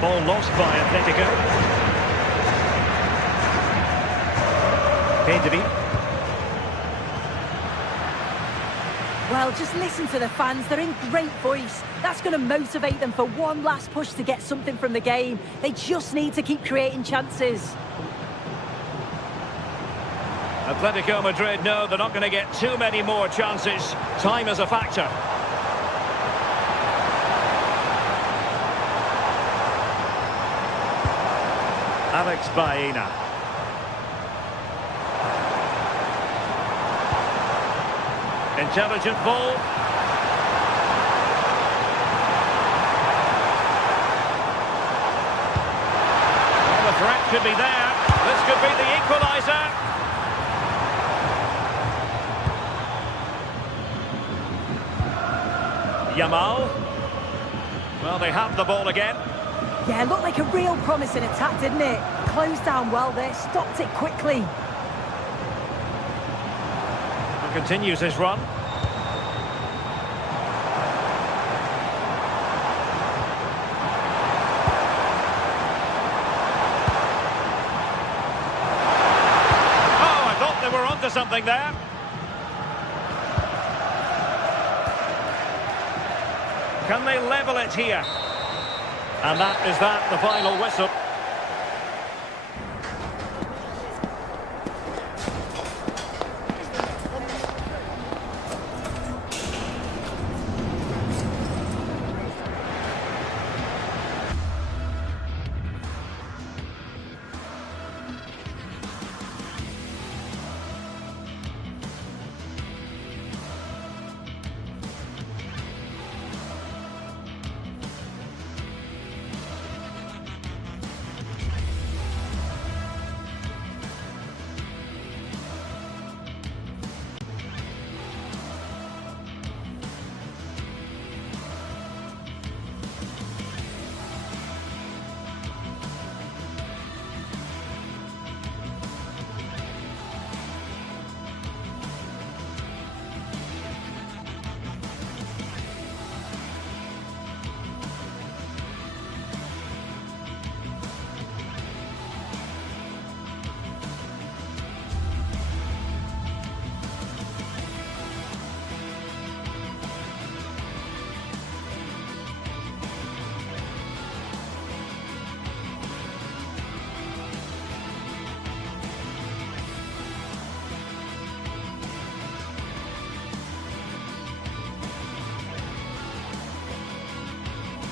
Ball lost by Atletico. Pedri. Well, just listen to the fans. They're in great voice. That's going to motivate them for one last push to get something from the game. They just need to keep creating chances. Atletico Madrid know they're not going to get too many more chances. Time is a factor. Alex Baena. Intelligent ball. Well, the threat could be there. This could be the equaliser. Yamal. Well, they have the ball again. Yeah, looked like a real promising attack, didn't it? Closed down well there, stopped it quickly. And continues his run. Oh, I thought they were onto something there. Can they level it here? And that is the final whistle.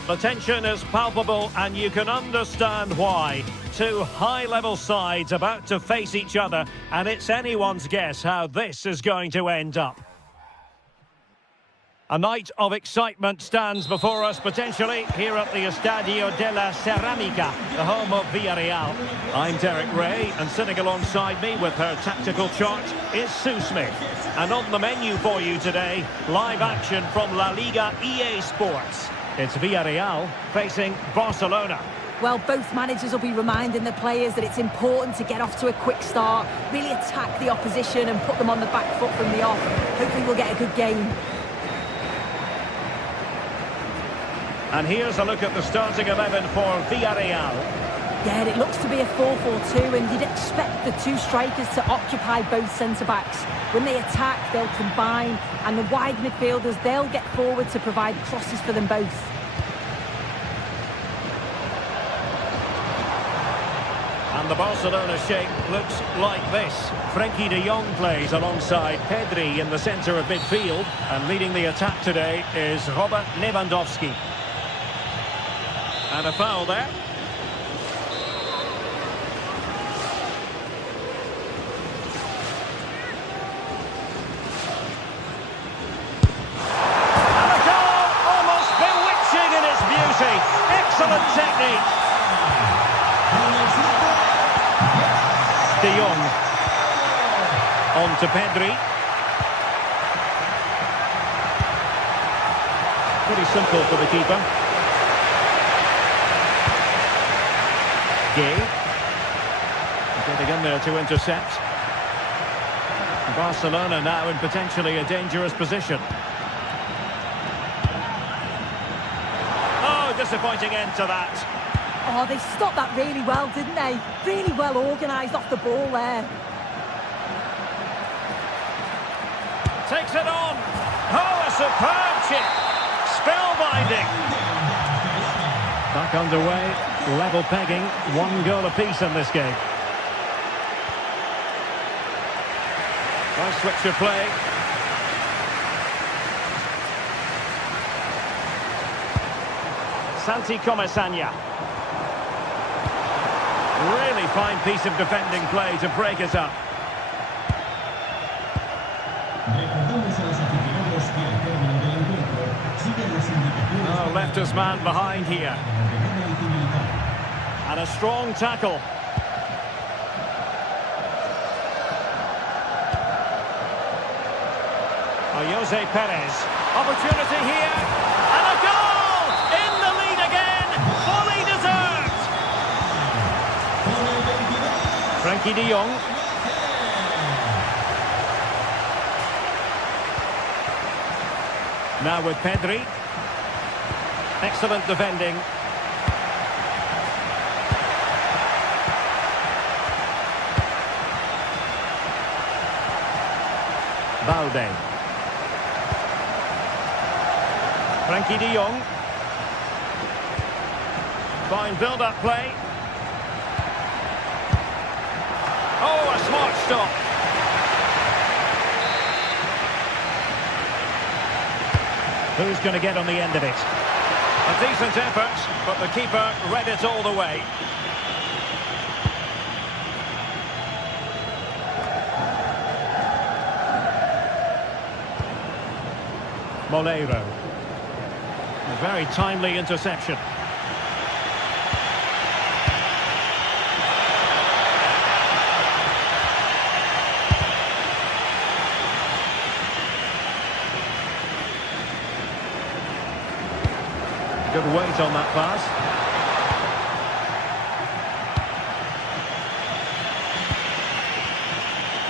The tension is palpable and you can understand why. Two high-level sides about to face each other and it's anyone's guess how this is going to end up. A night of excitement stands before us potentially here at the Estadio de la Ceramica, the home of Villarreal. I'm Derek Ray and sitting alongside me with her tactical chart is Sue Smith. And on the menu for you today, live action from La Liga EA Sports. It's Villarreal facing Barcelona. Well, both managers will be reminding the players that it's important to get off to a quick start, really attack the opposition and put them on the back foot from the off. Hopefully we'll get a good game. And here's a look at the starting 11 for Villarreal. Yeah, it looks to be a 4-4-2 and you'd expect the two strikers to occupy both centre-backs. When they attack, they'll combine, and the wide midfielders, they'll get forward to provide crosses for them both. And the Barcelona shape looks like this. Frenkie de Jong plays alongside Pedri in the centre of midfield, and leading the attack today is Robert Lewandowski. And a foul there. Excellent technique. De Jong. On to Pedri. Pretty simple for the keeper. Gay. Getting in there to intercept. Barcelona now in potentially a dangerous position. Disappointing end to that. Oh, they stopped that really well, didn't they? Really well organised off the ball there. Takes it on. Oh, a superb chip. Spellbinding. Back underway. Level pegging. 1 goal apiece in this game. Nice switch of play. Santi Comesaña. Really fine piece of defending play to break us up. Oh, left us man behind here. And a strong tackle. Jose Perez. Opportunity here. And a goal! In the lead again. Fully deserved. Frankie de Jong. Now with Pedri. Excellent defending. Balde. Frankie de Jong. Fine build-up play. Oh, a smart stop. Who's going to get on the end of it? A decent effort, but the keeper read it all the way. Moleiro. A very timely interception. Good weight on that pass.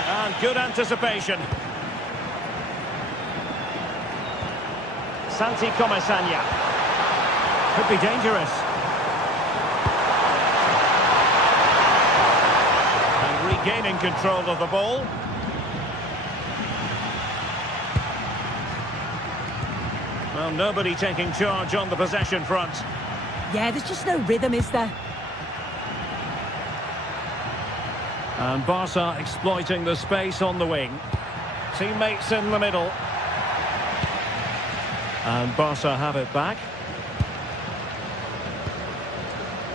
And good anticipation. Santi Comesaña. Could be dangerous. And regaining control of the ball. Well, nobody taking charge on the possession front. Yeah, there's just no rhythm, is there? And Barca exploiting the space on the wing. Teammates in the middle. And Barca have it back.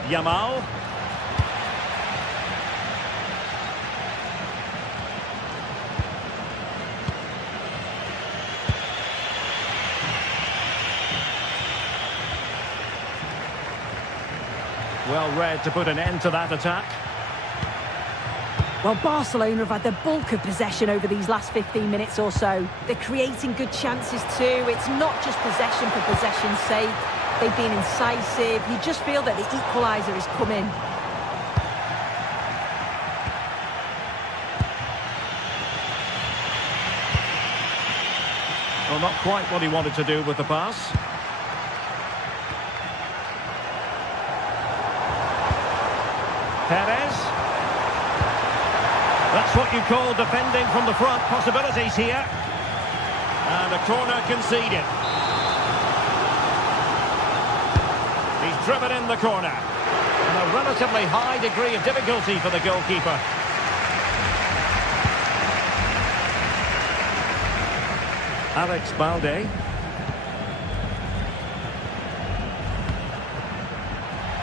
Yamal. Well read to put an end to that attack. Well, Barcelona have had the bulk of possession over these last 15 minutes or so. They're creating good chances too. It's not just possession for possession's sake. They've been incisive. You just feel that the equaliser is coming. Well, not quite what he wanted to do with the pass. Perez. That's what you call defending from the front. Possibilities here. And a corner conceded. He's driven in the corner. And a relatively high degree of difficulty for the goalkeeper. Alex Balde.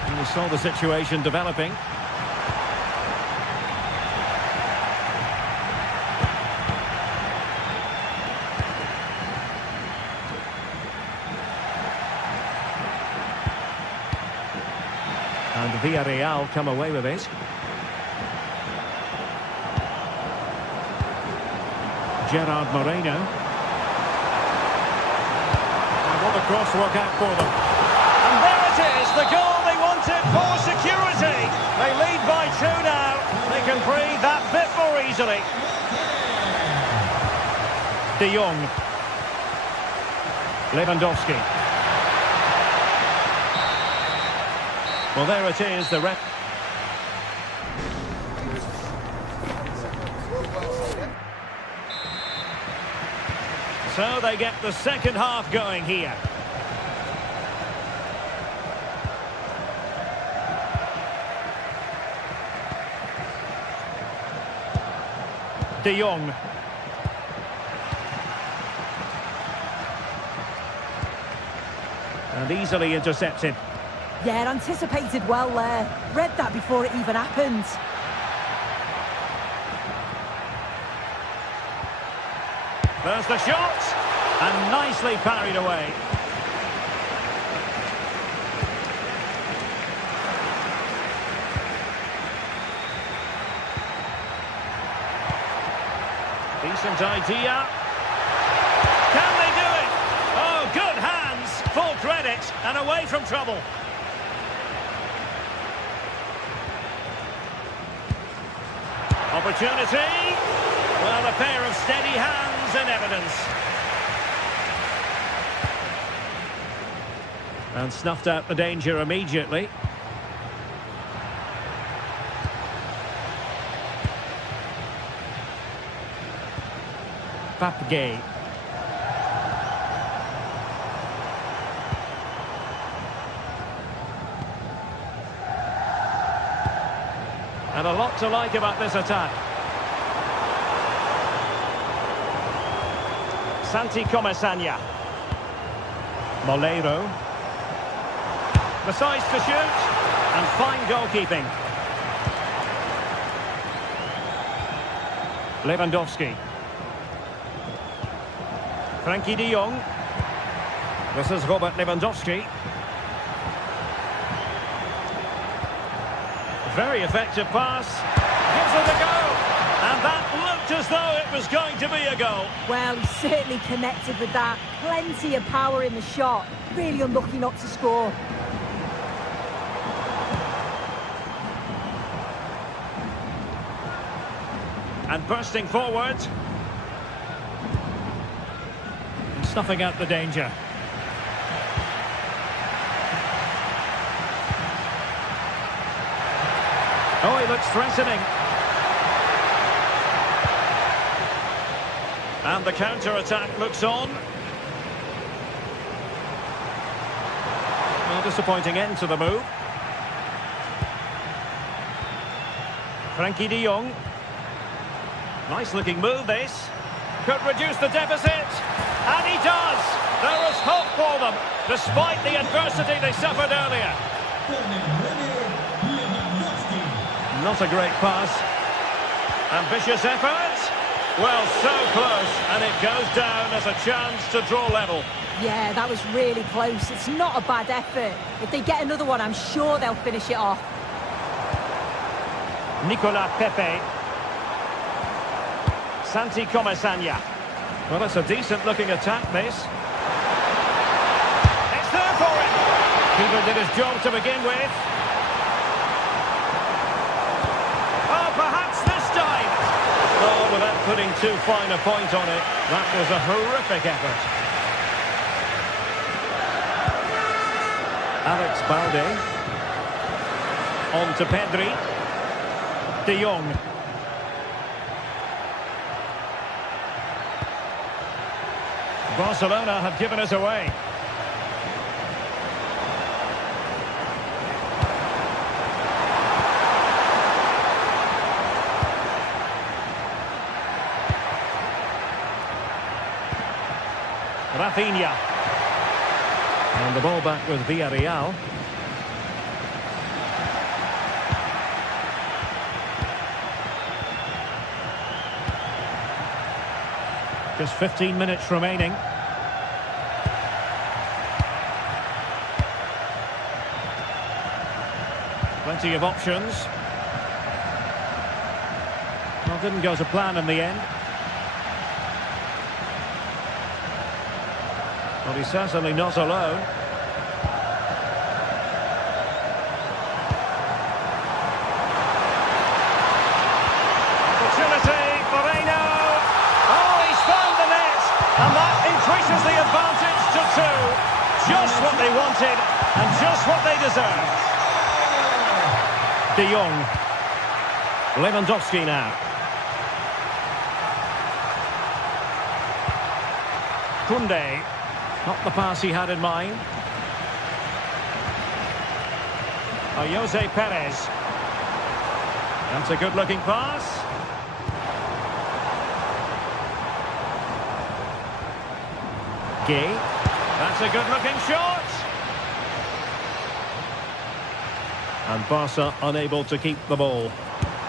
And we saw the situation developing. And Villarreal come away with it. Gerard Moreno. And what a cross work out for them. And there it is, the goal they wanted for security. They lead by 2 now. They can breathe that bit more easily. De Jong. Lewandowski. Well, there it is, the ref. So they get the second half going here. De Jong. And easily intercepted. Yeah, anticipated well there. Read that before it even happened. There's the shot. And nicely parried away. Decent idea. Can they do it? Oh, good hands. Full credit and away from trouble. Opportunity. Well, a pair of steady hands in evidence. And snuffed out the danger immediately. Papgay. And a lot to like about this attack. Santi Comesaña. Molero. The size to shoot. And fine goalkeeping. Lewandowski. Frankie de Jong. This is Robert Lewandowski. Very effective pass. Gives it a go. And that looked as though it was going to be a goal. Well, he certainly connected with that. Plenty of power in the shot. Really unlucky not to score. And bursting forward. And snuffing out the danger. Oh, he looks threatening. And the counter-attack looks on. Well, disappointing end to the move. Frankie de Jong. Nice-looking move, this. Could reduce the deficit. And he does! There is hope for them, despite the adversity they suffered earlier. Not a great pass. Ambitious effort. Well, so close, and it goes down as a chance to draw level. Yeah, that was really close. It's not a bad effort. If they get another one, I'm sure they'll finish it off. Nicolas Pepe. Santi Comesaña. Well, it's a decent-looking attack, this. It's there for him. Keeper did his job to begin with. Oh, perhaps this time. Oh, without putting too fine a point on it, that was a horrific effort. Alex Balde. On to Pedri. De Jong. Barcelona have given us away. Rafinha. And the ball back with Villarreal. Just 15 minutes remaining. Plenty of options. Well, didn't go to plan in the end. But he's certainly not alone. And that increases the advantage to 2. Just what they wanted and just what they deserved. De Jong. Lewandowski now. Koundé. Not the pass he had in mind. Jose Perez. That's a good-looking pass. Gay. That's a good-looking shot. And Barca unable to keep the ball.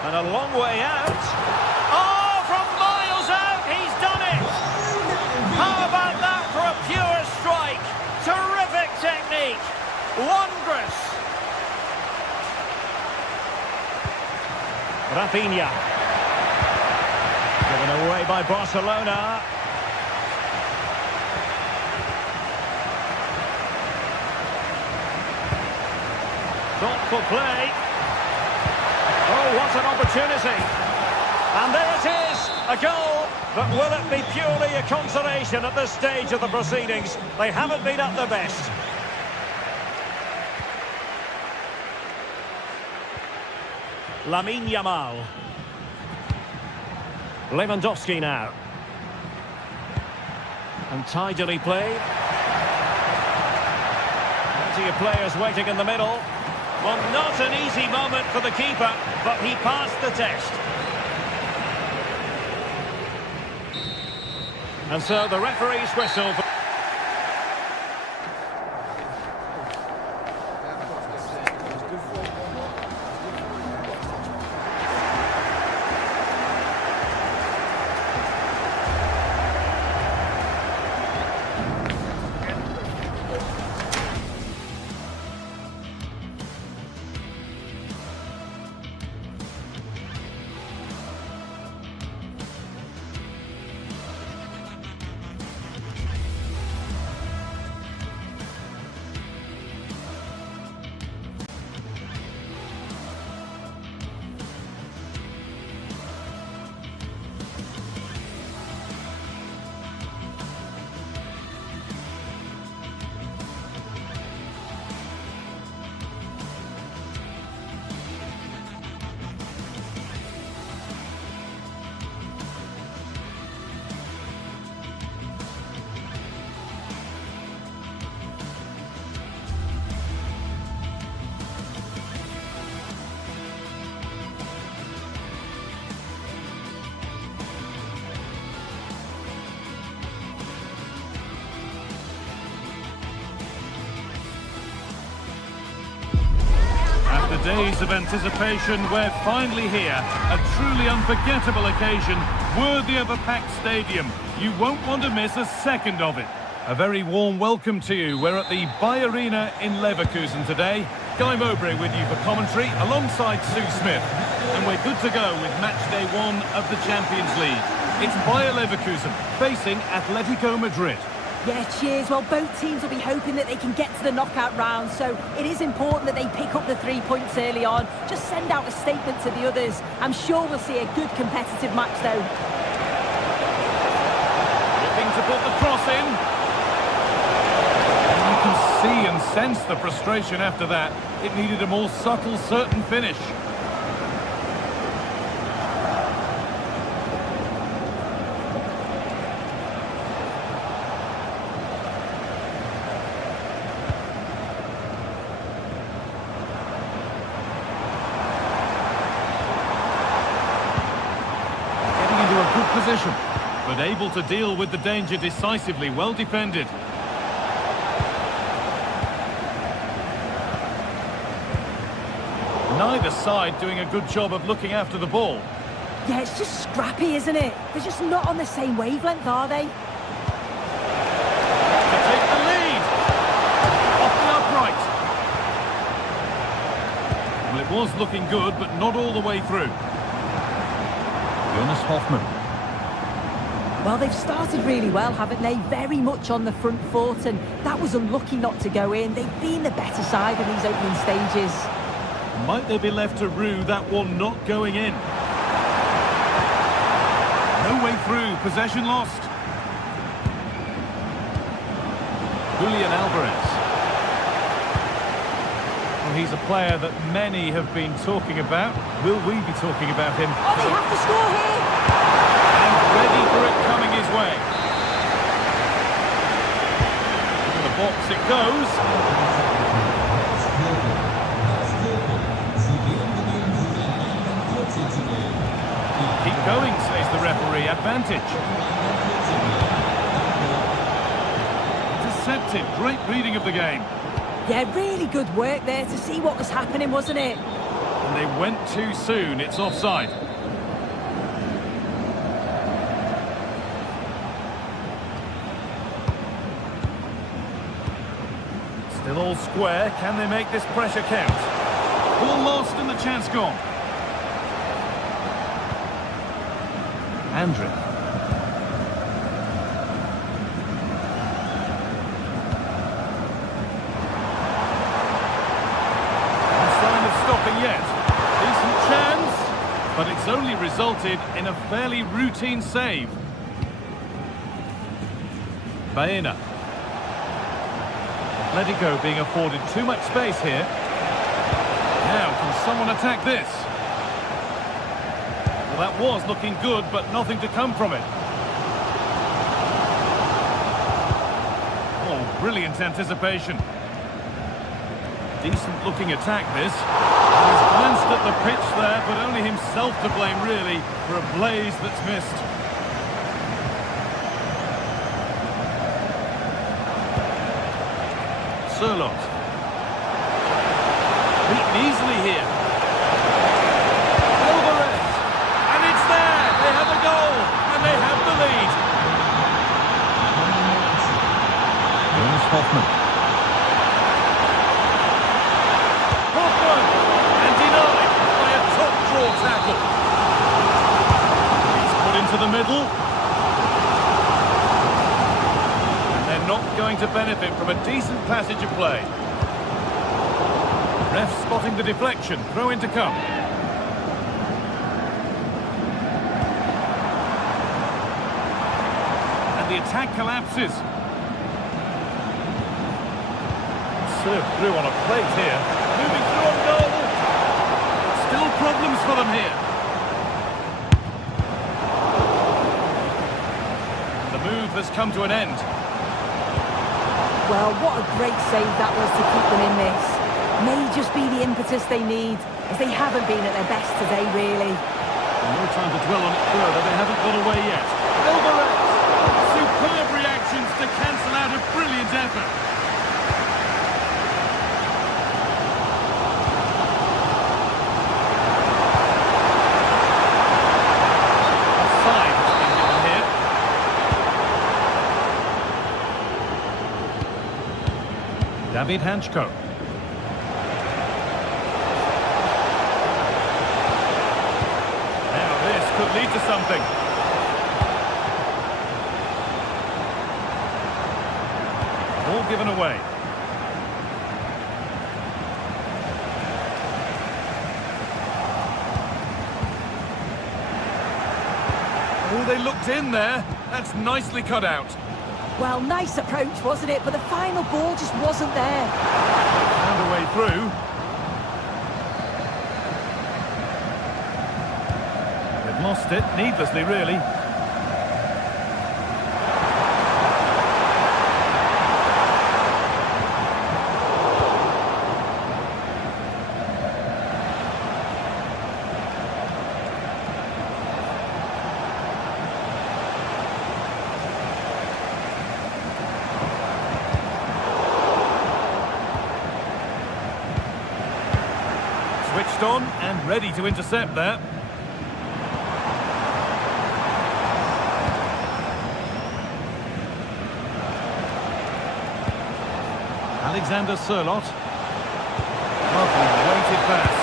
And a long way out. Oh, from miles out, he's done it! How about that for a pure strike? Terrific technique. Wondrous. Rafinha. Given away by Barcelona. Thoughtful play. Oh, what an opportunity. And there it is, a goal. But will it be purely a consolation at this stage of the proceedings? They haven't been at their best. Lamine Yamal. Lewandowski now. And tidily played. Plenty of players waiting in the middle. Well, not an easy moment for the keeper, but he passed the test. And so the referee's whistle. After days of anticipation, we're finally here. A truly unforgettable occasion, worthy of a packed stadium. You won't want to miss a second of it. A very warm welcome to you. We're at the Bay Arena in Leverkusen today. Guy Mowbray with you for commentary, alongside Sue Smith. And we're good to go with match day 1 of the Champions League. It's Bayer Leverkusen facing Atletico Madrid. Yeah, cheers. Well, both teams will be hoping that they can get to the knockout round, so it is important that they pick up the 3 points early on. Just send out a statement to the others. I'm sure we'll see a good competitive match, though. Looking to put the cross in. And you can see and sense the frustration after that. It needed a more subtle, certain finish. Position, but able to deal with the danger decisively, well defended. Neither side doing a good job of looking after the ball. Yeah, it's just scrappy, isn't it? They're just not on the same wavelength, are they? To take the lead. Off the upright. Well, it was looking good, but not all the way through. Jonas Hoffmann. Well, they've started really well, haven't they? Very much on the front foot, and that was unlucky not to go in. They've been the better side in these opening stages. Might they be left to rue that one not going in? No way through, possession lost. Julian Alvarez. Well, he's a player that many have been talking about. Will we be talking about him? Oh, they have to score here! And ready for it coming his way. Into the box it goes. Keep going, says the referee. Advantage. Intercepted. Great reading of the game. Yeah, really good work there to see what was happening, wasn't it? And they went too soon. It's offside. Still all square. Can they make this pressure count? Ball lost and the chance gone. Andrew. No sign of stopping yet. Decent chance, but it's only resulted in a fairly routine save. Baena. Atletico being afforded too much space here. Now, can someone attack this? Well, that was looking good, but nothing to come from it. Oh, brilliant anticipation. Decent looking attack, this. He's glanced at the pitch there, but only himself to blame, really, for a blaze that's missed. Sirlot. Beaten easily here. Alvarez. And it's there. They have a goal. And they have the lead. Jonas Hoffman. Hoffman. And denied by a top draw tackle. He's put into the middle. Not going to benefit from a decent passage of play. Ref spotting the deflection. Throw in to come. And the attack collapses. Served through on a plate here. Moving through on goal. Still problems for them here. The move has come to an end. Well, what a great save that was to keep them in this. May just be the impetus they need, as they haven't been at their best today, really. No time to dwell on it further, they haven't got away yet. Alvarez! Superb reactions to cancel out a brilliant effort. Offside has been given here. David Hanchko. Now this could lead to something. All given away. Oh, they looked in there. That's nicely cut out. Well, nice approach, wasn't it? But the final ball just wasn't there. Found a way through. They've lost it, needlessly, really. Switched on and ready to intercept there. Alexander Sirlot. Lovely weighted pass.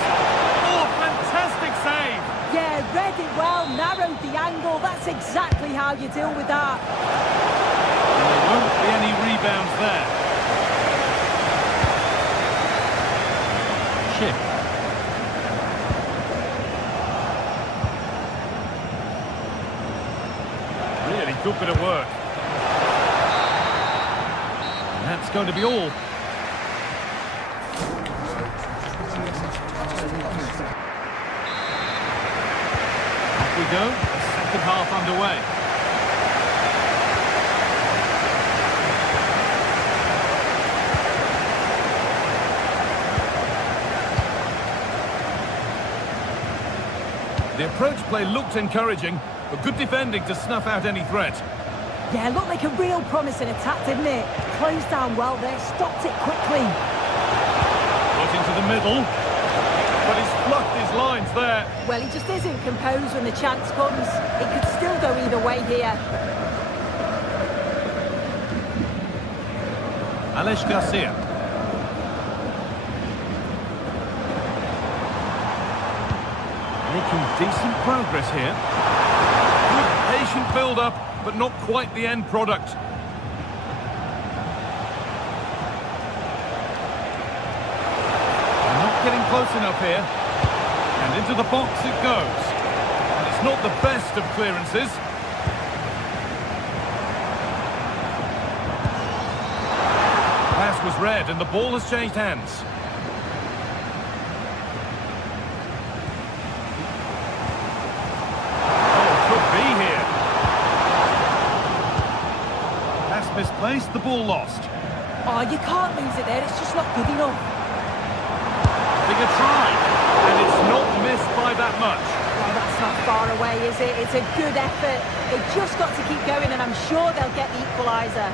Oh, fantastic save! Yeah, read it well, narrowed the angle. That's exactly how you deal with that. And there won't be any rebounds there. Shift. Really good bit of work. And that's going to be all. Off we go, the second half underway. The approach play looked encouraging, but good defending to snuff out any threat. Yeah, looked like a real promising attack, didn't it? Closed down well there, stopped it quickly. Got into the middle, but he's fluffed his lines there. Well, he just isn't composed when the chance comes. It could still go either way here. Aleix Garcia. Making decent progress here. Good patient build-up, but not quite the end product. They're not getting close enough here. And into the box it goes. And it's not the best of clearances. Pass was read and the ball has changed hands. Misplaced, the ball lost. Oh, you can't lose it there, it's just not good enough. Having a try, and it's not missed by that much. Well, that's not far away, is it? It's a good effort. They've just got to keep going, and I'm sure they'll get the equaliser.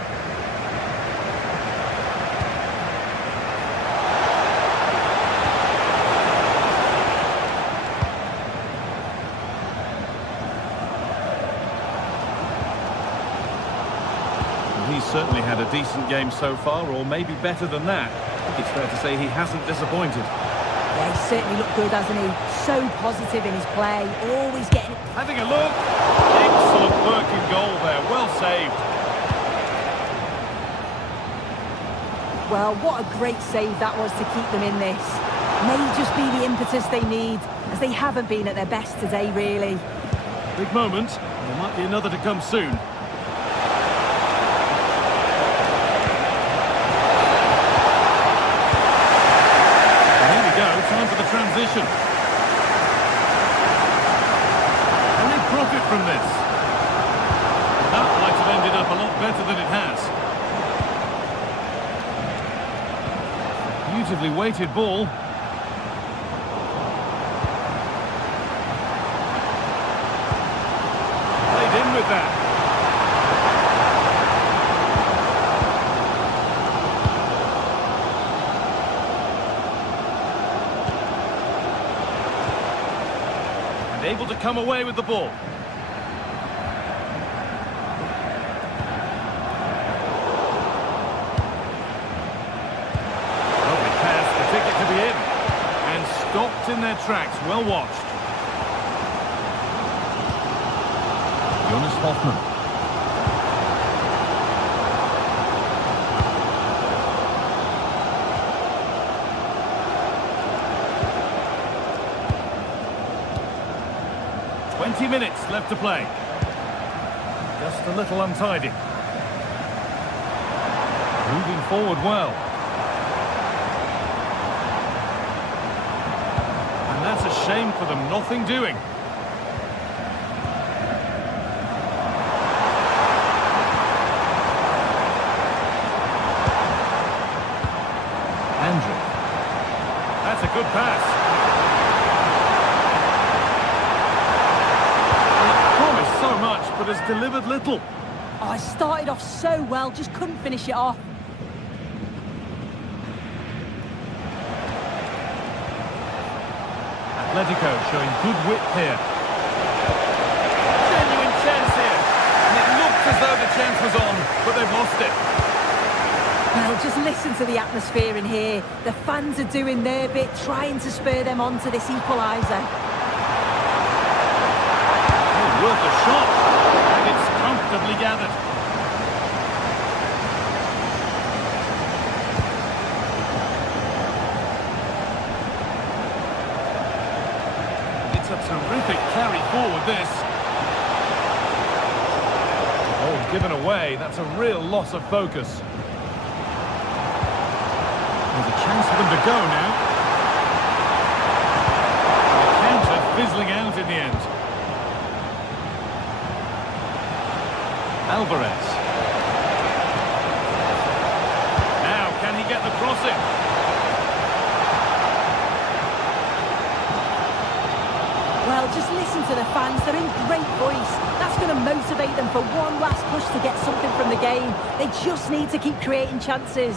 He's certainly had a decent game so far, or maybe better than that. I think it's fair to say he hasn't disappointed. Yeah, he's certainly looked good, hasn't he? So positive in his play, always getting it. Having a look. Excellent work in goal there, well saved. Well, what a great save that was to keep them in this. May just be the impetus they need, as they haven't been at their best today, really. Big moment, and there might be another to come soon. Time for the transition. Can they profit from this? That might have ended up a lot better than it has. Beautifully weighted ball. Played in with that. Able to come away with the ball. Lovely pass, the ticket to be in. And stopped in their tracks, well watched. Jonas Hoffmann. 20 minutes left to play. Just a little untidy. Moving forward well. And that's a shame for them, nothing doing. Andrew. That's a good pass. So much, but has delivered little. Oh, I started off so well, just couldn't finish it off. Atletico showing good wit here. Genuine chance here. And it looked as though the chance was on, but they've lost it. Well, just listen to the atmosphere in here. The fans are doing their bit, trying to spur them on to this equaliser. Worth a shot, and it's comfortably gathered. It's a terrific carry forward, this. Oh, given away, that's a real loss of focus. There's a chance for them to go now. Alvarez. Now, can he get the cross in? Well, just listen to the fans. They're in great voice. That's going to motivate them for one last push to get something from the game. They just need to keep creating chances.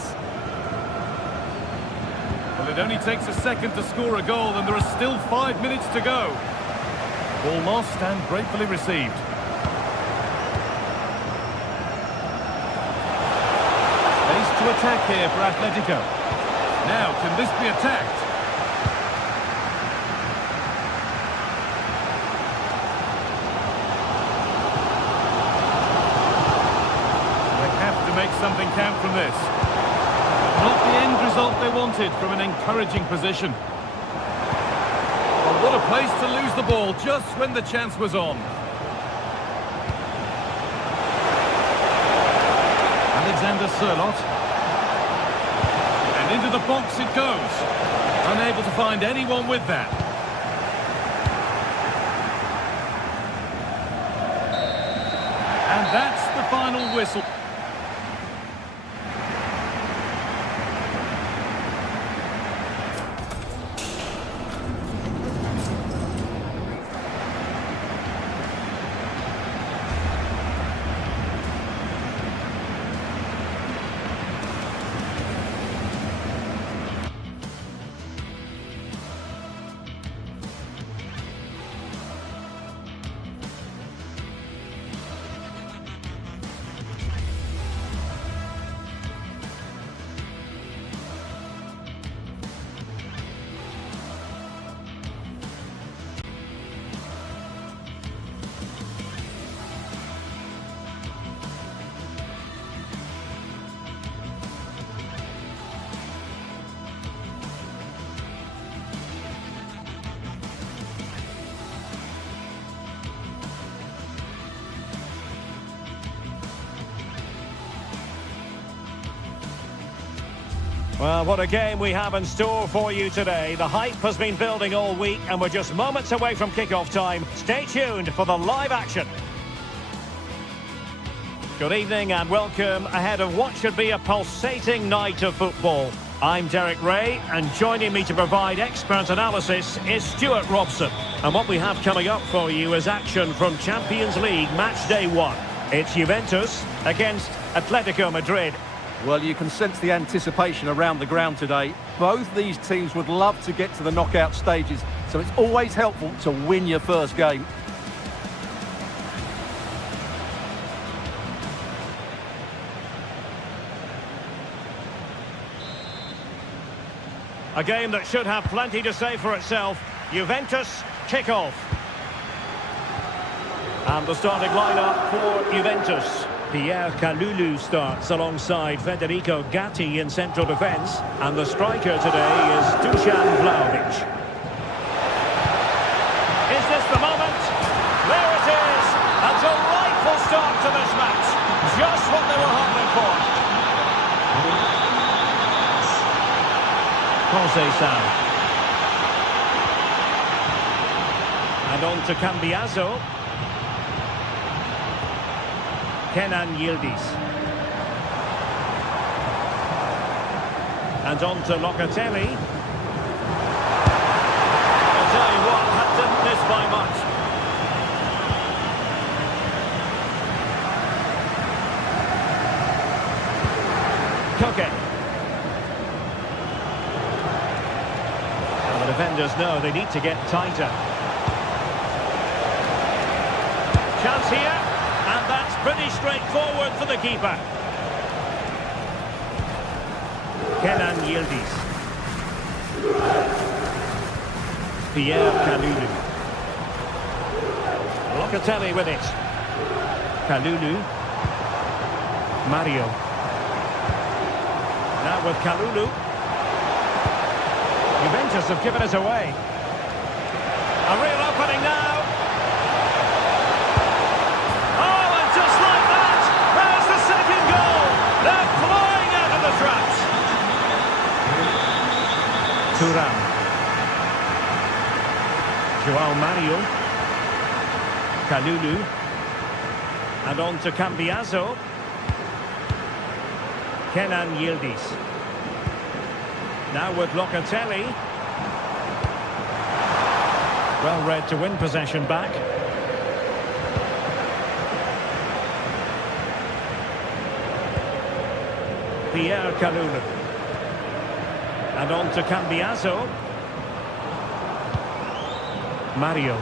Well, it only takes a second to score a goal, and there are still 5 minutes to go. Ball lost and gratefully received. Space to attack here for Atletico. Now, can this be attacked? Make something count from this. Not the end result they wanted from an encouraging position. Well, what a place to lose the ball just when the chance was on. Alexander Sørloth. And into the box it goes. Unable to find anyone with that. And that's the final whistle. Well, what a game we have in store for you today. The hype has been building all week and we're just moments away from kick-off time. Stay tuned for the live action. Good evening and welcome ahead of what should be a pulsating night of football. I'm Derek Ray and joining me to provide expert analysis is Stuart Robson. And what we have coming up for you is action from Champions League match day 1. It's Juventus against Atletico Madrid. Well, you can sense the anticipation around the ground today. Both these teams would love to get to the knockout stages, so it's always helpful to win your first game. A game that should have plenty to say for itself. Juventus kick-off. And the starting lineup for Juventus. Pierre Kalulu starts alongside Federico Gatti in central defence. And the striker today is Dusan Vlahovic. Is this the moment? There it is! A delightful start to this match. Just what they were hoping for. Conceição. And on to Cambiaso. Kenan Yildiz. And on to Locatelli. I'll tell you what, that didn't miss by much. Koke. The defenders know they need to get tighter. Chance here, and that's pretty straightforward for the keeper. Kenan Yildiz. Pierre Kalulu. Locatelli with it. Kalulu. Mario. Now with Kalulu. Juventus have given us away. A real opening now. Oh, and just like that, there's the second goal. They're flying out of the traps. Thuram. João Mario. Kalulu. And on to Cambiaso. Kenan Yildiz. Now with Locatelli. Well read to win possession back. Pierre Kalulu. And on to Cambiaso. Mario.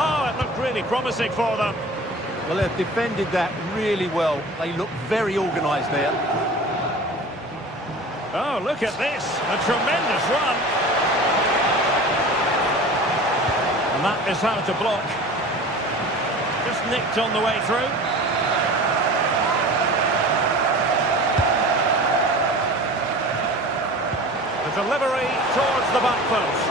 Oh, it looked really promising for them. Well, they've defended that really well. They look very organised there. Oh, look at this. A tremendous run. And that is how to block. Just nicked on the way through. The delivery towards the back post.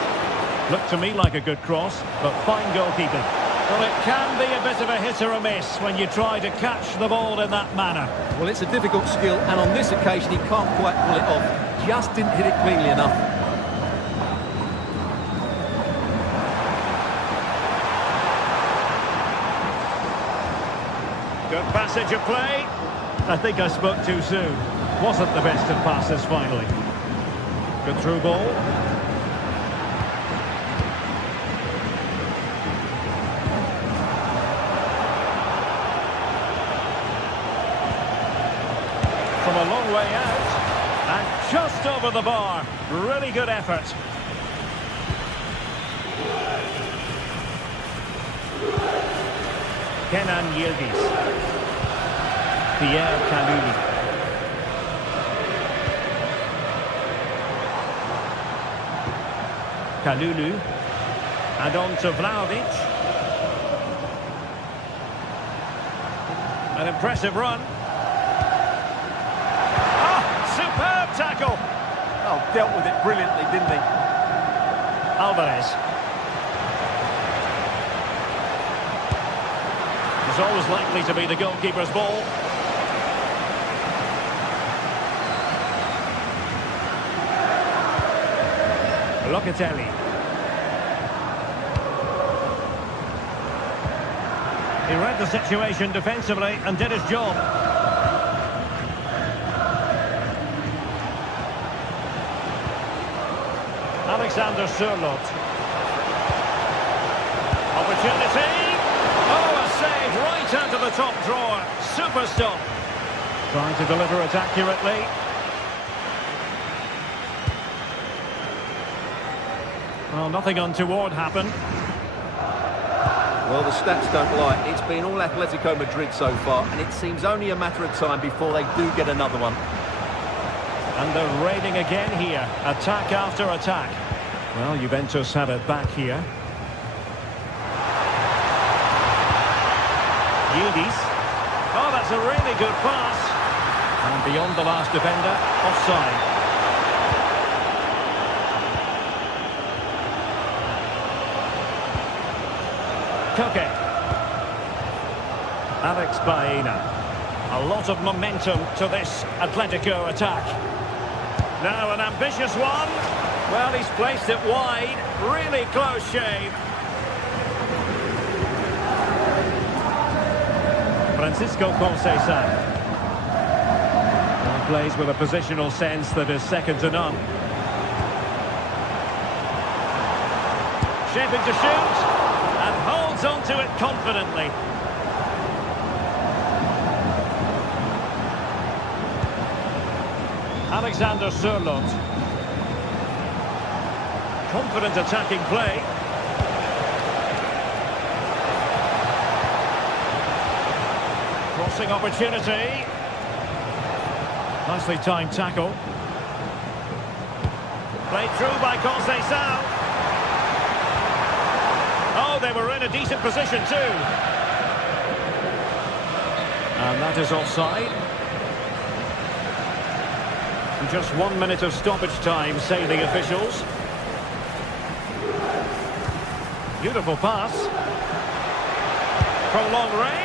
Looked to me like a good cross, but fine goalkeeping. Well, it can be a bit of a hit or a miss when you try to catch the ball in that manner. Well, it's a difficult skill, and on this occasion he can't quite pull it off. Just didn't hit it cleanly enough. Good passage of play. I think I spoke too soon. Wasn't the best of passes finally. Good through ball. From a long way out, and just over the bar. Really good effort. Kenan Yildiz. Pierre Kalulu. Kalulu. And on to Vlahovic. An impressive run. Superb tackle. Oh, dealt with it brilliantly, didn't he? Alvarez. It's always likely to be the goalkeeper's ball. Locatelli. He read the situation defensively and did his job. Alexander Sørloth. Opportunity. Oh, a save right out of the top drawer. Super stop. Trying to deliver it accurately. Well, nothing untoward happened. Well, the stats don't lie. It's been all Atletico Madrid so far, and it seems only a matter of time before they do get another one. And they're raiding again here. Attack after attack. Well, Juventus have it back here. Yildiz. Oh, that's a really good pass. And beyond the last defender, offside. Koke. Alex Baena. A lot of momentum to this Atletico attack. Now an ambitious one. Well, he's placed it wide. Really close shave. Francisco Conceição. Well, plays with a positional sense that is second to none. Shaping to shoot. And holds on to it confidently. Alexander Sørloth. Confident attacking play. Crossing opportunity. Nicely timed tackle. Played through by Conceição. Oh, they were in a decent position too. And that is offside. Just 1 minute of stoppage time, say the officials. Beautiful pass. From long range.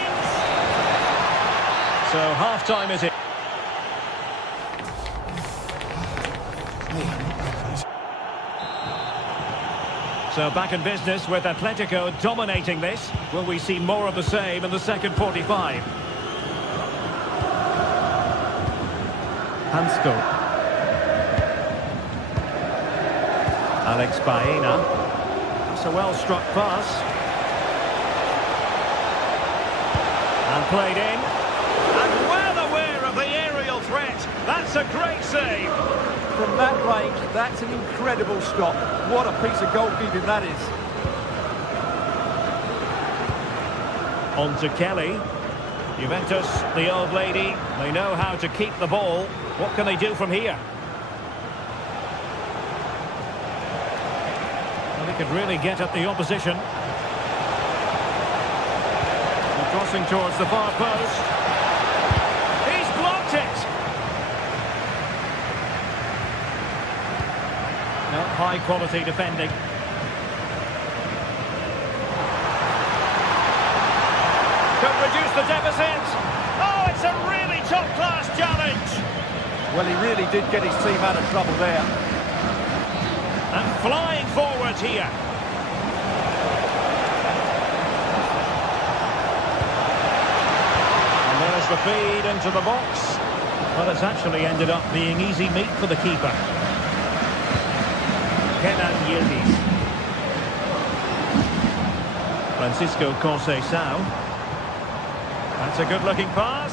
So half-time is it. So back in business with Atletico dominating this. Will we see more of the same in the second 45? Hansko. Alex Baena. It's a well-struck pass. And played in. And well aware of the aerial threat. That's a great save. From that range, that's an incredible stop. What a piece of goalkeeping that is. On to Kelly. Juventus, the old lady, they know how to keep the ball. What can they do from here? Well, they could really get at the opposition. And crossing towards the far post. He's blocked it! No, high quality defending. Could reduce the deficit. Oh, it's a really top-class challenge. Well, he really did get his team out of trouble there. And flying forward here. And there's the feed into the box. Well, it's actually ended up being easy meat for the keeper. Kenan Yildiz. Francisco Conceição. That's a good-looking pass.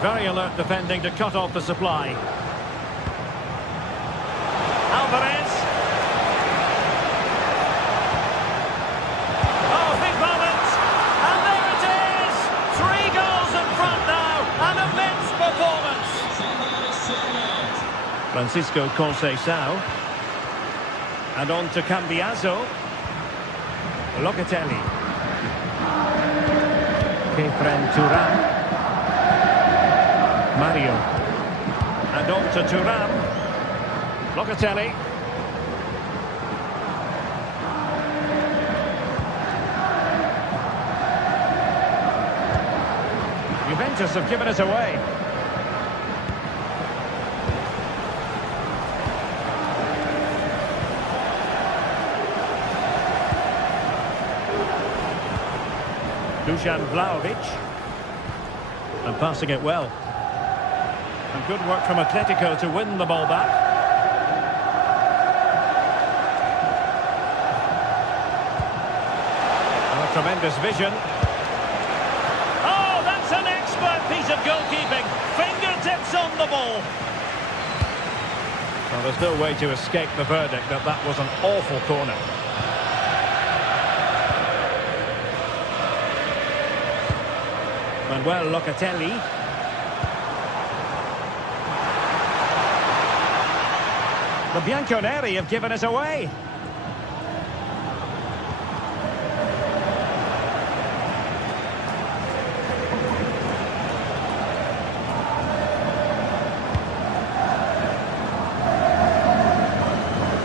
Very alert defending to cut off the supply. Alvarez. Oh, big moment. And there it is. 3 goals in front now. An immense performance. Francisco Conceição. And on to Cambiaso. Locatelli. Kefren Turan. Mario. And on to Turan. Locatelli. Juventus have given it away. Dusan Vlahovic. And passing it well. And good work from Atletico to win the ball back. And a tremendous vision. Oh, that's an expert piece of goalkeeping. Fingertips on the ball. Well, there's no way to escape the verdict that that was an awful corner. Manuel Locatelli. The Bianconeri have given us away.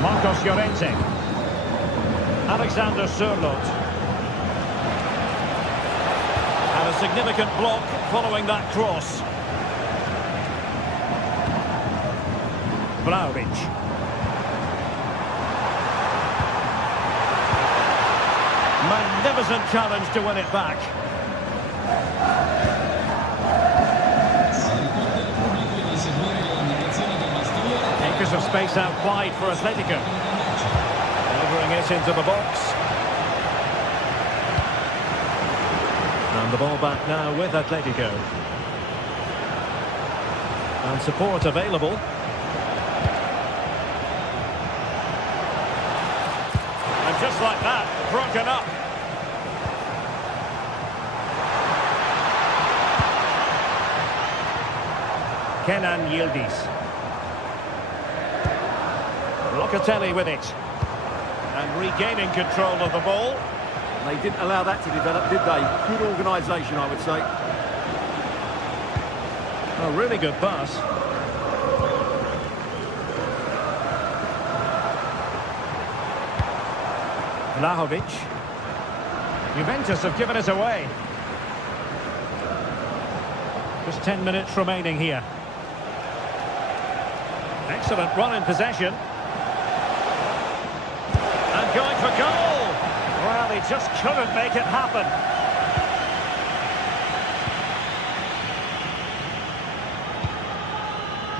Marcos Llorente. Alexander Sørloth. And a significant block following that cross. Vlahovic. Magnificent challenge to win it back. Acres of space out wide for Atletico. Delivering it into the box. And the ball back now with Atletico. And support available. And just like that, broken up. Kenan Yildiz. Locatelli with it. And regaining control of the ball. They didn't allow that to develop, did they? Good organisation, I would say. A really good pass. Vlahovic. Juventus have given it away. Just 10 minutes remaining here. Excellent run in possession. And going for goal. Well, he just couldn't make it happen.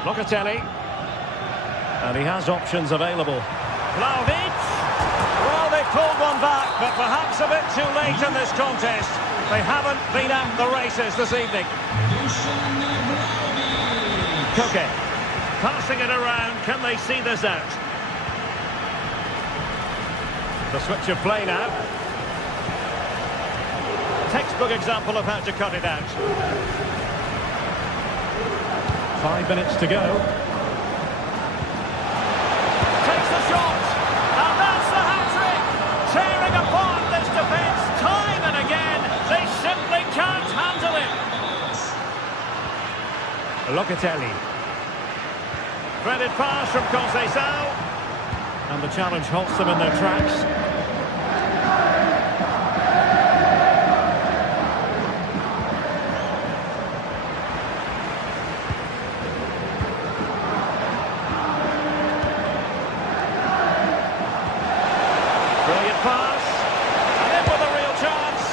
Locatelli. And he has options available. Vlahovic. Well, they pulled one back, but perhaps a bit too late in this contest. They haven't been at the races this evening. Koke. Passing it around. Can they see this out? The switch of play now. Textbook example of how to cut it out. 5 minutes to go. Takes the shot. And that's the hat-trick. Tearing apart this defence time and again. They simply can't handle it. Locatelli. Threaded pass from Conceição. And the challenge halts them in their tracks. Brilliant pass. And in with a real chance.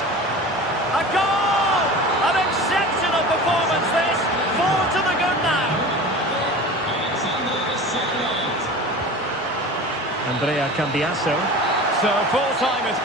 A goal! An exceptional performance this. 4 to the good now. Andrea Cambiasso. So full time is...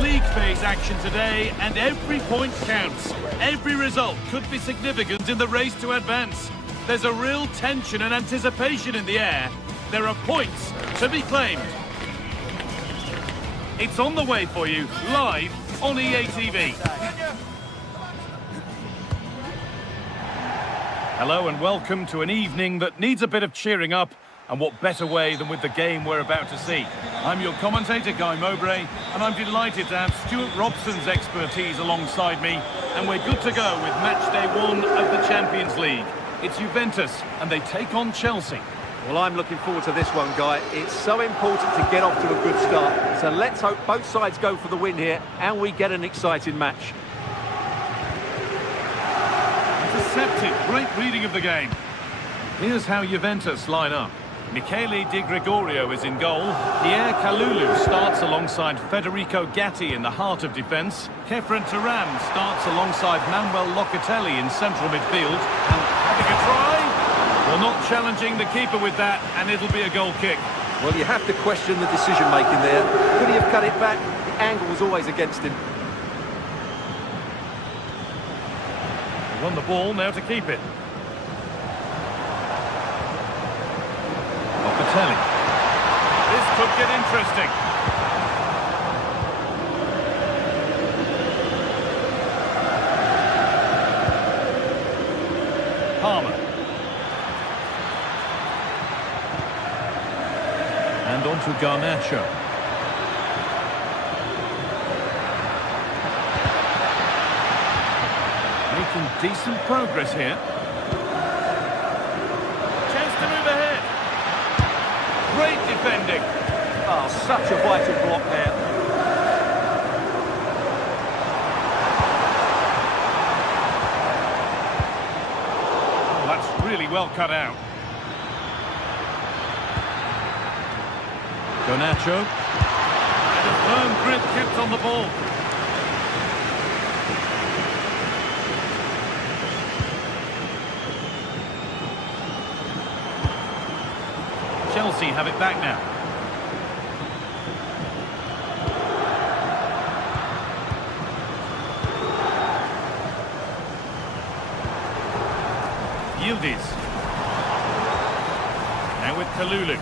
League phase action today, and every point counts. Every result could be significant in the race to advance. There's a real tension and anticipation in the air. There are points to be claimed. It's on the way for you, live on EA TV. Hello and welcome to an evening that needs a bit of cheering up, and what better way than with the game we're about to see. I'm your commentator, Guy Mowbray, and I'm delighted to have Stuart Robson's expertise alongside me, and we're good to go with match day 1 of the Champions League. It's Juventus, and they take on Chelsea. Well, I'm looking forward to this one, Guy. It's so important to get off to a good start. So let's hope both sides go for the win here, and we get an exciting match. Intercepted, great reading of the game. Here's how Juventus line up. Michele Di Gregorio is in goal. Pierre Kalulu starts alongside Federico Gatti in the heart of defence. Kefren Turan starts alongside Manuel Locatelli in central midfield. And having a try? Well, not challenging the keeper with that, and it'll be a goal kick. Well, you have to question the decision-making there. Could he have cut it back? The angle was always against him. They won the ball, now to keep it. Locatelli. This could get interesting. Palmer. And on to Garnacho. Making decent progress here. Chance to move ahead. Great defending. Oh, such a vital block there. Well, that's really well cut out. Garnacho. And a firm grip kept on the ball. Chelsea have it back now. Yildiz. Now with Kalulu.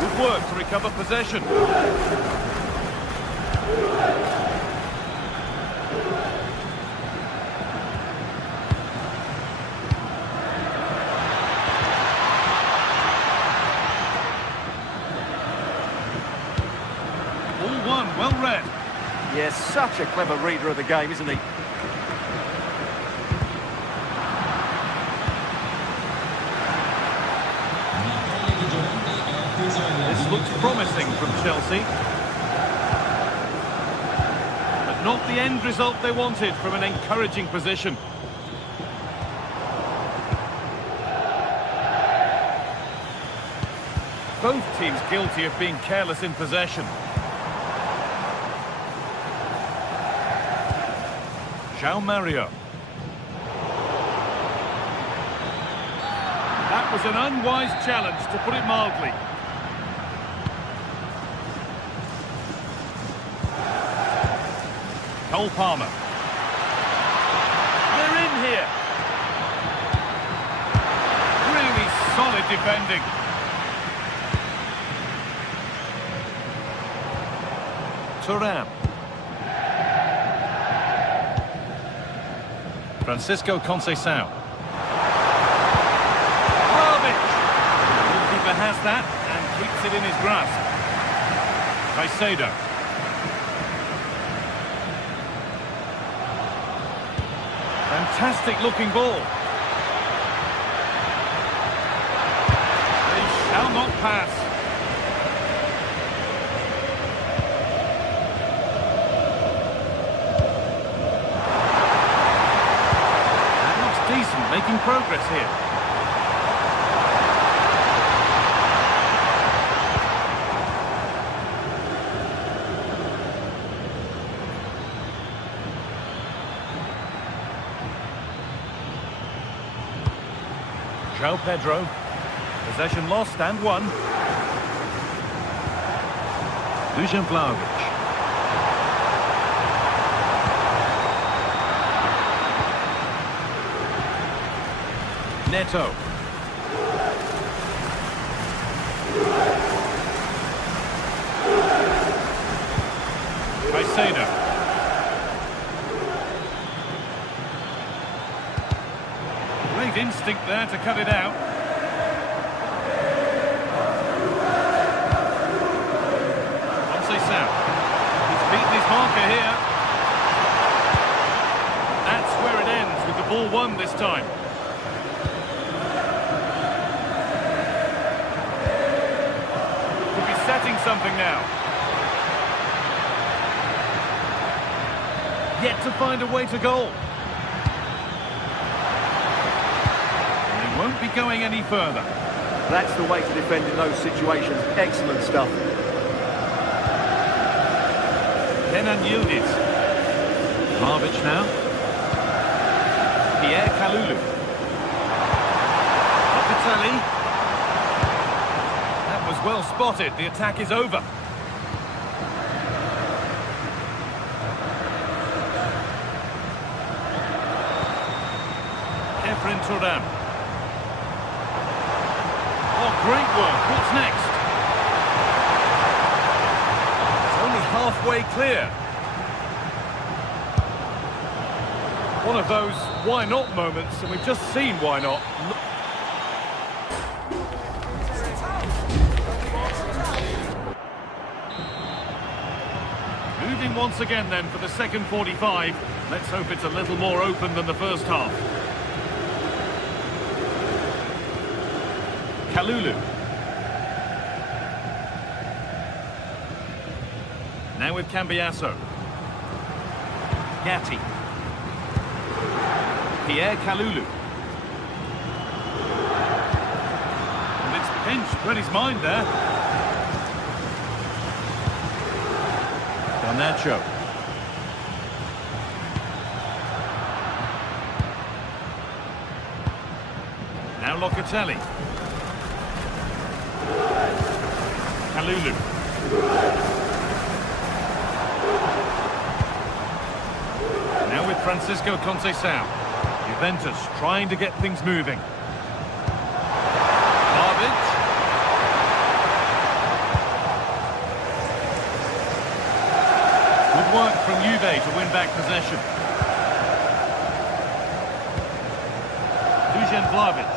Good work to recover possession. All one, well read. Yes, such a clever reader of the game, isn't he? This looks promising from Chelsea. But not the end result they wanted from an encouraging position. Both teams guilty of being careless in possession. João Mario. That was an unwise challenge, to put it mildly. Cole Palmer. They're in here. Really solid defending. Thuram. Francisco Conceição. The goalkeeper has that and keeps it in his grasp. Caicedo. Fantastic looking ball. They shall not pass. That looks decent, making progress here. João Pedro, possession lost and won. Dusan Vlahovic. Neto. Caicedo. Great instinct there to cut it out. Conceição. He's beaten his marker here. That's where it ends, with the ball won this time. Could be setting something now. Yet to find a way to goal. Won't be going any further. That's the way to defend in those situations. Excellent stuff. Kenan Yildiz. Vlahovic now. Pierre Kalulu. Locatelli. That was well spotted. The attack is over. Kefren Thuram. Oh, great work. What's next? It's only halfway clear. One of those why not moments, and we've just seen why not. Moving once again then for the second 45. Let's hope it's a little more open than the first half. Kalulu. Now with Cambiasso. Gatti. Pierre Kalulu. And it's pinched, read his mind there. Garnacho. Now Locatelli. Kalulu. Now with Francisco Conceição. Juventus trying to get things moving. Good work from Juve to win back possession. Dusan Vlahovic.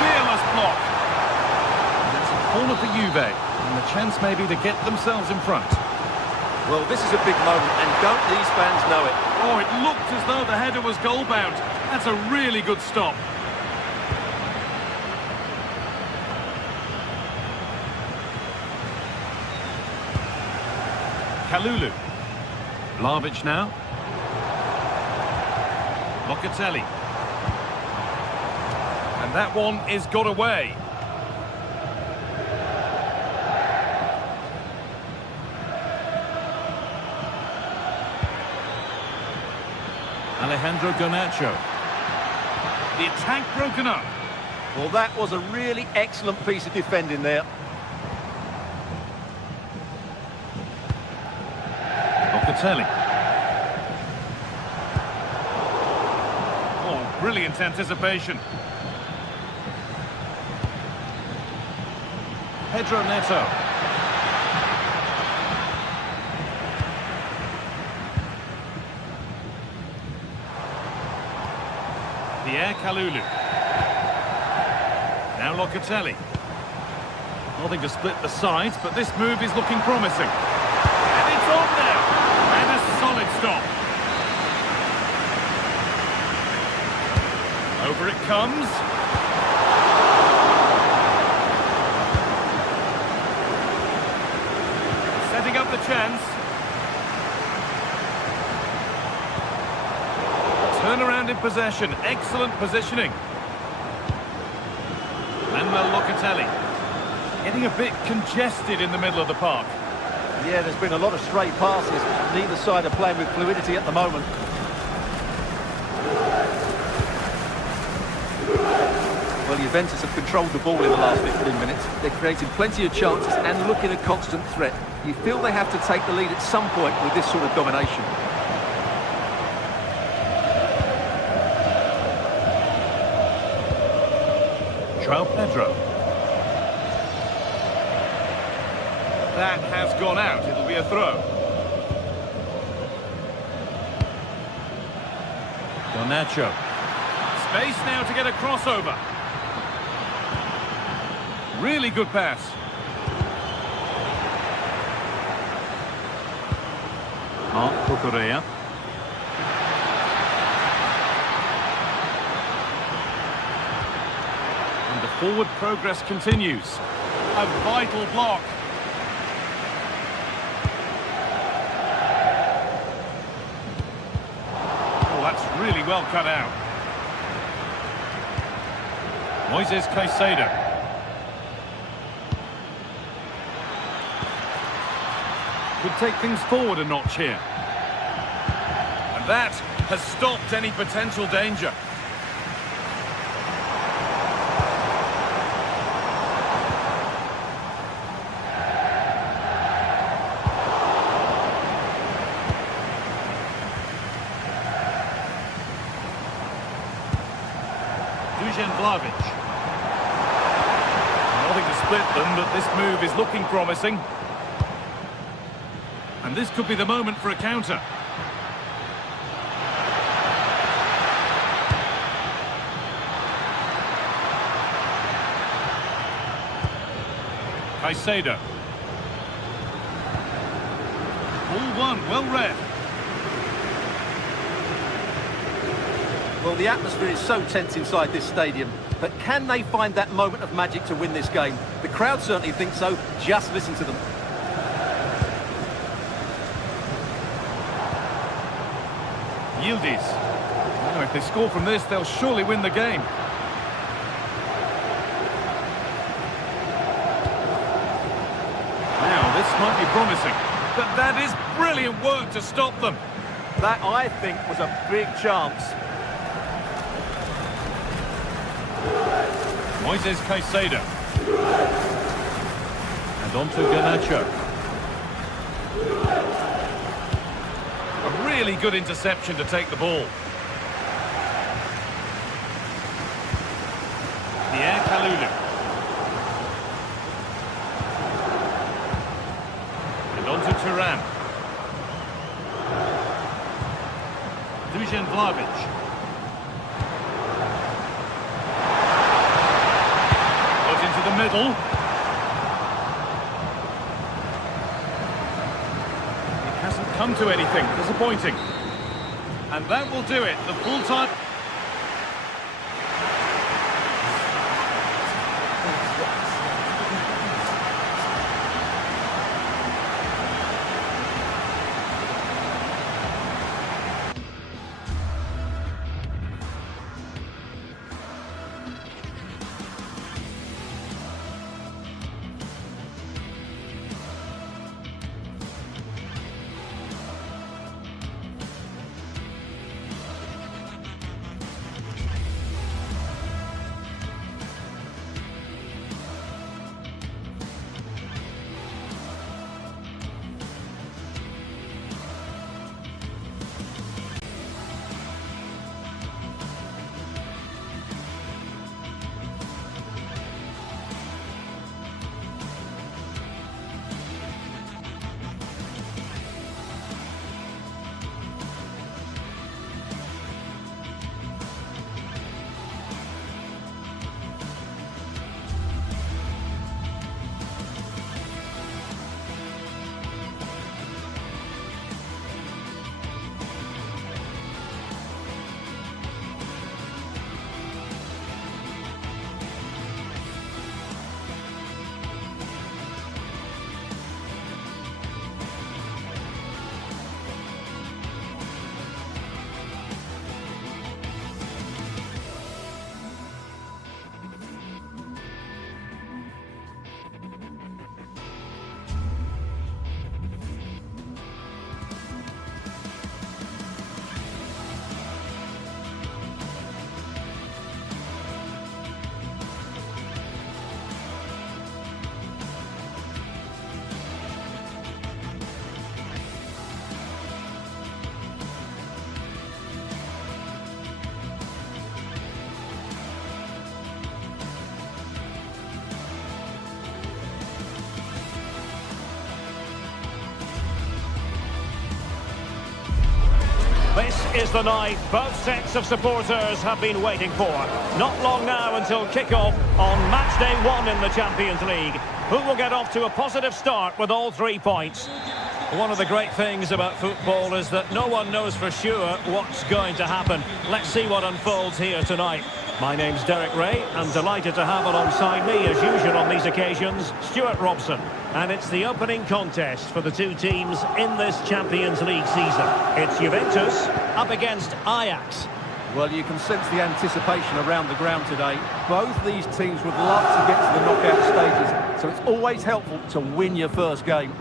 Fearless block. And that's a corner for Juve. And the chance maybe to get themselves in front. Well, this is a big moment, and don't these fans know it? Oh, it looked as though the header was goal-bound. That's a really good stop. Kalulu. Vlahovic now. Locatelli. And that one is got away. Alejandro Garnacho. The attack broken up. Well, that was a really excellent piece of defending there. Locatelli. Oh, brilliant anticipation. Pedro Neto. Pierre Kalulu. Now Locatelli. Nothing to split the sides, but this move is looking promising. And it's on now. And a solid stop. Over it comes. Setting up the chance. Turnaround in possession. Excellent positioning. Manuel Locatelli. Getting a bit congested in the middle of the park. Yeah, there's been a lot of stray passes. Neither side are playing with fluidity at the moment. Well, Juventus have controlled the ball in the last 15 minutes. They're creating plenty of chances and looking a constant threat. You feel they have to take the lead at some point with this sort of domination. João Pedro. That has gone out. It'll be a throw. Garnacho. Space now to get a crossover. Really good pass. Marc Cucurella. And the forward progress continues. A vital block. Oh, that's really well cut out. Moises Caicedo. Could take things forward a notch here. And that has stopped any potential danger. Dusan Vlahovic. Nothing to split them, but this move is looking promising. And this could be the moment for a counter. Caicedo. All one, well read. Well, the atmosphere is so tense inside this stadium, but can they find that moment of magic to win this game? The crowd certainly think so. Just listen to them. Yildiz. Now, if they score from this, they'll surely win the game. Now, this might be promising, but that is brilliant work to stop them. That, I think, was a big chance. Moises Caicedo. And on to Garnacho. A really good interception to take the ball. Kalulu. And on to Turan. Dusan Vlahovic. Put into the middle. It hasn't come to anything. Disappointing. And that will do it. The full-time... This is the night both sets of supporters have been waiting for. Not long now until kick-off on match day 1 in the Champions League. Who will get off to a positive start with all 3 points? One of the great things about football is that no one knows for sure what's going to happen. Let's see what unfolds here tonight. My name's Derek Ray. I'm delighted to have alongside me, as usual on these occasions, Stuart Robson. And it's the opening contest for the two teams in this Champions League season. It's Juventus up against Ajax. Well, you can sense the anticipation around the ground today. Both these teams would love to get to the knockout stages, so it's always helpful to win your first game.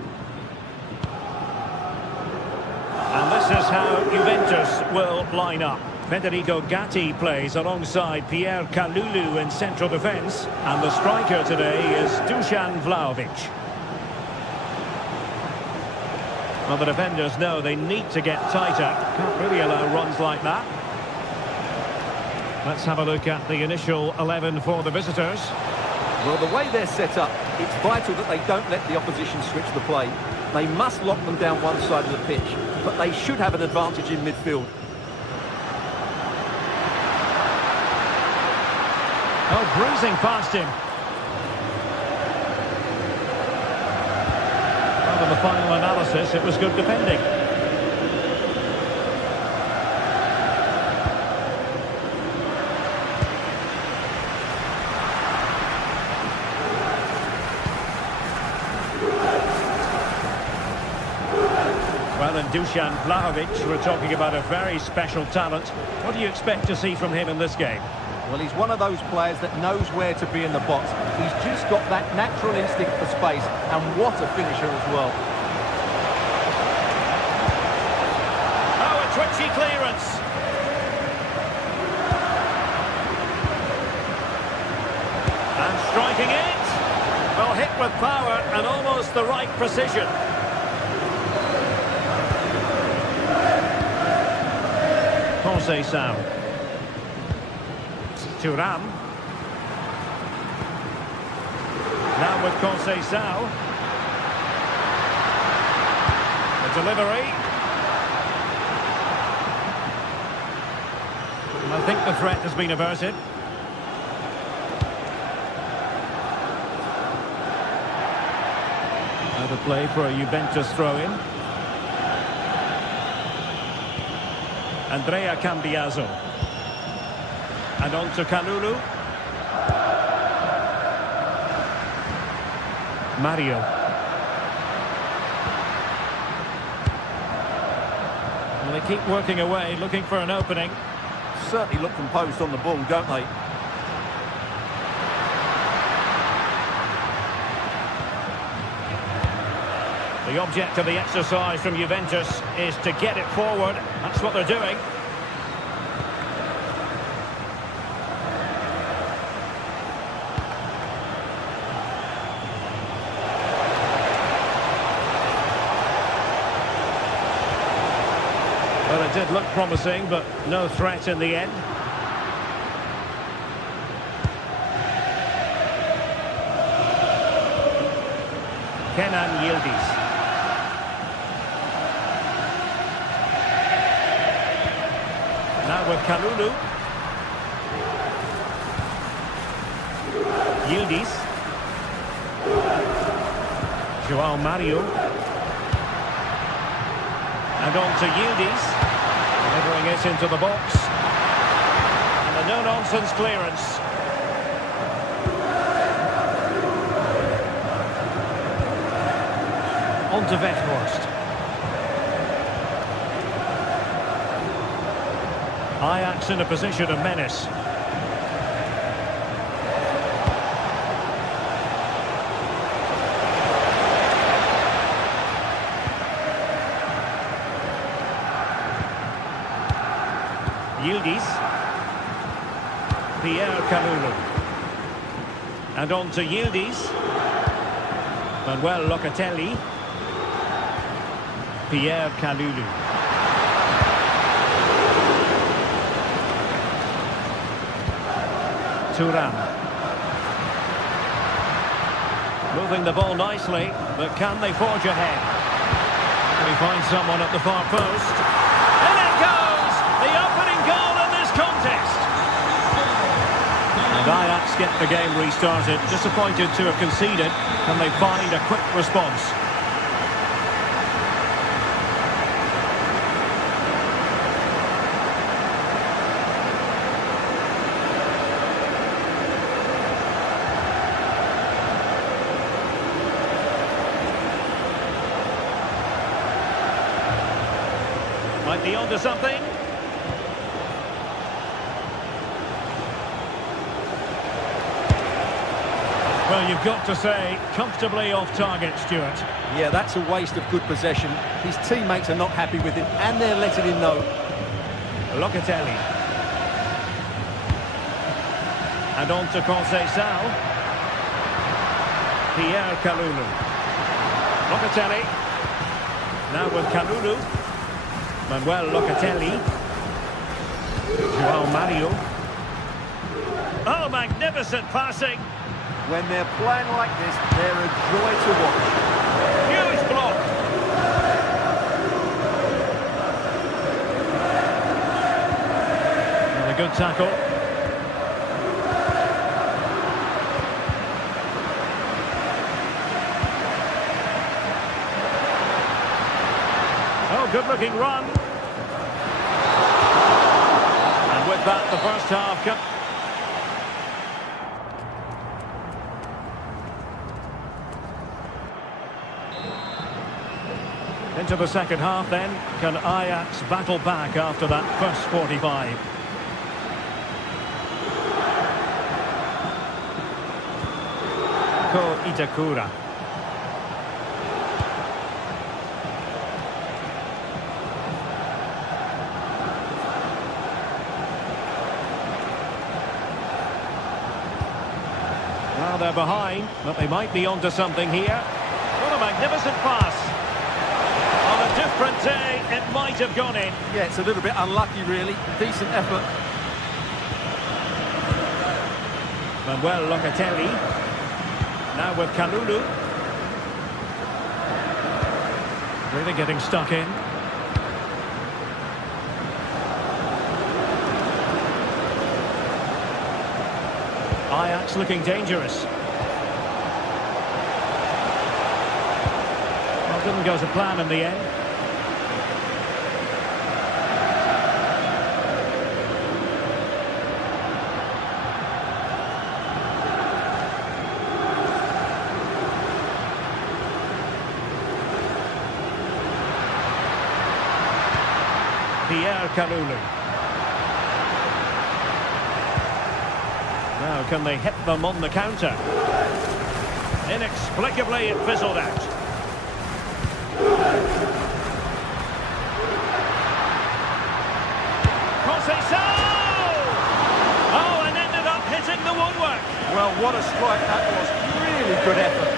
And this is how Juventus will line up. Federico Gatti plays alongside Pierre Kalulu in central defence. And the striker today is Dusan Vlahovic. Well, the defenders know they need to get tighter. Can't really allow runs like that. Let's have a look at the initial 11 for the visitors. Well, the way they're set up, it's vital that they don't let the opposition switch the play. They must lock them down one side of the pitch, but they should have an advantage in midfield. Oh, bruising past him. Well, in the final analysis, it was good defending. Well, and Dusan Vlahovic, we're talking about a very special talent. What do you expect to see from him in this game? Well, he's one of those players that knows where to be in the box. He's just got that natural instinct for space, and what a finisher as well. Oh, a twitchy clearance. And striking it. Well, hit with power and almost the right precision. Conceição. Thuram. Now with Conceição. The delivery. I think the threat has been averted. Now the play for a Juventus throw-in. Andrea Cambiaso. And on to Kalulu. Mario. Well, they keep working away, looking for an opening. Certainly look composed on the ball, don't they? The object of the exercise from Juventus is to get it forward. That's what they're doing. Well, it did look promising, but no threat in the end. Kenan Yildiz. Now with Kalulu. Yildiz. João Mario. And on to Yildiz. Delivering it into the box. And a no-nonsense clearance. On to Weghorst. Ajax in a position of menace. Yildiz. Pierre Kalulu. And on to Yildiz. Manuel Locatelli. Pierre Kalulu. Thuram. Moving the ball nicely, but can they forge ahead? Can he find someone at the far post? And it goes! The opening goal in this contest! And Ajax get the game restarted. Disappointed to have conceded. Can they find a quick response? Might be onto something. Well, you've got to say, comfortably off target, Stuart. Yeah, that's a waste of good possession. His teammates are not happy with him, and they're letting him know. Locatelli. And on to Conceição. Pierre Kalulu. Locatelli. Now with Kalulu. Manuel Locatelli. João Mario. Oh, magnificent passing. When they're playing like this, they're a joy to watch. Huge block. And a good tackle. Oh, good-looking run. And with that, the first half comes. Into the second half then. Can Ajax battle back after that first 45? Ko Itakura. Well, they're behind, but they might be onto something here. What a magnificent pass. On a different day, it might have gone in. Yeah, it's a little bit unlucky, really. Decent effort. Manuel Locatelli. Now with Kalulu. Really getting stuck in. Ajax looking dangerous. Well, didn't go to plan in the end. Kalulu. Now can they hit them on the counter? Inexplicably it fizzled out. Oh, and ended up hitting the woodwork. Well, what a strike that was. Really good effort.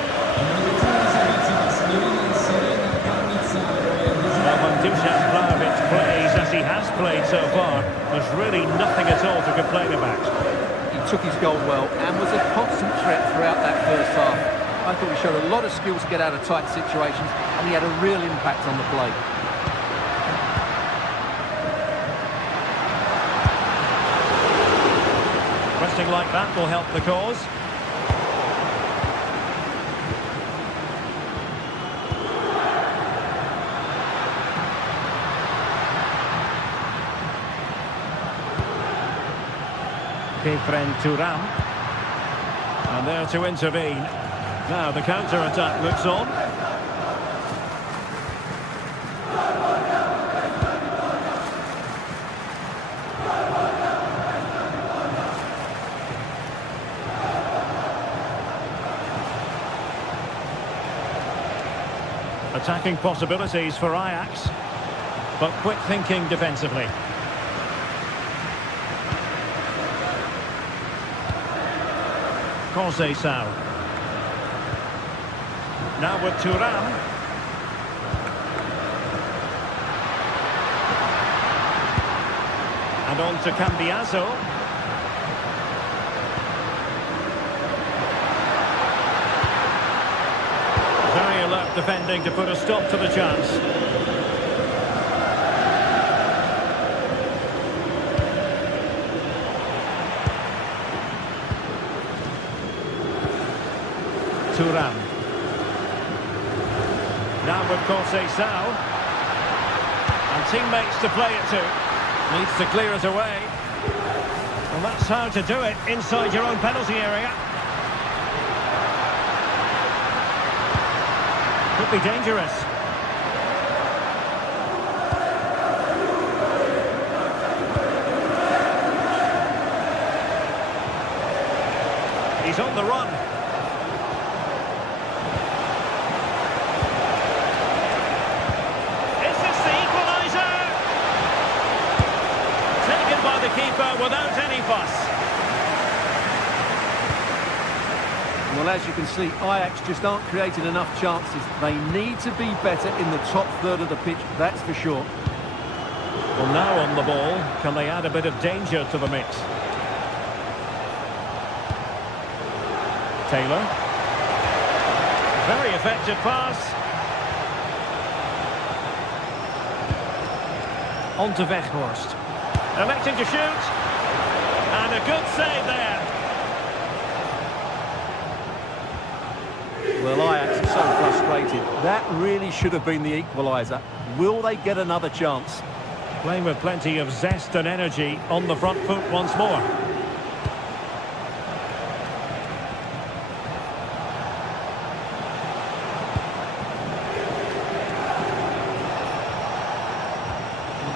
Plays as he has played so far. There's really nothing at all to complain about. He took his goal well and was a constant threat throughout that first half. I thought he showed a lot of skill to get out of tight situations, and he had a real impact on the play. Pressing like that will help the cause. Friend Thuram, and there to intervene. Now the counter-attack looks on. Attacking possibilities for Ajax, but quick thinking defensively. Conceição. Now with Thuram. And on to Cambiaso. Very alert defending to put a stop to the chance. Thuram. Now with Conceição. And teammates to play it to. Needs to clear it away. Well, that's how to do it inside your own penalty area. Could be dangerous. He's on the run. The keeper without any fuss. Well, as you can see, Ajax just aren't creating enough chances. They need to be better in the top third of the pitch, that's for sure. Well, now on the ball, can they add a bit of danger to the mix? Taylor. Very effective pass. On to Weghorst. Electing to shoot, and a good save there. Well, Ajax are so frustrated. That really should have been the equaliser. Will they get another chance? Playing with plenty of zest and energy on the front foot once more.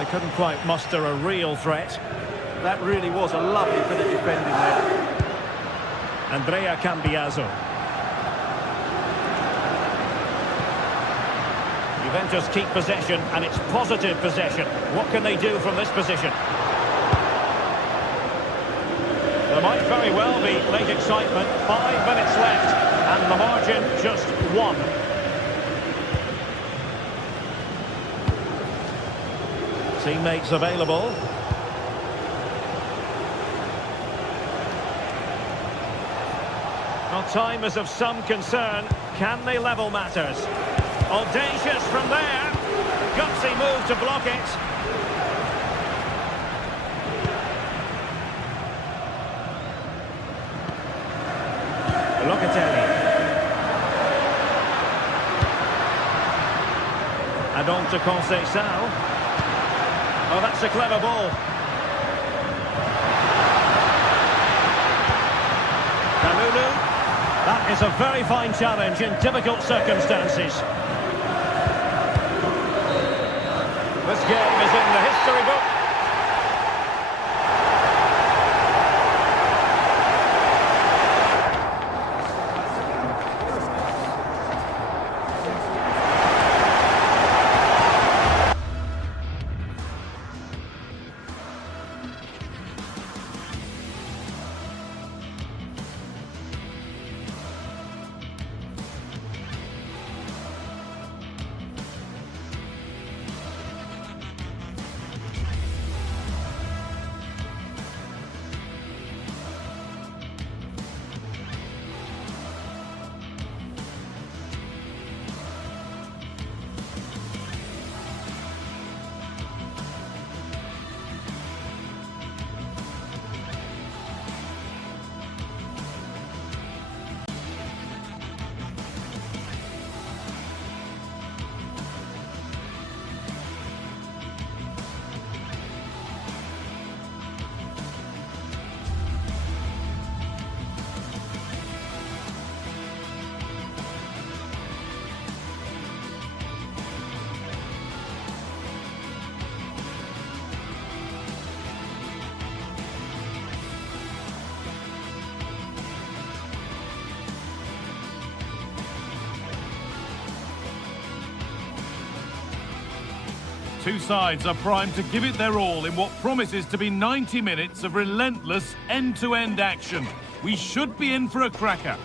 Couldn't quite muster a real threat. That really was a lovely bit of defending there. Andrea Cambiaso. Juventus keep possession, and it's positive possession. What can they do from this position? There might very well be late excitement. 5 minutes left, and the margin just 1. Teammates available. Well, time is of some concern. Can they level matters? Audacious from there. Gutsy move to block it. Locatelli. And on to Conceição. Oh, that's a clever ball. Kalulu. That is a very fine challenge in difficult circumstances. This game is in the history book. Two sides are primed to give it their all in what promises to be 90 minutes of relentless end-to-end action. We should be in for a cracker.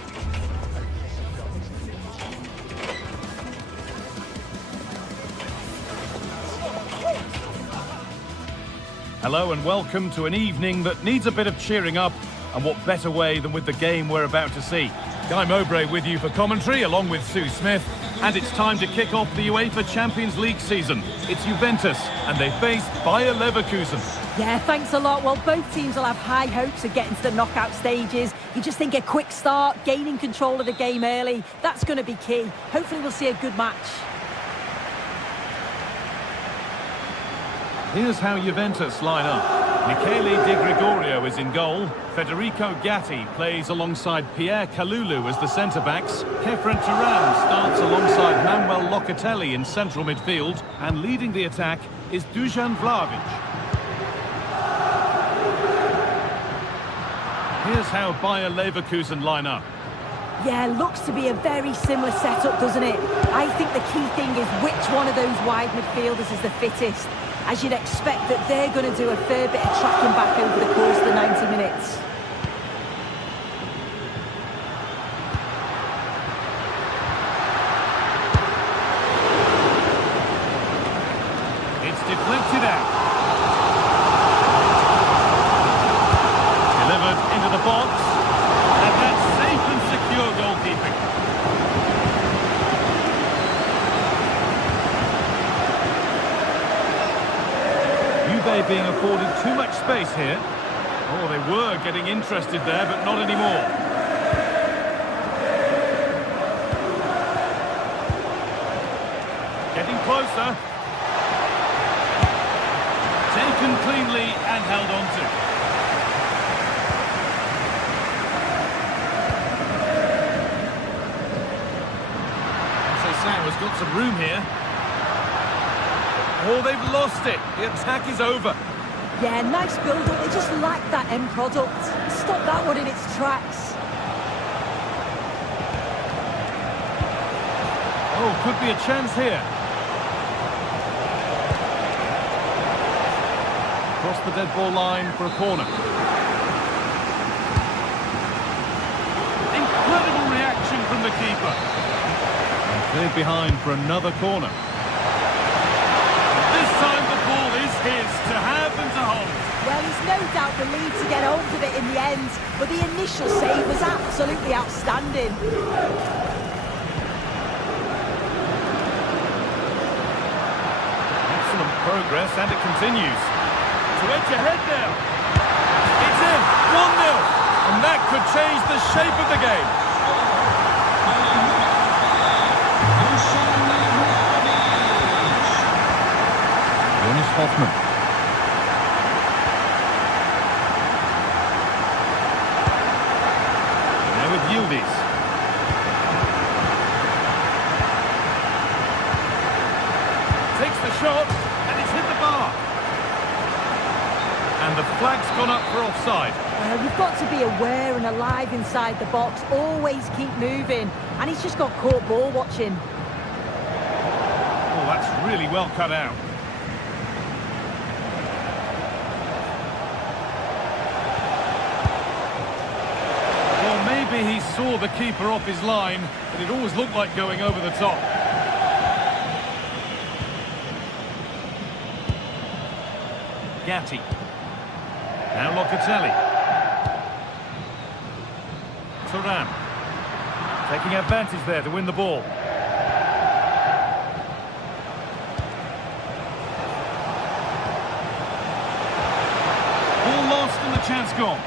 Hello and welcome to an evening that needs a bit of cheering up, and what better way than with the game we're about to see. Guy Mowbray with you for commentary, along with Sue Smith. And it's time to kick off the UEFA Champions League season. It's Juventus, and they face Bayer Leverkusen. Yeah, thanks a lot. Well, both teams will have high hopes of getting to the knockout stages. You just think a quick start, gaining control of the game early, that's going to be key. Hopefully we'll see a good match. Here's how Juventus line up. Michele Di Gregorio is in goal. Federico Gatti plays alongside Pierre Kalulu as the centre-backs. Kefren Turan starts alongside Manuel Locatelli in central midfield. And leading the attack is Dusan Vlahovic. Here's how Bayer Leverkusen line up. Yeah, looks to be a very similar setup, doesn't it? I think the key thing is which one of those wide midfielders is the fittest, as you'd expect that they're going to do a fair bit of tracking back over the course of the 90 minutes. It's deflected out. Delivered into the box. And that's safe and secure goalkeeping. Juve being afforded too much space here. Oh, they were getting interested there, but not anymore. Getting closer. Taken cleanly and held on to. Conceição has got some room here. Oh, they've lost it. The attack is over. Yeah, nice build-up. They just lack that end product. Stop that one in its tracks. Oh, could be a chance here. Across the dead ball line for a corner. the keeper. Cleared behind for another corner. This time the ball is his to have and to hold. Well, he's no doubt relieved to get hold of it in the end, but the initial save was absolutely outstanding. Excellent progress, and it continues. To edge ahead now. It's in, 1-0, and that could change the shape of the game. Jonas Hoffman. Now with Yildiz. Takes the shot, and it's hit the bar. And the flag's gone up for offside. You've got to be aware and alive inside the box. Always keep moving. And he's just got caught ball watching. Oh, that's really well cut out. Well, maybe he saw the keeper off his line, but it always looked like going over the top. Gatti. Now Locatelli. Thuram. Taking advantage there to win the ball. Ball lost and the chance gone.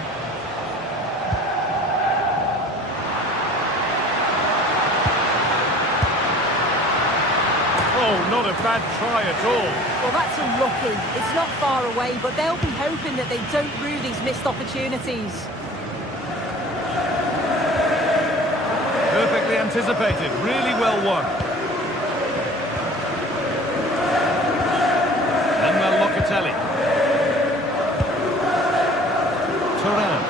Oh, not a bad try at all. Well, that's unlucky. It's not far away, but they'll be hoping that they don't rue these missed opportunities. Perfectly anticipated, really well won. Manuel Locatelli. Thuram.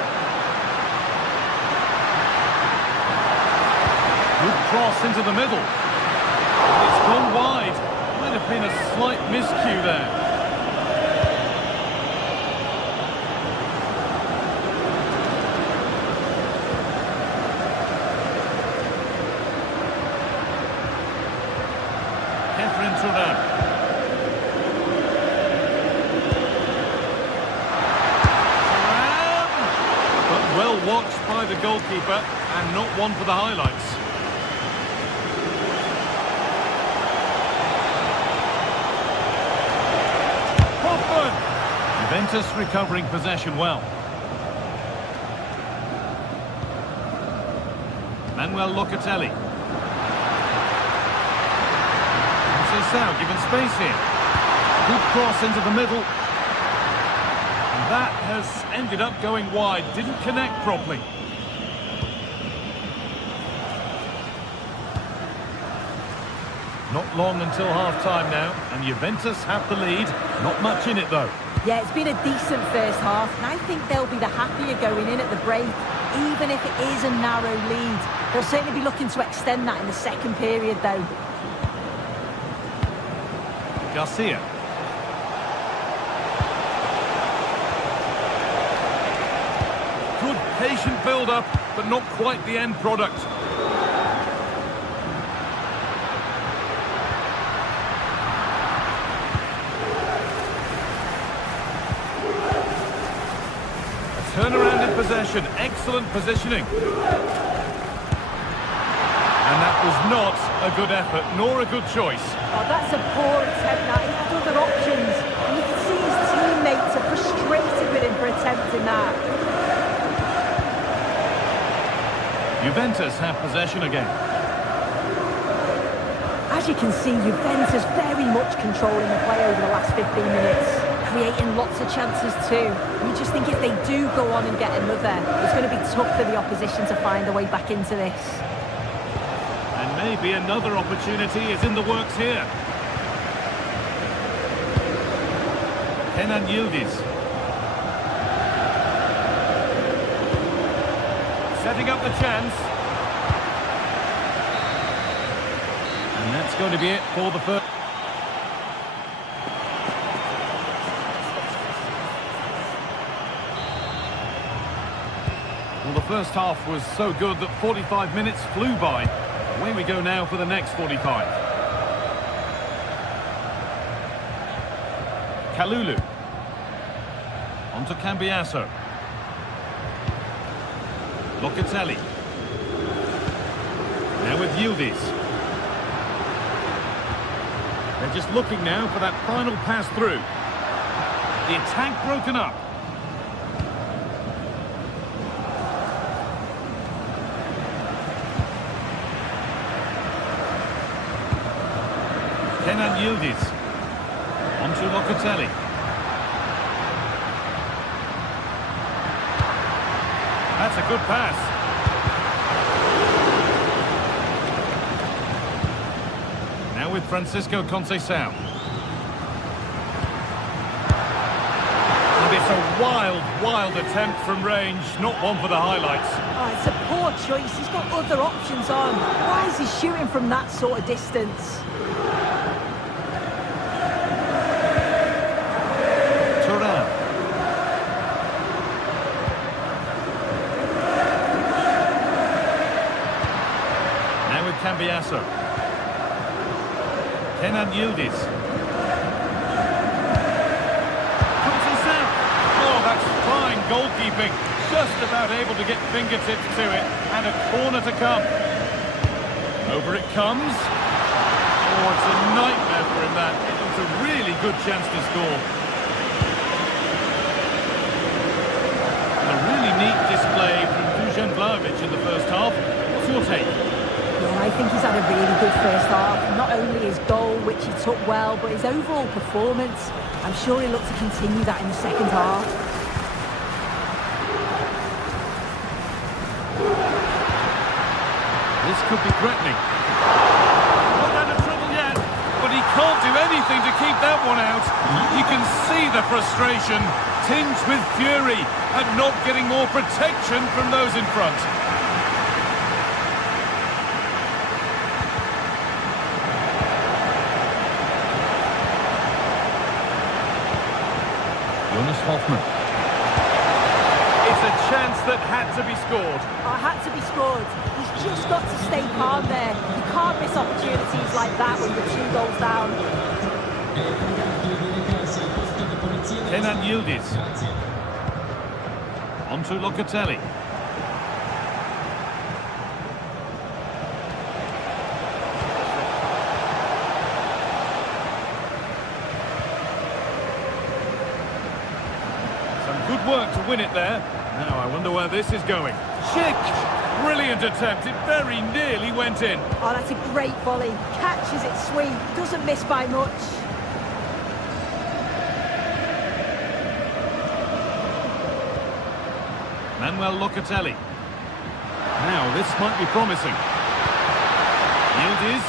Good cross into the middle. It's gone wide. Might have been a slight miscue there. Thuram. But well watched by the goalkeeper and not one for the highlights. Hoffman! Juventus recovering possession well. Manuel Locatelli. Now given space here. Good cross into the middle. And that has ended up going wide. Didn't connect properly. Not long until half-time now, and Juventus have the lead. Not much in it, though. Yeah, it's been a decent first half, and I think they'll be the happier going in at the break, even if it is a narrow lead. They'll certainly be looking to extend that in the second period, though. Garcia. Good patient build-up, but not quite the end product. A turnaround in possession, excellent positioning. And that was not a good effort, nor a good choice. Oh, that's a poor attempt now. He had other options. And you can see his teammates are frustrated with him for attempting that. Juventus have possession again. As you can see, Juventus very much controlling the play over the last 15 minutes. Creating lots of chances too. You just think if they do go on and get another, it's going to be tough for the opposition to find a way back into this. And maybe another opportunity is in the works here. Kenan Yildiz. Setting up the chance. And that's going to be it for the first. Well, the first half was so good that 45 minutes flew by. Away we go now for the next 45. Kalulu. On to Cambiasso. Locatelli. Now with Yildiz. They're just looking now for that final pass through. The attack broken up. Kenan Yildiz. On to Locatelli. That's a good pass. Now with Francisco Conceição. And it's a wild attempt from range, not one for the highlights. Oh, it's a poor choice. He's got other options on. Why is he shooting from that sort of distance? Cambiasso. Kenan Yildiz. Conceição. Oh, that's fine goalkeeping. Just about able to get fingertips to it. And a corner to come. Over it comes. Oh, it's a nightmare for him, that. It was a really good chance to score. And a really neat display from Dusan Vlahovic in the first half. What's your take? Yeah, I think he's had a really good first half. Not only his goal, which he took well, but his overall performance. I'm sure he'll look to continue that in the second half. This could be threatening. Not out of trouble yet, but he can't do anything to keep that one out. You can see the frustration, tinged with fury, at not getting more protection from those in front. Hoffman. It's a chance that had to be scored. Oh, had to be scored. He's just got to stay calm there. You can't miss opportunities like that when you're 2 goals down. Kenan Yildiz. On to Locatelli. Good work to win it there. Now I wonder where this is going. Chick! Brilliant attempt. It very nearly went in. Oh, that's a great volley. Catches it sweet. Doesn't miss by much. Manuel Locatelli. Now this might be promising. Yildiz.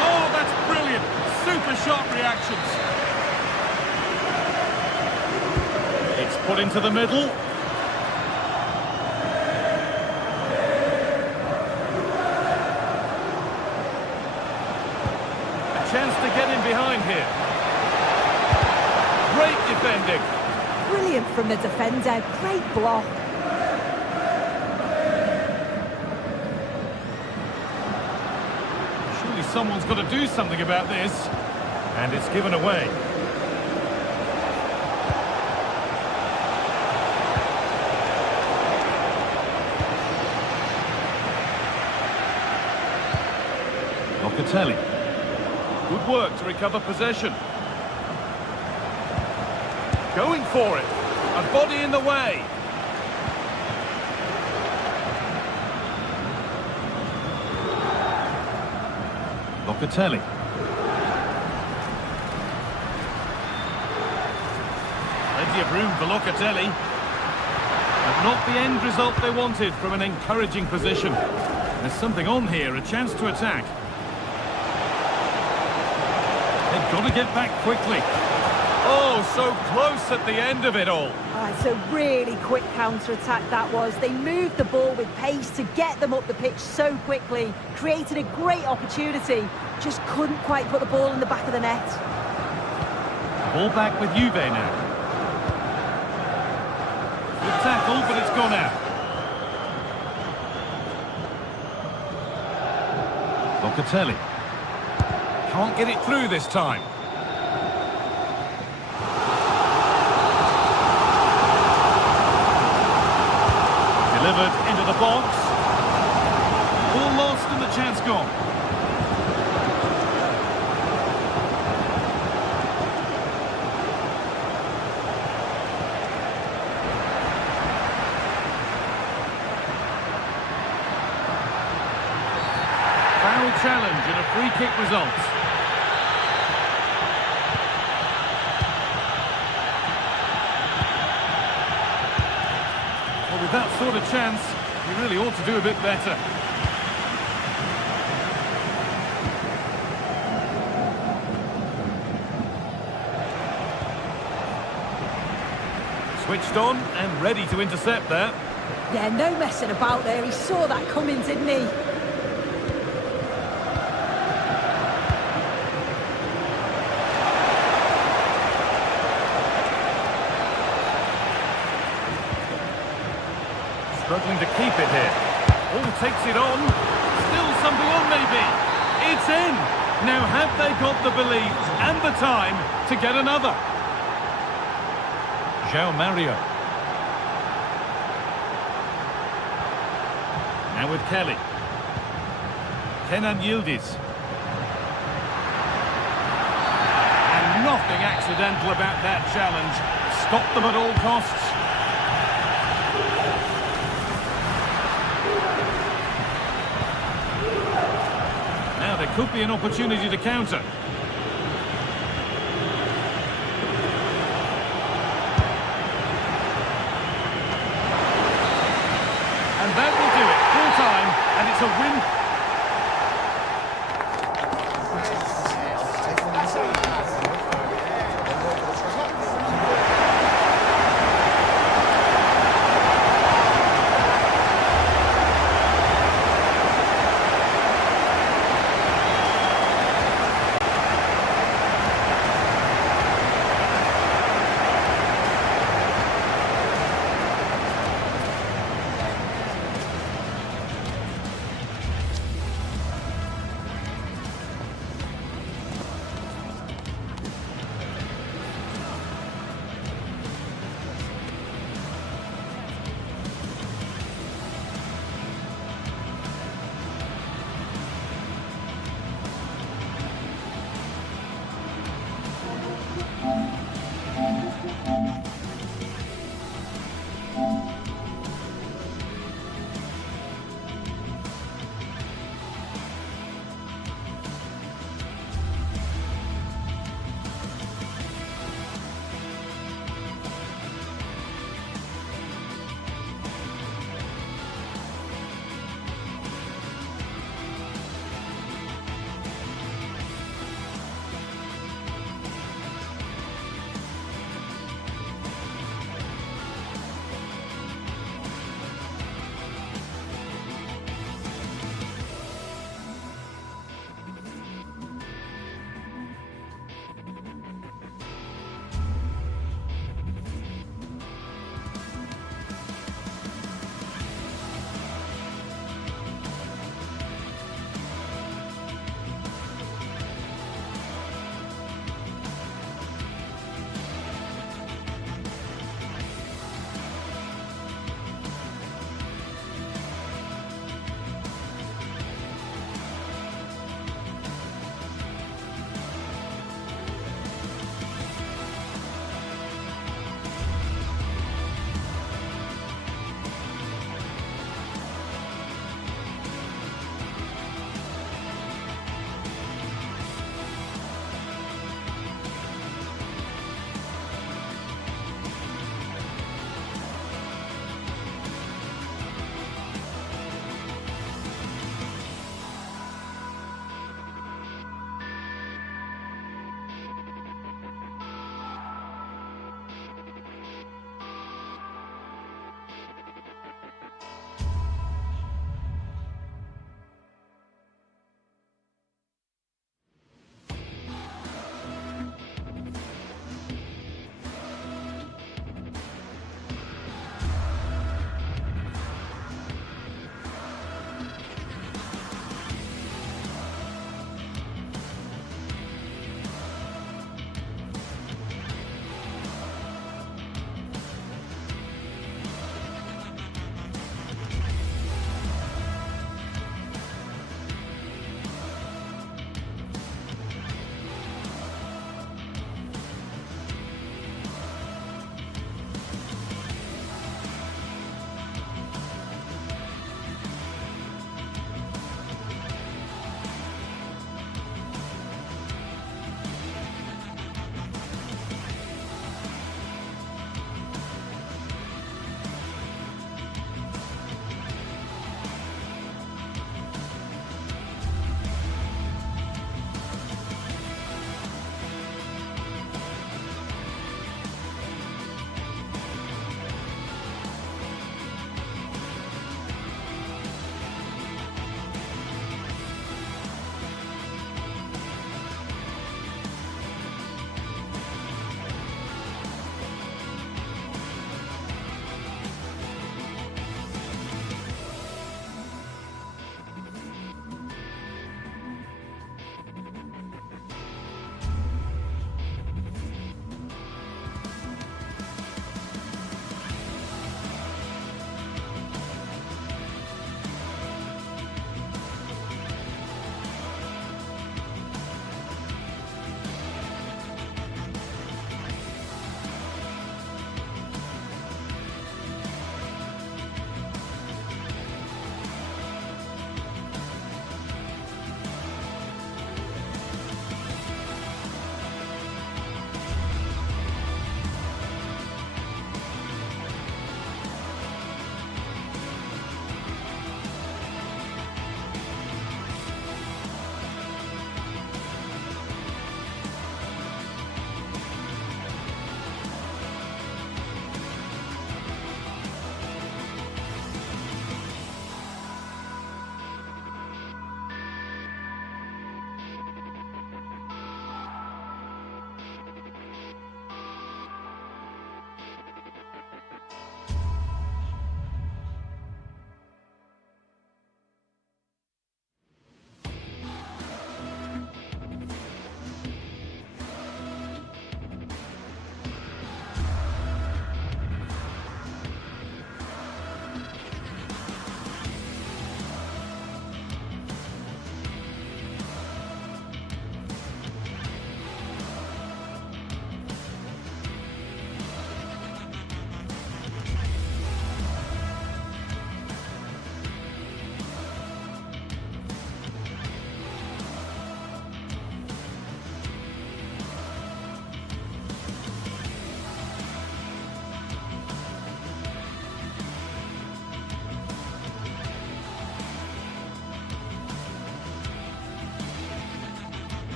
Oh, that's brilliant. Super sharp reactions. Put into the middle. A chance to get in behind here. Great defending. Brilliant from the defender. Great block. Surely someone's got to do something about this. And it's given away. Locatelli. Good work to recover possession. Going for it. A body in the way. Locatelli. Plenty of room for Locatelli. But not the end result they wanted from an encouraging position. There's something on here, a chance to attack. They've got to get back quickly. Oh, so close at the end of it all. Oh, it's a really quick counter-attack that was. They moved the ball with pace to get them up the pitch so quickly. Created a great opportunity. Just couldn't quite put the ball in the back of the net. Ball back with Juve now. Good tackle, but it's gone out. Locatelli. Can't get it through this time. Delivered into the box. All lost and the chance gone. Foul challenge and a free kick results. Well, with that sort of chance, you really ought to do a bit better. Switched on and ready to intercept there. Yeah, no messing about there. He saw that coming, didn't he? Struggling to keep it here. Oh, takes it on. Still something on, maybe. It's in. Now, have they got the belief and the time to get another? João Mario. Now with Kelly. Kenan Yildiz. And nothing accidental about that challenge. Stop them at all costs. Now there could be an opportunity to counter. And that will do it. Full time, and it's a win.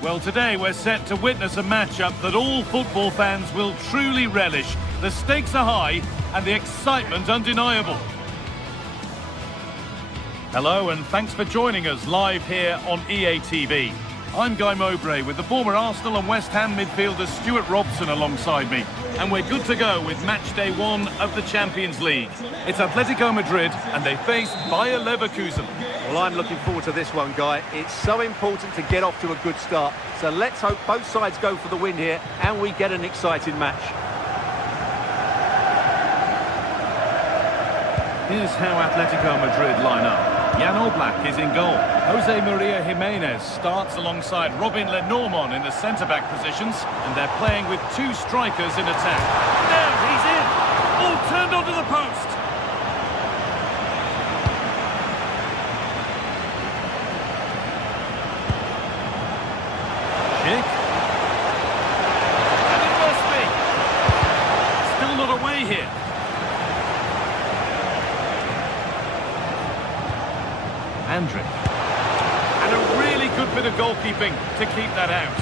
Well, today we're set to witness a matchup that all football fans will truly relish. The stakes are high and the excitement undeniable. Hello and thanks for joining us live here on EA TV. I'm Guy Mowbray with the former Arsenal and West Ham midfielder Stuart Robson alongside me. And we're good to go with match day 1 of the Champions League. It's Atletico Madrid and they face Bayer Leverkusen. Well, I'm looking forward to this one, Guy. It's so important to get off to a good start. So let's hope both sides go for the win here and we get an exciting match. Here's how Atletico Madrid line up. Jan Oblak is in goal. Jose Maria Jimenez starts alongside Robin Lenormand in the centre-back positions, and they're playing with 2 strikers in attack. Now he's in! All turned onto the post! Schick. And it must be! Still not away here. Andrick. And a really good bit of goalkeeping to keep that out.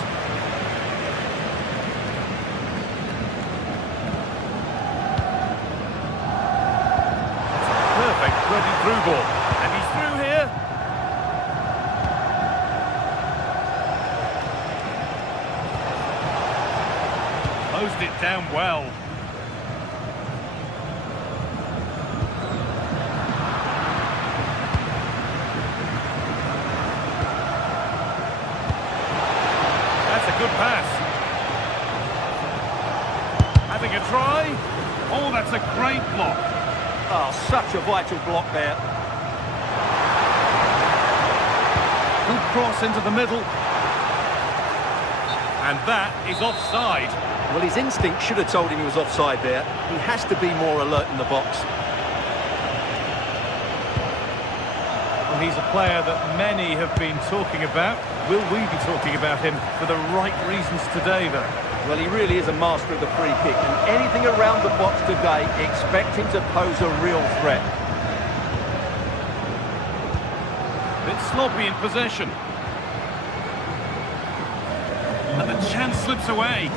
It's a perfect threaded through ball. And he's through here. Closed it down well. Good pass. Having a try. Oh, that's a great block. Oh, such a vital block there. Good cross into the middle. And that is offside. Well, his instinct should have told him he was offside there. He has to be more alert in the box. Well, he's a player that many have been talking about. Will we be talking about him for the right reasons today, though? Well, he really is a master of the free kick, and anything around the box today, expect him to pose a real threat. Bit sloppy in possession. And the chance slips away.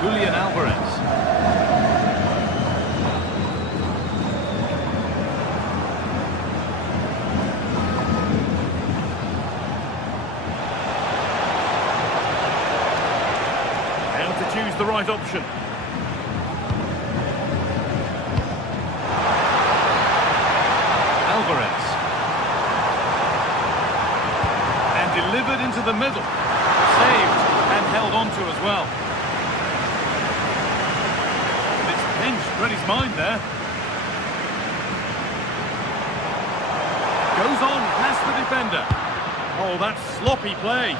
Julian Alvarez. Choose the right option. Alvarez. And delivered into the middle. Saved and held on to as well. And it's pinched, read his mind there. Goes on past the defender. Oh, that's sloppy play.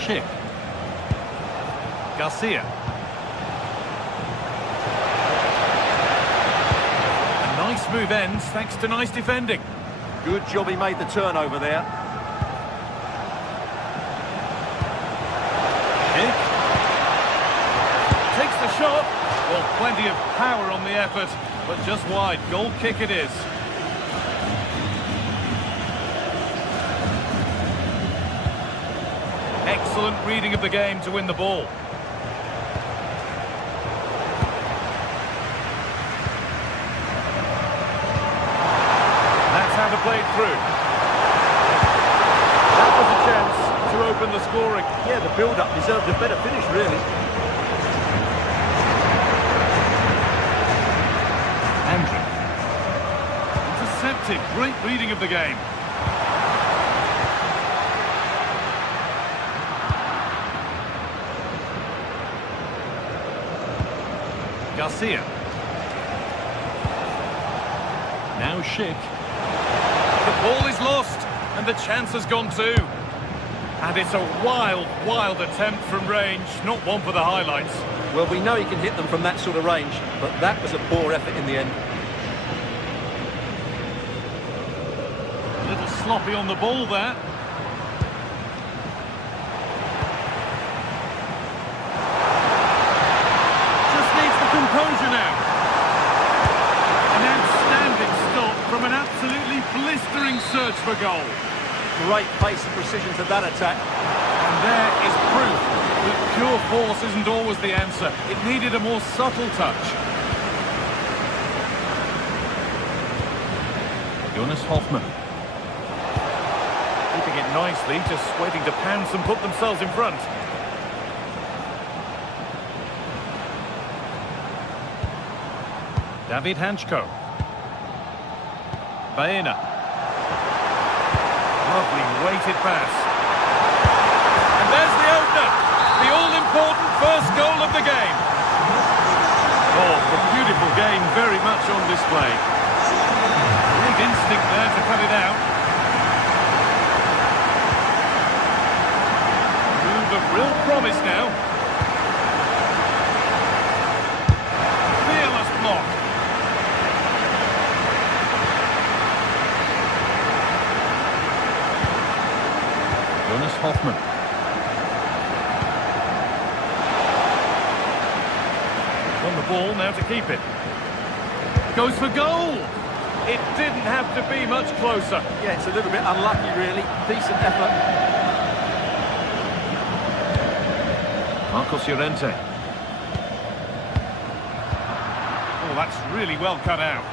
Schick. Garcia. A nice move ends thanks to nice defending. Good job he made the turnover there. Schick. Takes the shot. Well, plenty of power on the effort, but just wide. Goal kick it is. Excellent reading of the game to win the ball. That's how to play it through. That was a chance to open the scoring. Yeah, the build-up deserved a better finish, really. Andrew. Intercepted. Great reading of the game. Garcia. Now Schick. The ball is lost, and the chance has gone too. And it's a wild, wild attempt from range, not one for the highlights. Well, we know he can hit them from that sort of range, but that was a poor effort in the end. A little sloppy on the ball there. emerge for goal. Great pace and precision to that attack. And there is proof that pure force isn't always the answer. It needed a more subtle touch. Jonas Hoffmann. Keeping it nicely, just waiting to pounce and put themselves in front. David Hanchko. Baena. Lovely weighted pass. And there's the opener. The all-important first goal of the game. Oh, a beautiful game, very much on display. Great instinct there to cut it out. Move of real promise now. Fearless block. Jonas Hoffmann. On the ball, now to keep it. Goes for goal! It didn't have to be much closer. Yeah, it's a little bit unlucky, really. Decent effort. Marcos Llorente. Oh, that's really well cut out.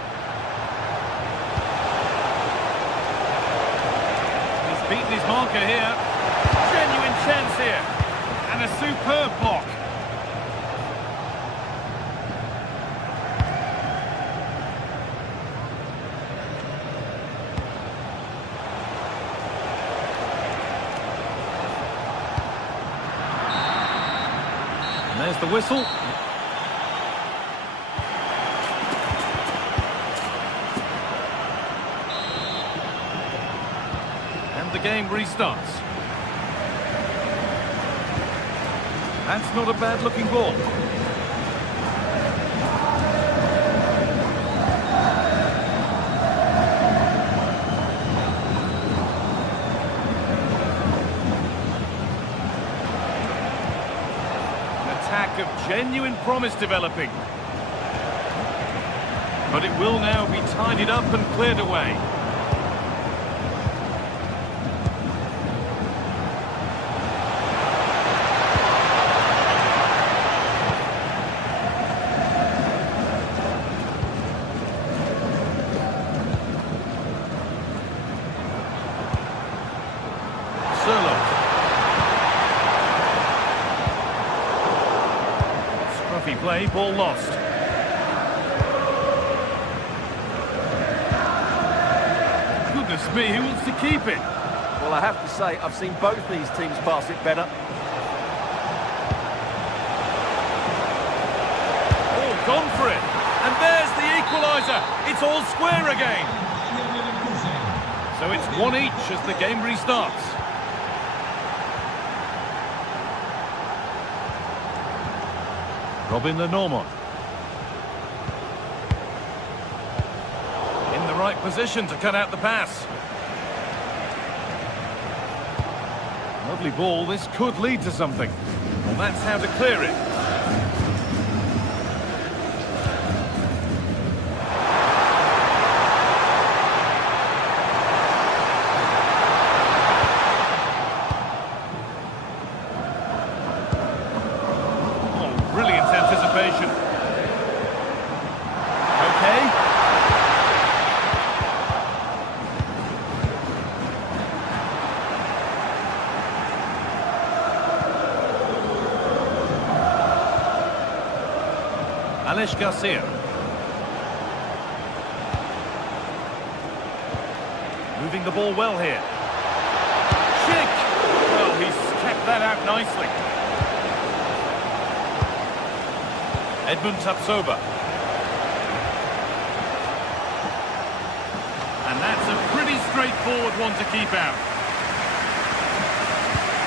He's beaten his marker here. Genuine chance here. And a superb block. And there's the whistle. And the game restarts. That's not a bad-looking ball. Attack of genuine promise developing. But it will now be tidied up and cleared away. Scruffy play, ball lost. Goodness me, who wants to keep it? Well, I have to say, I've seen both these teams pass it better. Oh, gone for it. And there's the equaliser. It's all square again. So it's 1 each as the game restarts. Robin the Normand. In the right position to cut out the pass. Lovely ball, this could lead to something. Well, that's how to clear it. Brilliant anticipation. Okay. Alex Garcia. Moving the ball well here. Chick! Well, he's kept that out nicely. Edmund Tapsoba. And that's a pretty straightforward one to keep out.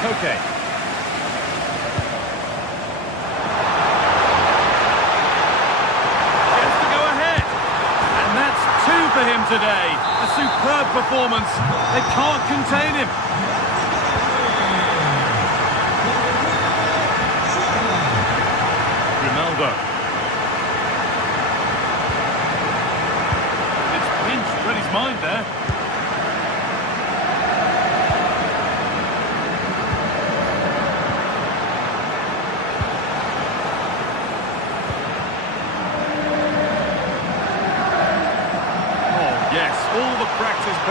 Okay. Chance to go ahead. And that's 2 for him today. A superb performance. They can't contain him. Ronaldo. Read his mind there.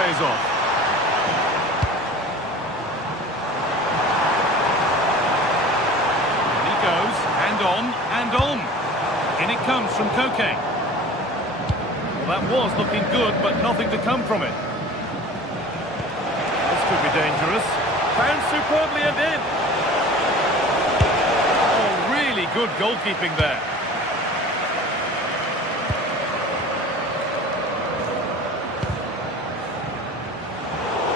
pays off. And he goes, and on, and on. In it comes from Koke. Well, that was looking good, but nothing to come from it. This could be dangerous. Found superbly and in. Oh, really good goalkeeping there.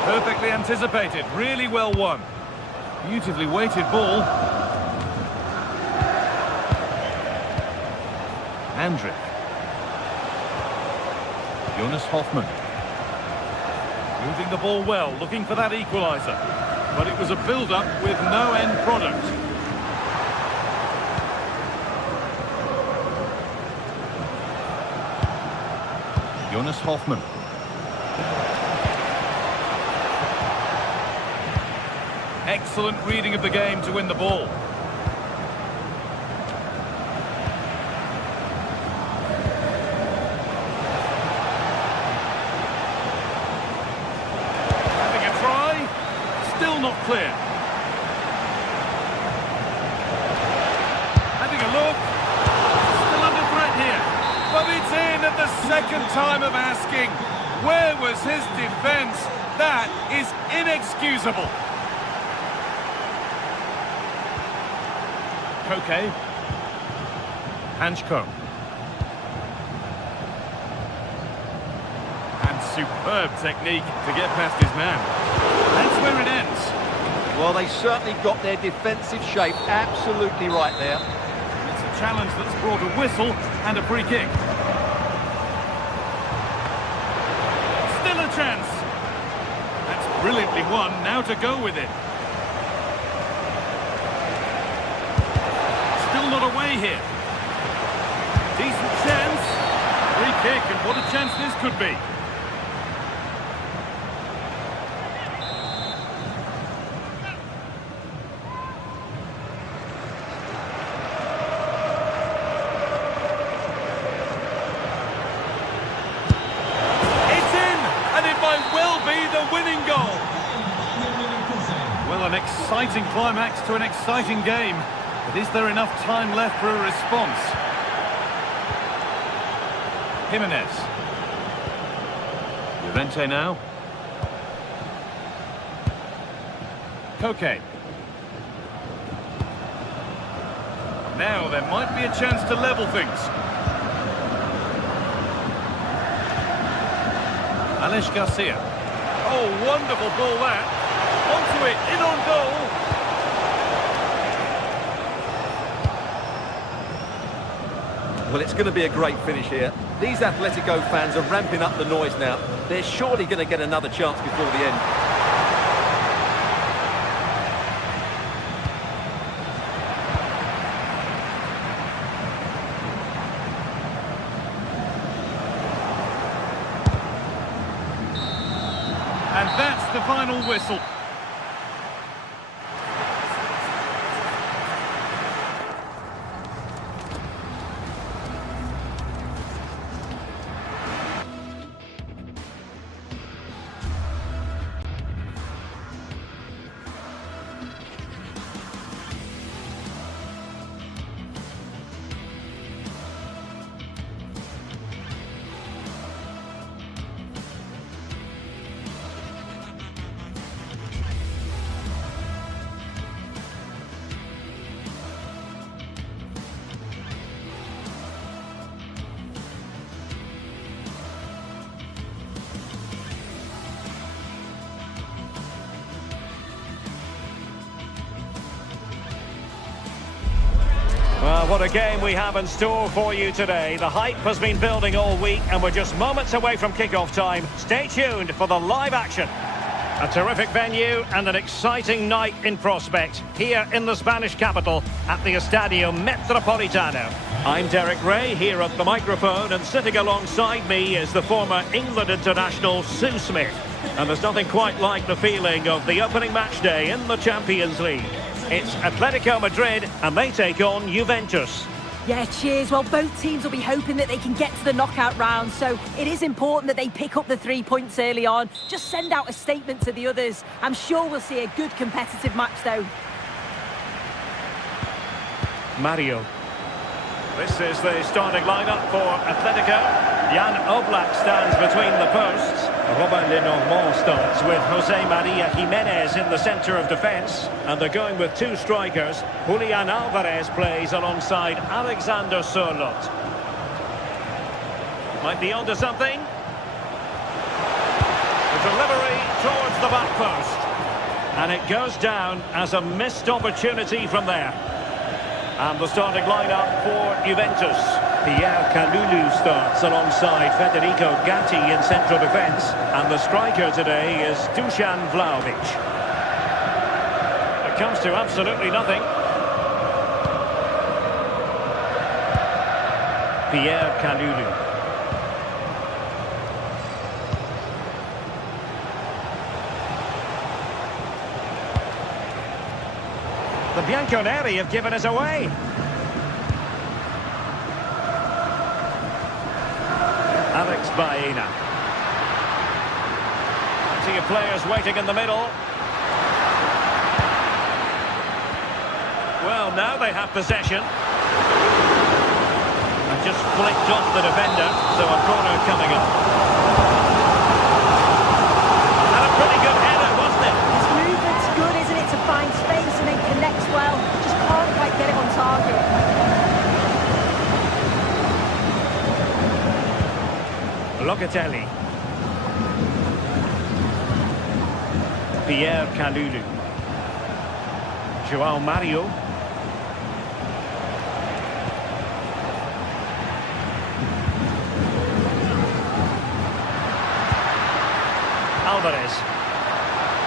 Perfectly anticipated, really well won. Beautifully weighted ball. Andrick. Jonas Hoffmann. Moving the ball well, looking for that equaliser. But it was a build-up with no end product. Jonas Hoffmann. Excellent reading of the game to win the ball. Having a try. Still not clear. Having a look. Still under threat here. But it's in at the second time of asking. Where was his defence? That is inexcusable. Koke. Hanchko. And superb technique to get past his man. That's where it ends. Well, they certainly got their defensive shape absolutely right there. It's a challenge that's brought a whistle and a free kick. Still a chance. That's brilliantly won. Now to go with it. Not away here. Decent chance. Free kick, and what a chance this could be. It's in, and it might well be the winning goal. Well, an exciting climax to an exciting game. But is there enough time left for a response? Jimenez. Llorente now. Koke. Now there might be a chance to level things. Alex Garcia. Oh, wonderful ball that. Onto it, in on goal. Well, it's going to be a great finish here. These Atletico fans are ramping up the noise now. They're surely going to get another chance before the end. And that's the final whistle. Well, what a game we have in store for you today. The hype has been building all week and we're just moments away from kickoff time. Stay tuned for the live action. A terrific venue and an exciting night in prospect here in the Spanish capital at the Estadio Metropolitano. I'm Derek Ray here at the microphone, and sitting alongside me is the former England international Sue Smith. And there's nothing quite like the feeling of the opening match day in the Champions League. It's Atletico Madrid and they take on Juventus. Yeah, cheers. Well, both teams will be hoping that they can get to the knockout round, so it is important that they pick up the 3 points early on. Just send out a statement to the others. I'm sure we'll see a good competitive match, though. Mario. This is the starting lineup for Atletico. Jan Oblak stands between the posts. Robin Lenormand starts with Jose Maria Jimenez in the centre of defence. And they're going with 2 strikers. Julian Alvarez plays alongside Alexander Sørloth. Might be onto something. The delivery towards the back post. And it goes down as a missed opportunity from there. And the starting lineup for Juventus. Pierre Kalulu starts alongside Federico Gatti in central defence. And the striker today is Dusan Vlahovic. It comes to absolutely nothing. Pierre Kalulu. The Bianconeri have given us away. Alex Baena. See of players waiting in the middle. Well, now they have possession. And just flicked off the defender, so a corner coming up. And a pretty good header, wasn't it? His movement's good, isn't it, to find space and then connects well. Just can't quite get it on target. Locatelli. Pierre Kalulu. João Mario. Alvarez.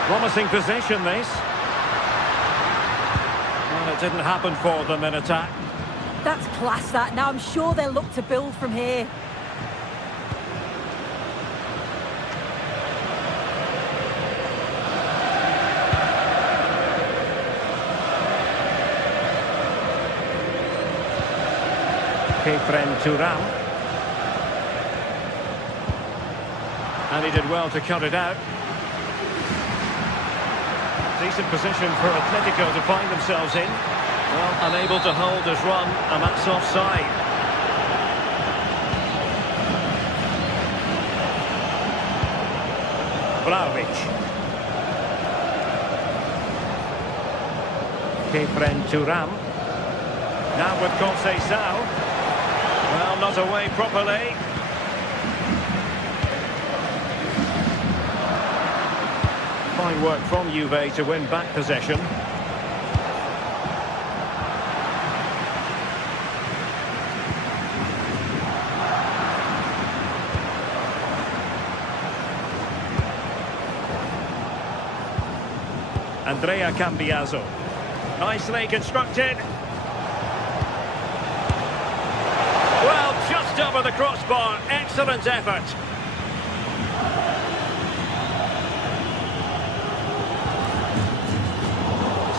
Promising possession, this. Well, it didn't happen for them in attack. That's class, that. Now I'm sure they'll look to build from here. Turam. And he did well to cut it out. Decent position for Atletico to find themselves in. Well, unable to hold his run, and that's offside. Vlahovic. Turam. Now with Conceição. Well, not away properly. Fine work from Juve to win back possession. Andrea Cambiaso. Nicely constructed. Well, just over the crossbar. Excellent effort.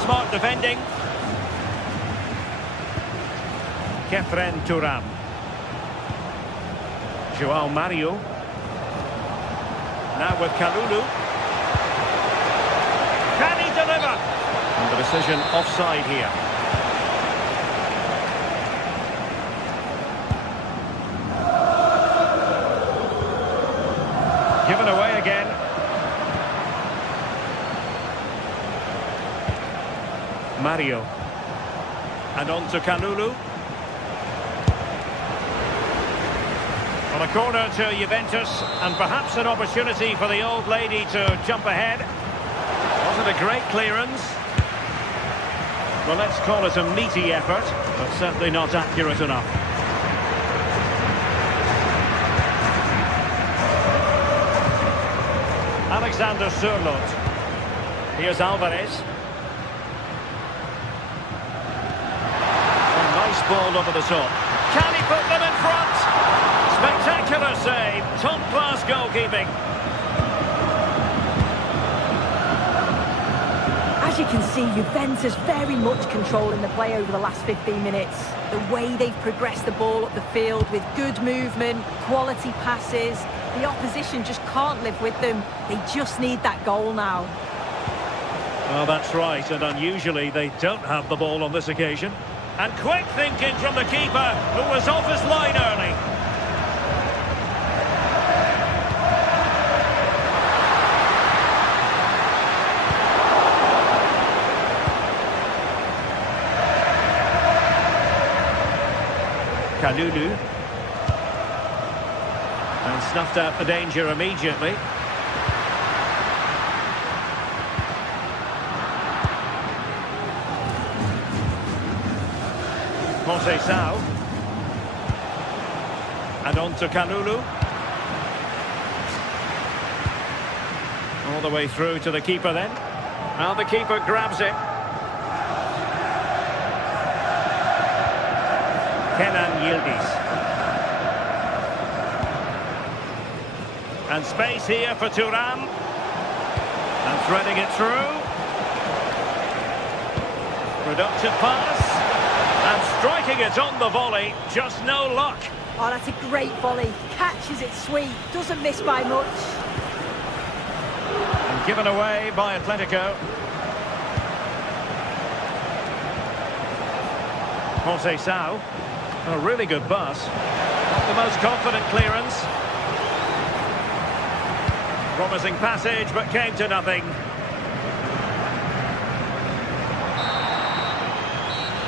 Smart defending. Turam. João Mario. Now with Kalulu. Can he deliver? And the decision offside here. Given away again. Mario. And on to Kalulu. On a corner to Juventus, and perhaps an opportunity for the old lady to jump ahead. Wasn't a great clearance. Well, let's call it a meaty effort, but certainly not accurate enough. Alexander Sørloth. Here's Alvarez. A nice ball over the top. Can he put them in front? Spectacular save. Top-class goalkeeping. As As you can see, Juventus very much controlling the play over the last 15 minutes. The way they've progressed the ball up the field with good movement, quality passes. The opposition just can't live with them. They just need that goal now. Oh, that's right, and unusually they don't have the ball on this occasion. And quick thinking from the keeper, who was off his line early. Kalulu. And snuffed out the danger immediately. Sao. And on to Kalulu. All the way through to the keeper then. Now the keeper grabs it. Kenan Yildiz. And space here for Thuram. And threading it through. Productive pass. And striking it on the volley, just no luck. Oh, that's a great volley. Catches it sweet, doesn't miss by much. And given away by Atletico. Sao. A really good pass. Not the most confident clearance. Promising passage, but came to nothing.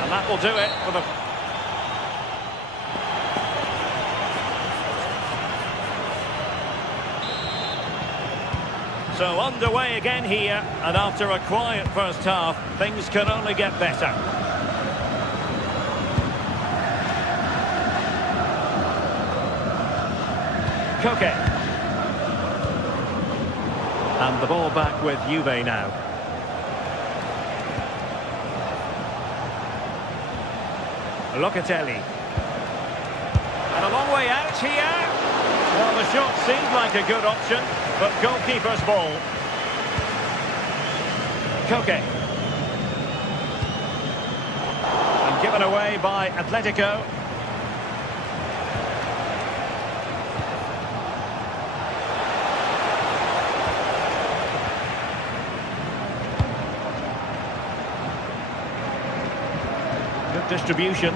And that will do it for the... So underway again here, and after a quiet first half, things can only get better. Koke. And the ball back with Juve now. Locatelli. And a long way out here. Well, the shot seemed like a good option, but goalkeeper's ball. Koke. And given away by Atletico. Good distribution.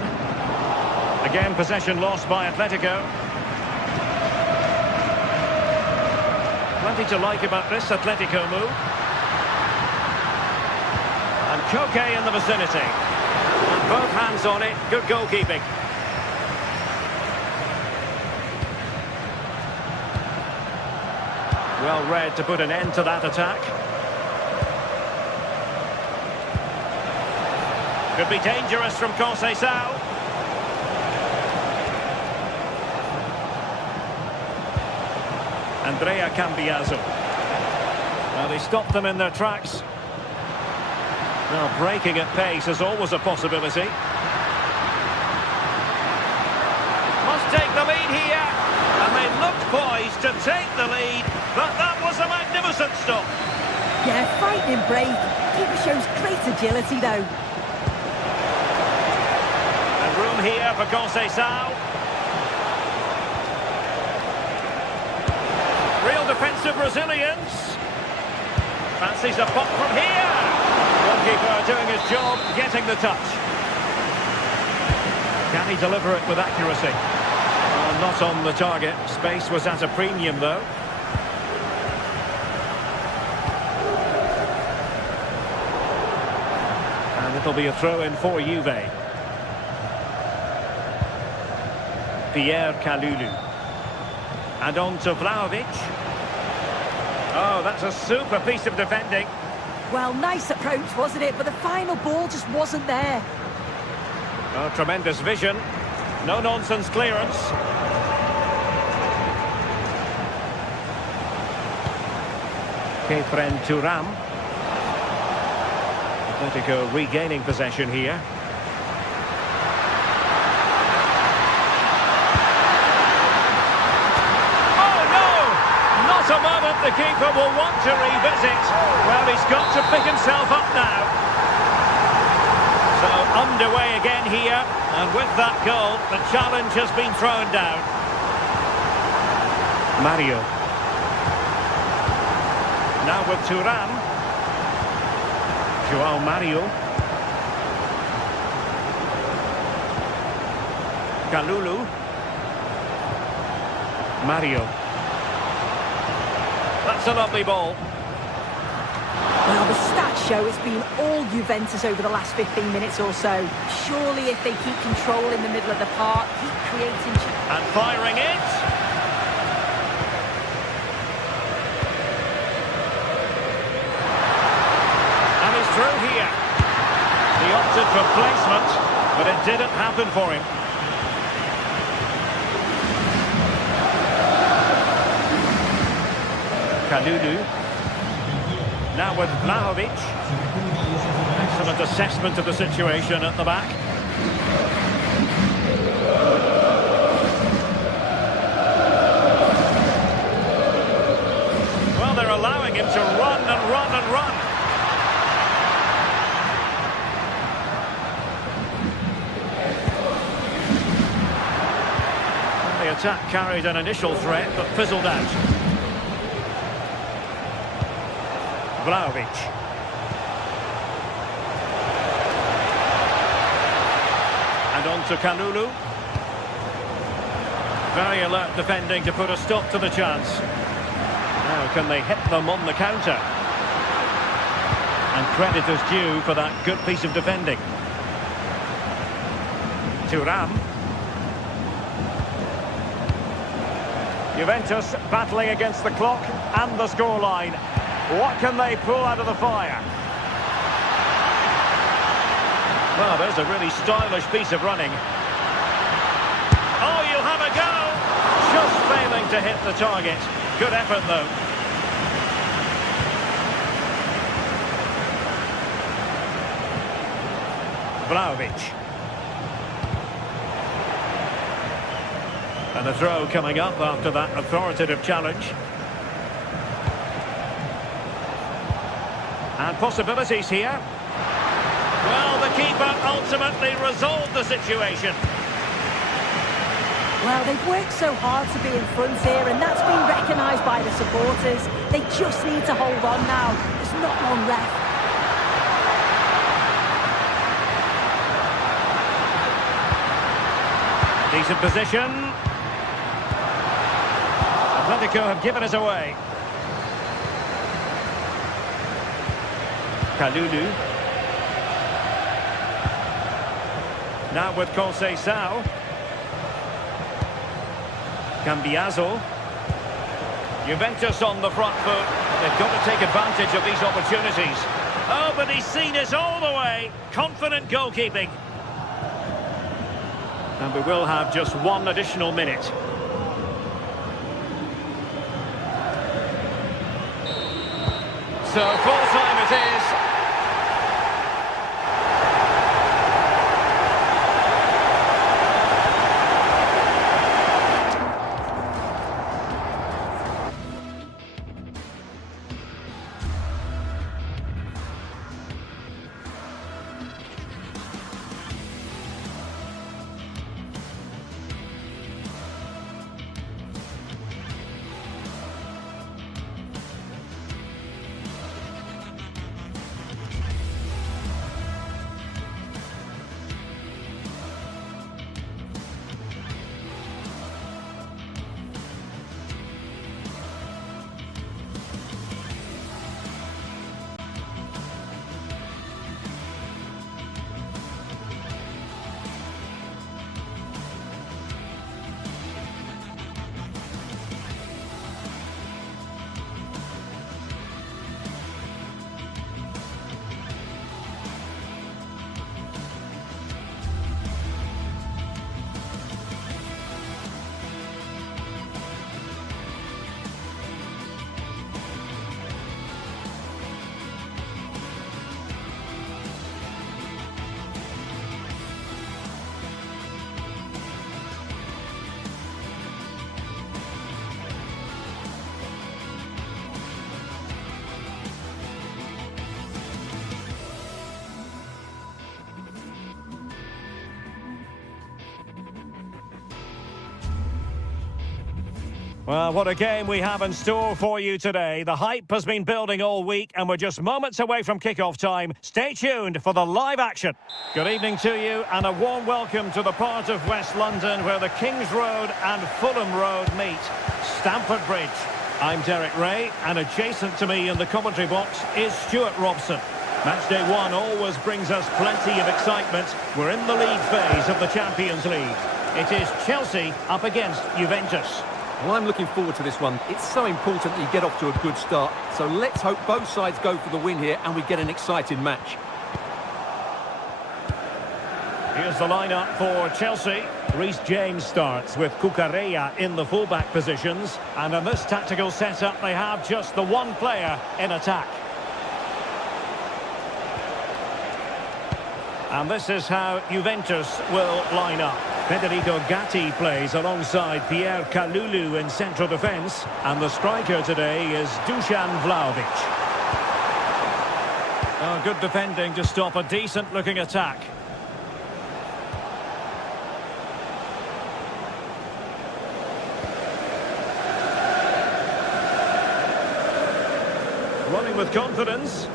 Again, possession lost by Atletico. Plenty to like about this Atletico move. And Koke in the vicinity. And both hands on it. Good goalkeeping. Well read to put an end to that attack. Could be dangerous from Sao. Andrea Cambiaso. Now they stopped them in their tracks. Now breaking at pace is always a possibility. Must take the lead here. And they looked poised to take the lead. But that was a magnificent stop. Yeah, frightening break. Keeper shows great agility though. Room here for Sao. Real defensive resilience. Fancies a pop from here. Goalkeeper doing his job, getting the touch. Can he deliver it with accuracy? Well, not on the target. Space was at a premium though. And it'll be a throw-in for Juve. Pierre Kalulu. And on to Vlahovic. Oh, that's a super piece of defending. Well, nice approach, wasn't it? But the final ball just wasn't there. Oh, tremendous vision. No-nonsense clearance. Kefren Thuram. Atletico regaining possession here. the keeper will want to revisit. Well, he's got to pick himself up now. So underway again here, and with that goal, the challenge has been thrown down. Mario. Now with Thuram. Joao Mario. Kalulu. Mario. That's a lovely ball. Well, the stats show it's been all Juventus over the last 15 minutes or so. Surely if they keep control in the middle of the park, keep creating... And firing it. And he's through here. He opted for placement, but it didn't happen for him. Kalulu. Now with Vlahovic. Excellent assessment of the situation at the back. Well, they're allowing him to run and run and run. The attack carried an initial threat, but fizzled out. Vlahovic. And on to Kalulu. Very alert defending to put a stop to the chance. Now can they hit them on the counter? And credit is due for that good piece of defending. Thuram. Juventus battling against the clock and the scoreline. What can they pull out of the fire? Well, there's a really stylish piece of running. Oh, you'll have a go! Just failing to hit the target. Good effort, though. Vlahovic. And a throw coming up after that authoritative challenge. And possibilities here. Well, the keeper ultimately resolved the situation. Well, they've worked so hard to be in front here, and that's been recognised by the supporters. They just need to hold on now. There's not long left. Decent position. Atletico have given us away. Kalulu. Now with Conceição. Cambiaso. Juventus on the front foot. They've got to take advantage of these opportunities. Oh, but he's seen us all the way. Confident goalkeeping. And we will have just one additional minute. So full time it is. Well, what a game we have in store for you today. The hype has been building all week and we're just moments away from kick-off time. Stay tuned for the live action. Good evening to you and a warm welcome to the part of West London where the Kings Road and Fulham Road meet. Stamford Bridge. I'm Derek Ray and adjacent to me in the commentary box is Stuart Robson. Matchday 1 always brings us plenty of excitement. We're in the league phase of the Champions League. It is Chelsea up against Juventus. Well, I'm looking forward to this one. It's so important that you get off to a good start. So let's hope both sides go for the win here and we get an exciting match. Here's the lineup for Chelsea. Reece James starts with Cucurella in the fullback positions. And in this tactical setup, they have just the one player in attack. And this is how Juventus will line up. Federico Gatti plays alongside Pierre Kalulu in central defence. And the striker today is Dusan Vlahovic. Oh, good defending to stop a decent-looking attack. Running with confidence.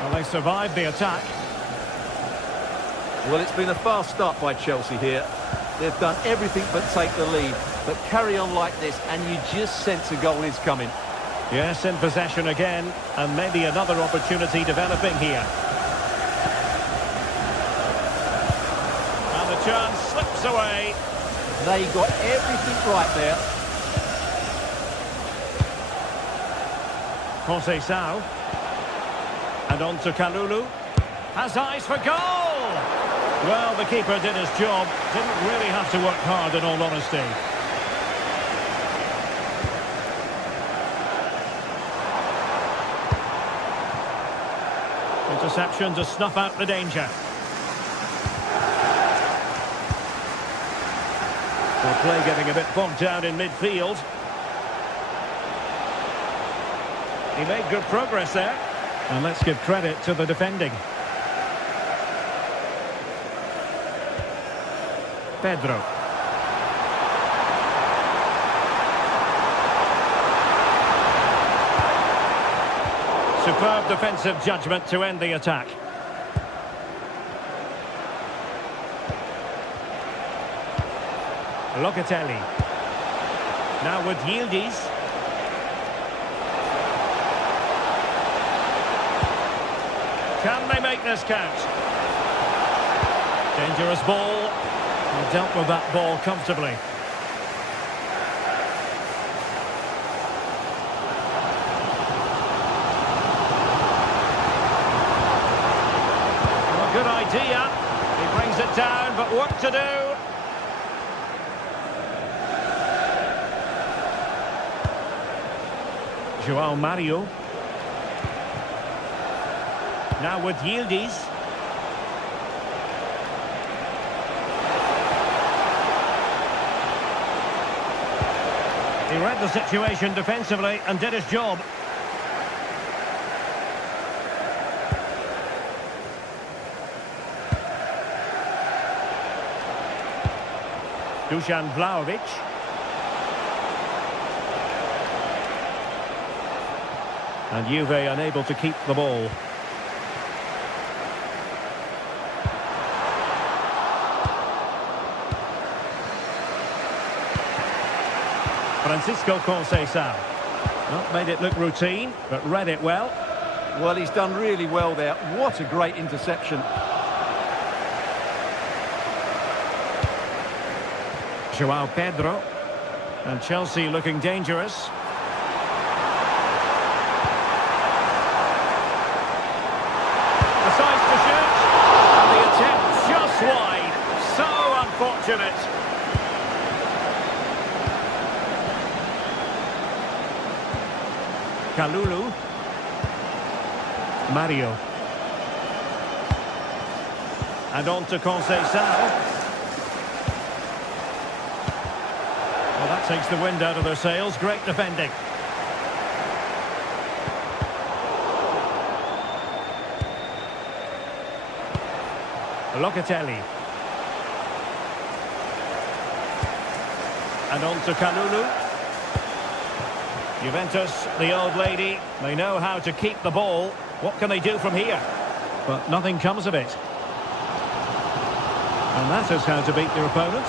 Well, they survived the attack. Well, it's been a fast start by Chelsea here. They've done everything but take the lead. But carry on like this and you just sense a goal is coming. Yes, in possession again. And maybe another opportunity developing here. And the chance slips away. They got everything right there. Conceição. And on to Kalulu. Has eyes for goal! Well, the keeper did his job. Didn't really have to work hard, in all honesty. Interception to snuff out the danger. Well, play getting a bit bogged down in midfield. He made good progress there. And let's give credit to the defending. Pedro. Superb defensive judgment to end the attack. Locatelli. Now with Yildiz. Can they make this count? Dangerous ball. He dealt with that ball comfortably. Well, good idea. He brings it down, but work to do. João Mario. Now with Yildiz. He read the situation defensively and did his job. Dusan Vlahovic. And Juve unable to keep the ball. Francisco Conceição. Not made it look routine, but read it well. Well, he's done really well there. What a great interception. João Pedro. And Chelsea looking dangerous. Decides to shoot. And the attempt just wide. So unfortunate. Kalulu. Mario. And on to Conceição. Well, that takes the wind out of their sails. Great defending. Locatelli. And on to Kalulu. Juventus, the old lady, they know how to keep the ball. What can they do from here? But nothing comes of it. And that is how to beat your opponent.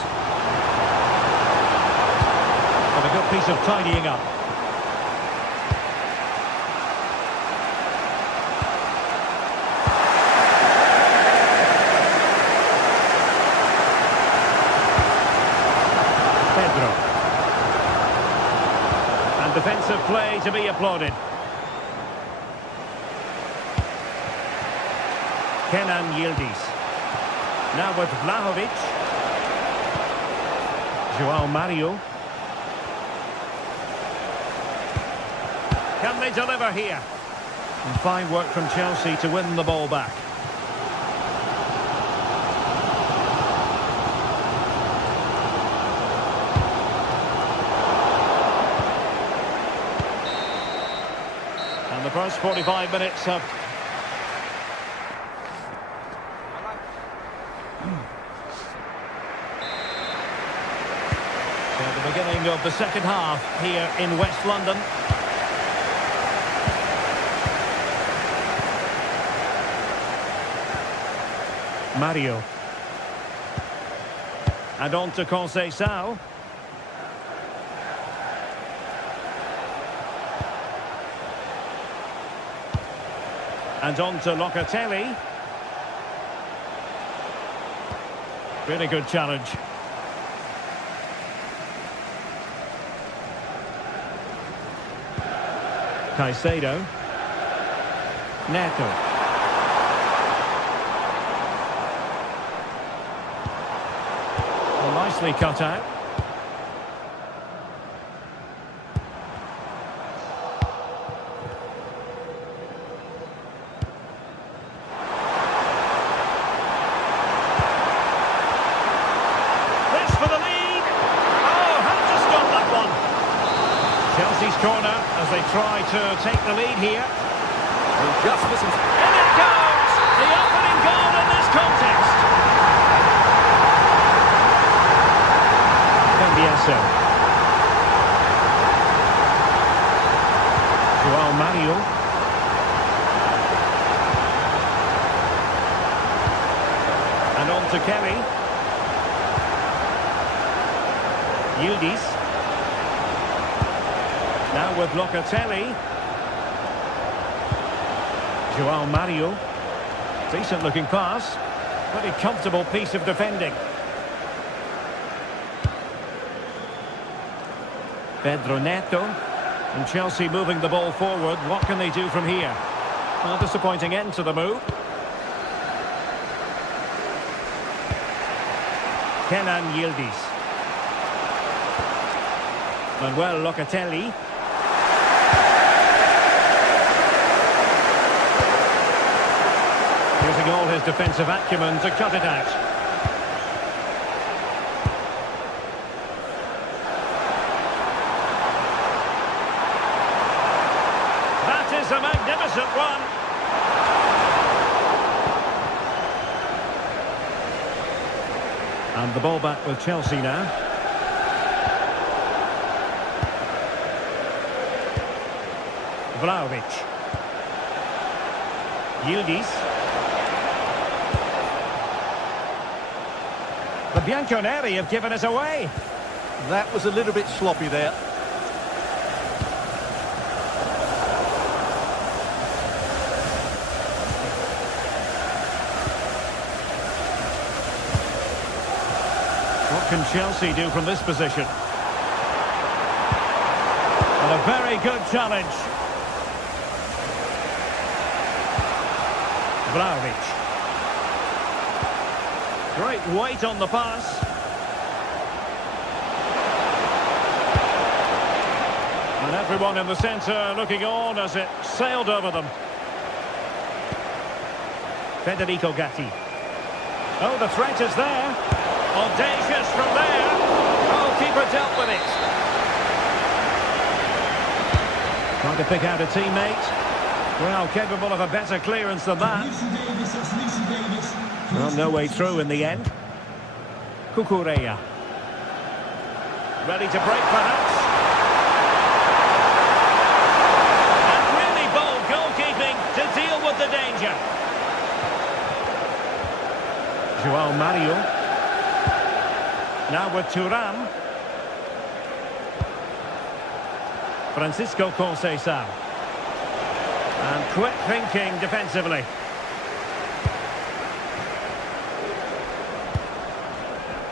But a good piece of tidying up. Pedro. And defensive play to be applauded. Kenan Yildiz. Now with Vlahovic. Joao Mario. Can they deliver here? And fine work from Chelsea to win the ball back. And the first 45 minutes have... So the beginning of the second half here in West London. Mario. And on to Conceição. And on to Locatelli. Really good challenge. Caicedo. Neto. Well, nicely cut out. This for the lead. Oh, had to stop that one. Chelsea's corner as they try to take the lead here. Well, just listen. In it goes! The opening goal in this contest. Joao Mario. And on to Kelly. Yildiz. Now with Locatelli. Joao Mario. Decent looking pass. Pretty comfortable piece of defending. Pedro Neto. And Chelsea moving the ball forward. What can they do from here? Well, a disappointing end to the move. Kenan Yildiz. Manuel Locatelli. Using all his defensive acumen to cut it out. A magnificent one. And the ball back with Chelsea now. Vlahovic. Yildiz. The Bianconeri have given us away. That was a little bit sloppy there. What can Chelsea do from this position? And a very good challenge. Vlahovic. Great weight on the pass. And everyone in the centre looking on as it sailed over them. Federico Gatti. Oh, the threat is there. Audacious from there. Goalkeeper dealt with it. Trying to pick out a teammate. Well, capable of a better clearance than that. Well, no way through in the end. Cucurella. Ready to break, perhaps. And really bold goalkeeping to deal with the danger. João Mario. Now with Thuram. Francisco Conceição. And quick thinking defensively.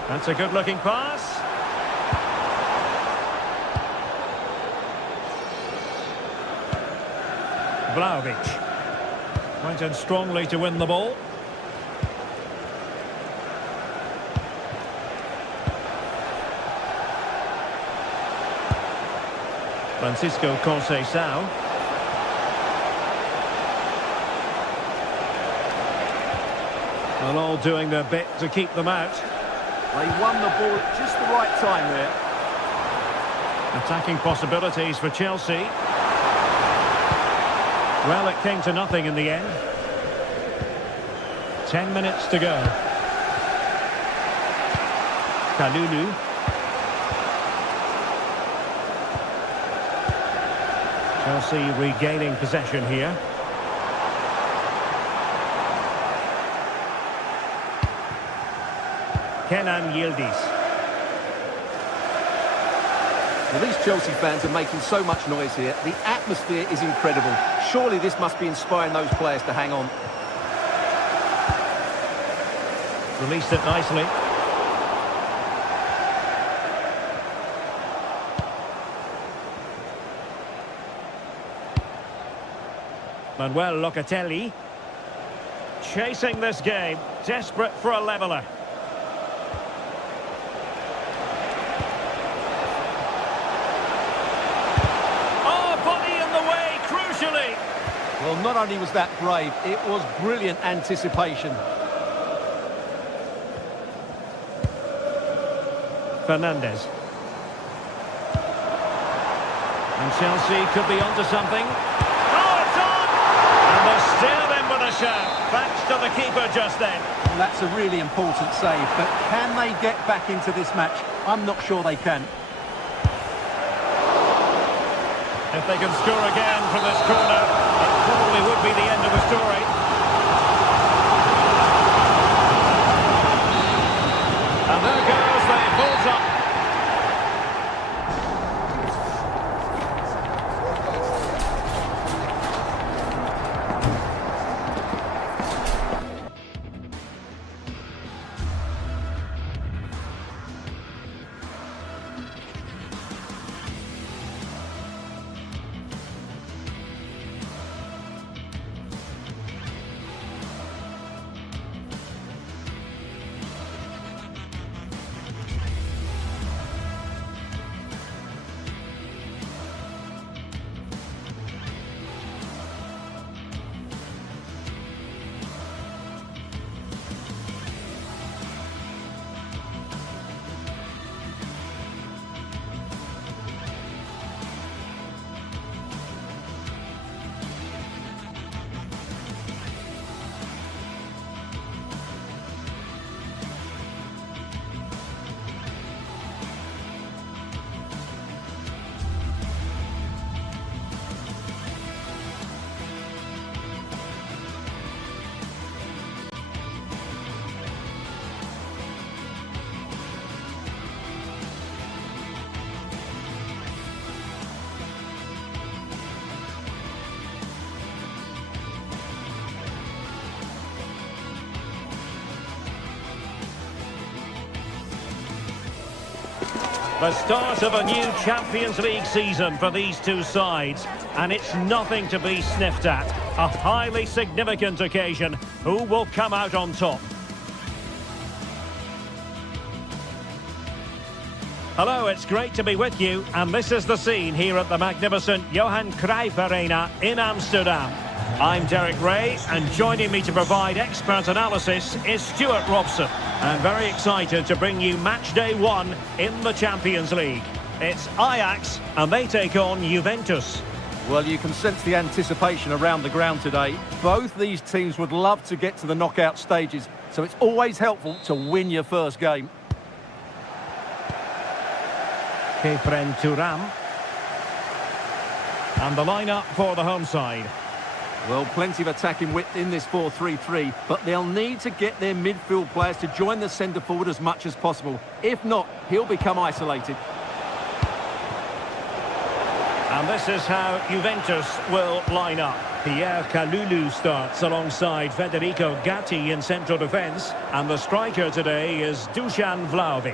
That's a good-looking pass. Vlahovic. Went in strongly to win the ball. Francisco Conceição. And all doing their bit to keep them out. They won the ball at just the right time there. Attacking possibilities for Chelsea. Well, it came to nothing in the end. 10 minutes to go. Kalulu. Chelsea regaining possession here. Kenan Yildiz. Well, these Chelsea fans are making so much noise here. The atmosphere is incredible. Surely this must be inspiring those players to hang on. Released it nicely. Manuel Locatelli. Chasing this game. Desperate for a leveller. Well, not only was that brave, it was brilliant anticipation. Fernandes. And Chelsea could be onto something. Oh, it's on! And they're still in with a shout. Thanks to the keeper just then. Well, that's a really important save, but can they get back into this match? I'm not sure they can. If they can score again from this corner, it probably would be the end of the story. And there goes the full-top. The start of a new Champions League season for these two sides, and it's nothing to be sniffed at. A highly significant occasion. Who will come out on top? Hello, it's great to be with you, and this is the scene here at the magnificent Johan Cruyff Arena in Amsterdam. I'm Derek Ray, and joining me to provide expert analysis is Stuart Robson. And very excited to bring you match day 1 in the Champions League. It's Ajax, and they take on Juventus. Well, you can sense the anticipation around the ground today. Both these teams would love to get to the knockout stages, so it's always helpful to win your first game. Thuram. And the lineup for the home side. Well, plenty of attacking width in this 4-3-3, but they'll need to get their midfield players to join the centre forward as much as possible. If not, he'll become isolated. And this is how Juventus will line up. Pierre Kalulu starts alongside Federico Gatti in central defence. And the striker today is Dusan Vlahovic.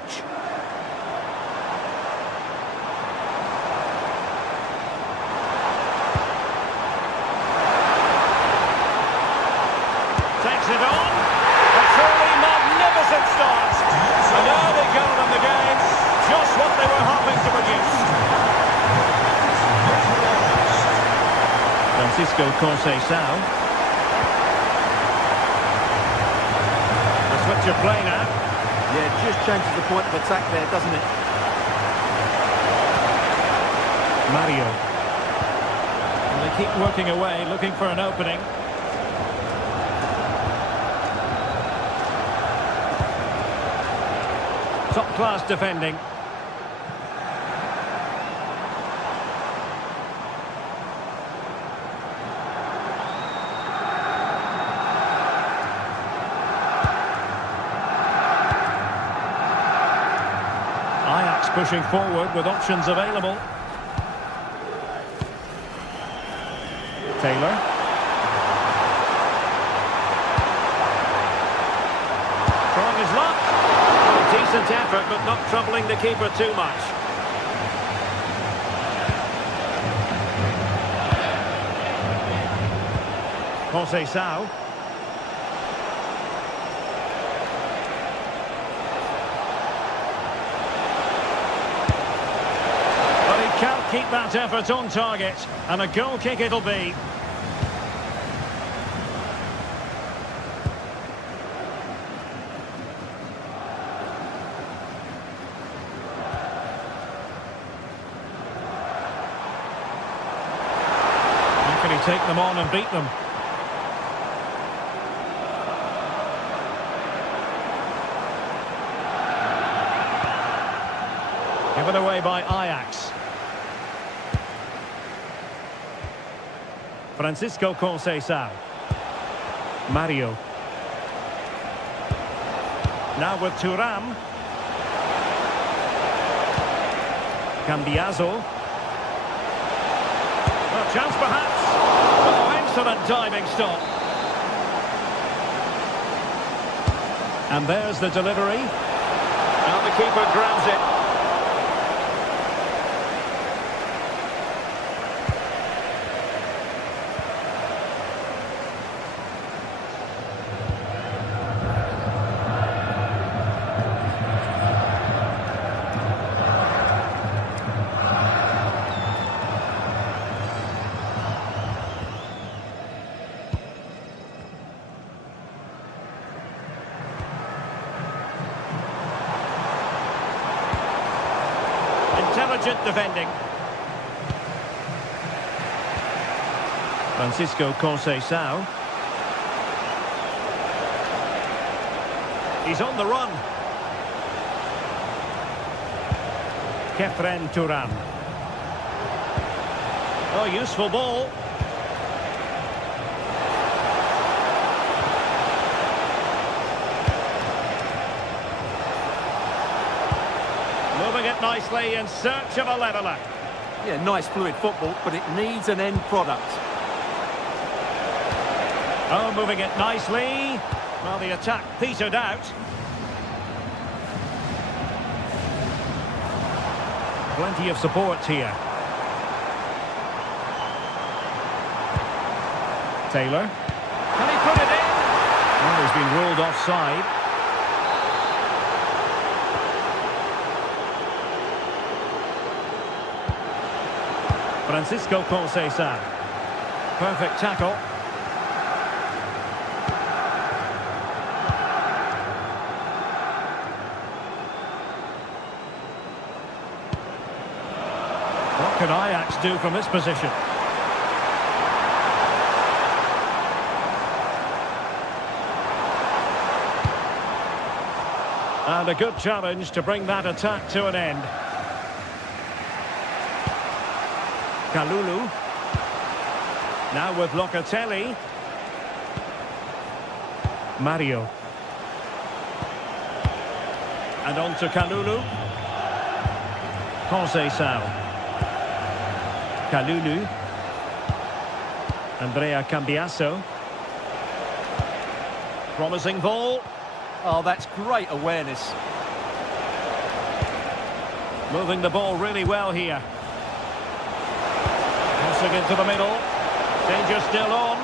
Takes it on. A truly magnificent start. An early goal in the game. Just what they were hoping to produce. Francisco Conceição. The switch of play now. Yeah, it just changes the point of attack there, doesn't it? Mario. And they keep working away, looking for an opening. Top-class defending. Ajax pushing forward with options available. Taylor. Trying his luck. Decent effort, but not troubling the keeper too much. Conceição. But he can't keep that effort on target, and a goal kick it'll be. Can he take them on and beat them? Given away by Ajax. Francisco Conceição. Mario. Now with Thuram. Cambiaso. A chance perhaps. Oh, excellent diving stop. And there's the delivery. Now the keeper grabs it. Intelligent defending. Francisco Conceição. He's on the run. Thuram. Oh, useful ball. Moving it nicely in search of a leveller. Yeah, nice fluid football, but it needs an end product. Oh, moving it nicely. Well, the attack petered out. Plenty of support here. Taylor. Can he put it in? Well, he's been ruled offside. Francisco Conceição. Perfect tackle. What can Ajax do from this position? And a good challenge to bring that attack to an end. Kalulu. Now with Locatelli. Mario. And on to Kalulu. Conceição. Kalulu. Andrea Cambiasso. Promising ball. Oh, that's great awareness. Moving the ball really well here. Crossing into the middle. Danger still on.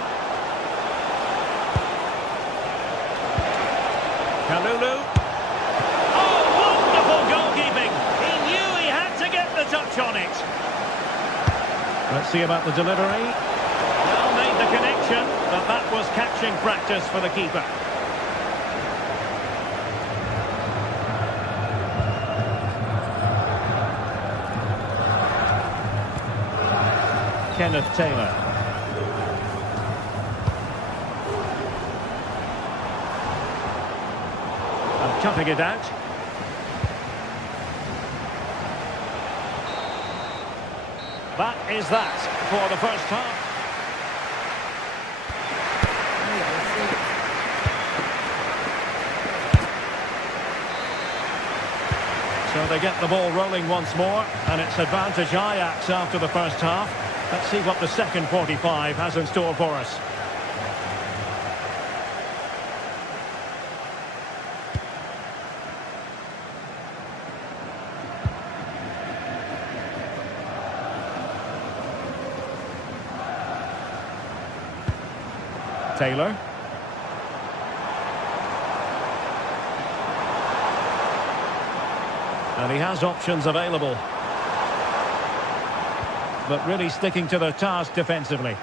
Kalulu. Oh, wonderful goalkeeping. He knew he had to get the touch on it. Let's see about the delivery. Well made the connection, but that was catching practice for the keeper. Kenneth Taylor. And cutting it out. That is that for the first half. So they get the ball rolling once more, and it's advantage Ajax after the first half. Let's see what the second 45 has in store for us. Taylor. And he has options available. But really sticking to their task defensively.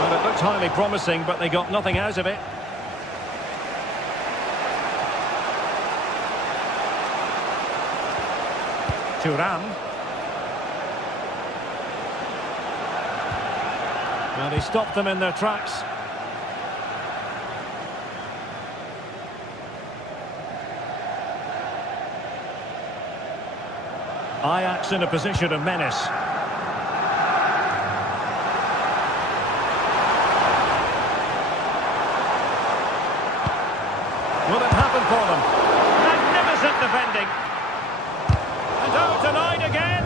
Well, it looked highly promising, but they got nothing out of it. Thuram. And he stopped them in their tracks. Ajax in a position of menace. Will it happen for them? Magnificent defending. And out tonight again.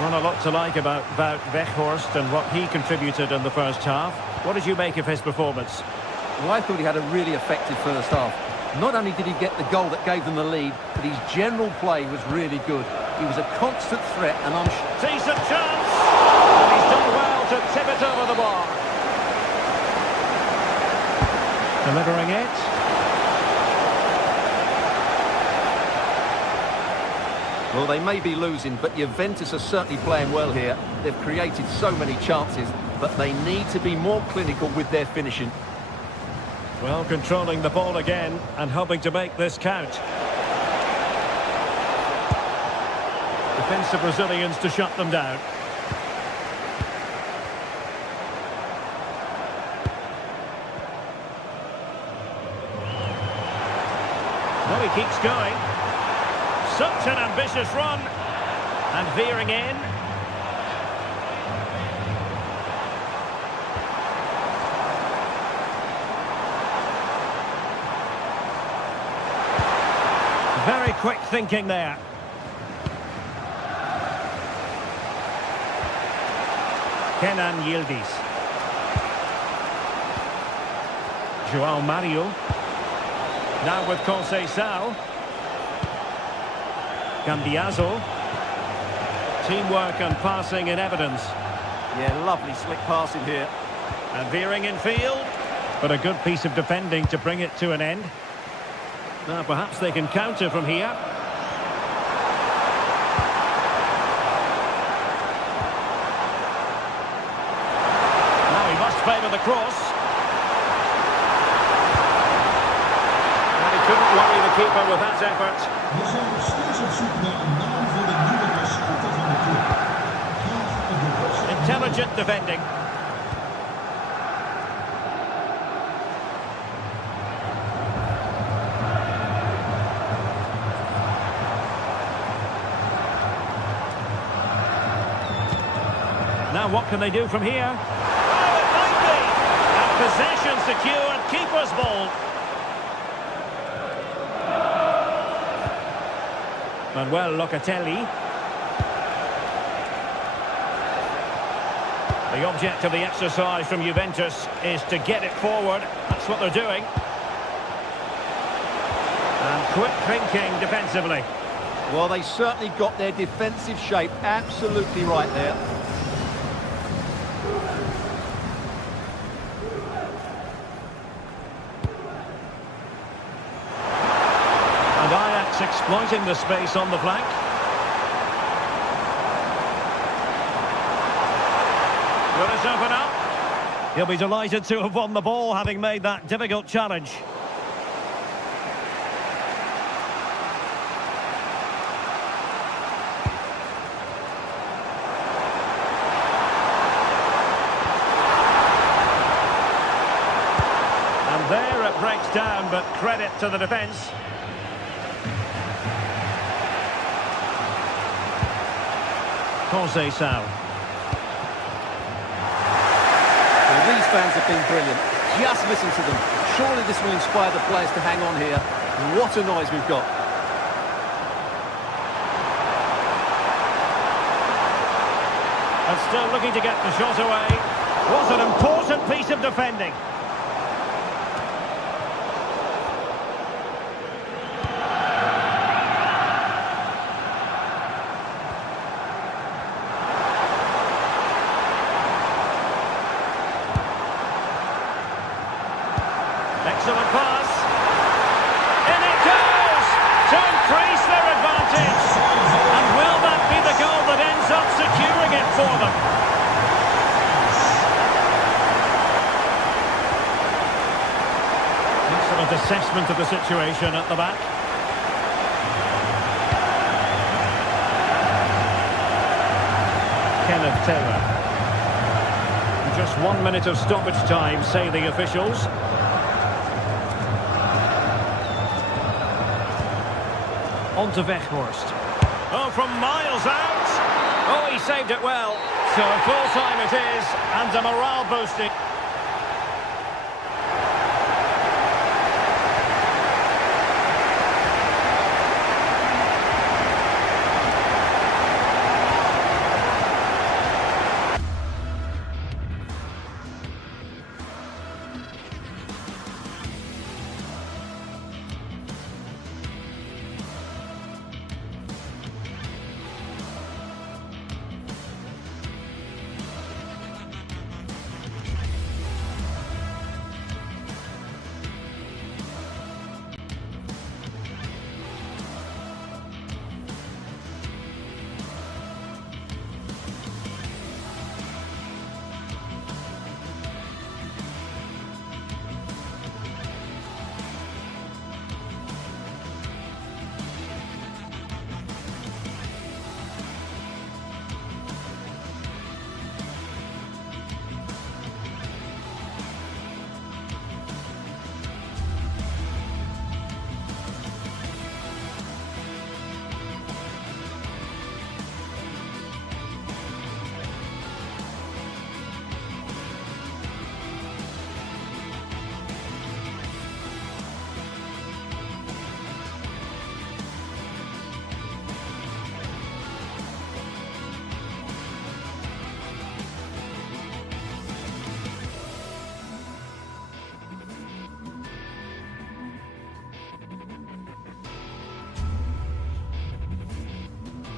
Well, a lot to like about Wout Weghorst and what he contributed in the first half. What did you make of his performance? Well, I thought he had a really effective first half. Not only did he get the goal that gave them the lead, but his general play was really good. He was a constant threat, and I'm sure... Decent chance! And he's done well to tip it over the bar. Delivering it. Well, they may be losing, but Juventus are certainly playing well here. They've created so many chances, but they need to be more clinical with their finishing. Well, controlling the ball again and hoping to make this count. Defensive Brazilians to shut them down. Well, he keeps going. Such an ambitious run. And veering in. Very quick thinking there. Kenan Yildiz. João Mario. Now with Conceição. Cambiasso. Teamwork and passing in evidence. Yeah, lovely slick passing here. And veering in field. But a good piece of defending to bring it to an end. Now perhaps they can counter from here. Now he must favour the cross. Couldn't worry the keeper with that effort. We zijn nog steeds op zoek naar een naam voor de nieuwe mascotte van de club. Graag op de website. Intelligent defending. Now what can they do from here? Oh, it might be! And possession secured, keeper's ball. Manuel Locatelli. The object of the exercise from Juventus is to get it forward. That's what they're doing. And quick thinking defensively. Well, they certainly got their defensive shape absolutely right there. And Ajax exploiting the space on the flank. Will this open up? He'll be delighted to have won the ball, having made that difficult challenge. And there it breaks down, but credit to the defence. Conceição. Well, these fans have been brilliant. Just listen to them. Surely this will inspire the players to hang on here. What a noise we've got. And still looking to get the shot away. Was an important piece of defending. Excellent pass. In it goes to increase their advantage. And will that be the goal that ends up securing it for them? Excellent assessment of the situation at the back. Kenneth Taylor. Just 1 minute of stoppage time, say the officials. On to Weghorst. Oh, from miles out. Oh, he saved it well. So full time it is, and a morale boosting.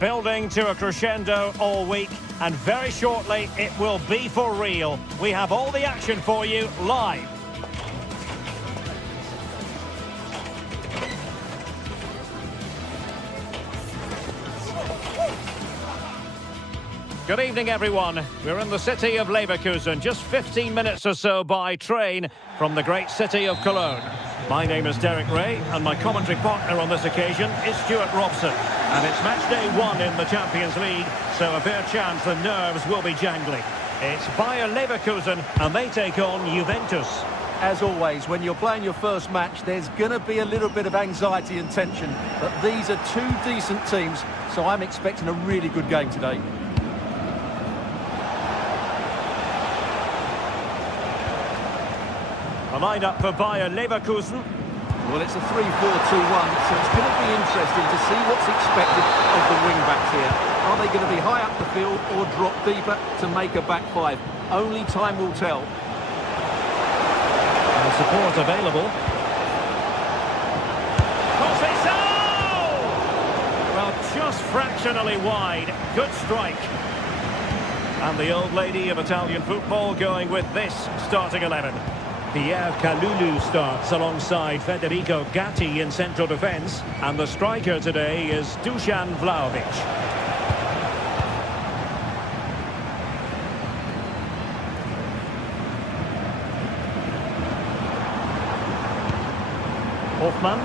Building to a crescendo all week, and very shortly it will be for real. We have all the action for you live. Good evening, everyone. We're in the city of Leverkusen, just 15 minutes or so by train from the great city of Cologne. My name is Derek Ray, and my commentary partner on this occasion is Stuart Robson. And it's match day 1 in the Champions League, so a fair chance the nerves will be jangling. It's Bayer Leverkusen, and they take on Juventus. As always, when you're playing your first match, there's going to be a little bit of anxiety and tension. But these are two decent teams, so I'm expecting a really good game today. A line-up for Bayer Leverkusen. Well, it's a 3-4-2-1, so it's going to be interesting to see what's expected of the wing-backs here. Are they going to be high up the field or drop deeper to make a back five? Only time will tell. And support available. Well, just fractionally wide. Good strike. And the old lady of Italian football going with this starting 11. Pierre Kalulu starts alongside Federico Gatti in central defence. And the striker today is Dusan Vlahovic. Hoffman.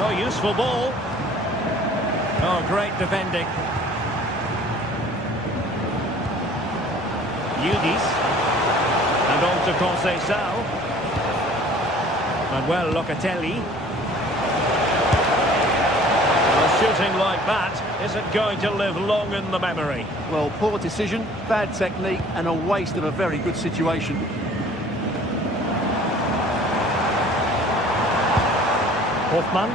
Oh, useful ball. Oh, great defending. Udis. And on to Conceição. Manuel Locatelli. Well, shooting like that isn't going to live long in the memory. Well, poor decision, bad technique, and a waste of a very good situation. Hoffman.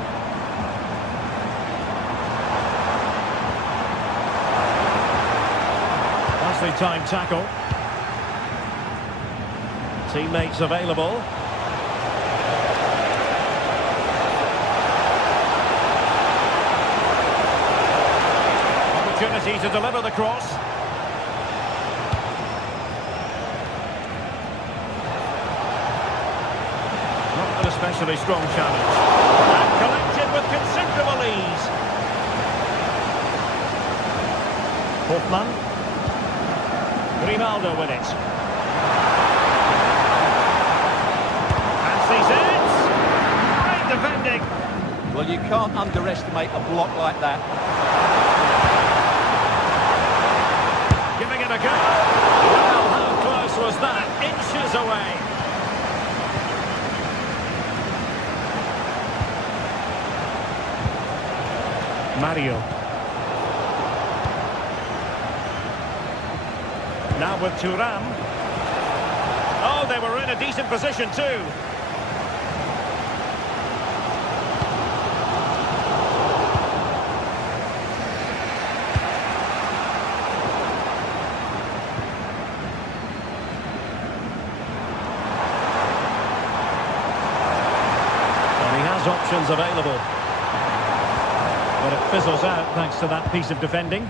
Nicely timed tackle. Teammates available. Opportunity to deliver the cross. Not an especially strong challenge. And collected with considerable ease. Hoffman. Grimaldo with it. Great defending. Well, you can't underestimate a block like that. Giving it a go. Well, how close was that? Inches away. Mario. Now with Thuram. Oh, they were in a decent position too. Options available, but it fizzles out thanks to that piece of defending.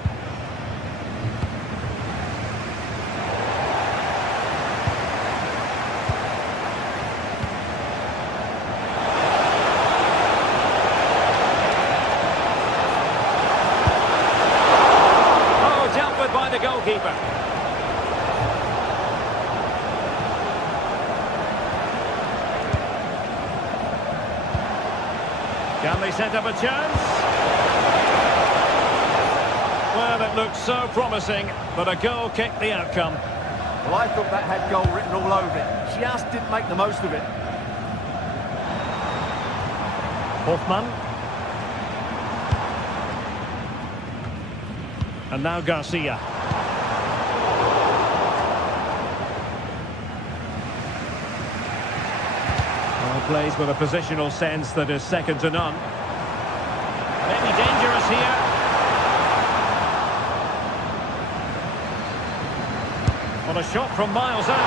Oh, dealt with by the goalkeeper. Can they set up a chance? Well, it looked so promising, but a goal kicked the outcome. Well, I thought that had goal written all over it. Just didn't make the most of it. Hoffman. And now Garcia. Plays with a positional sense that is second to none. Maybe dangerous here. On a shot from miles out.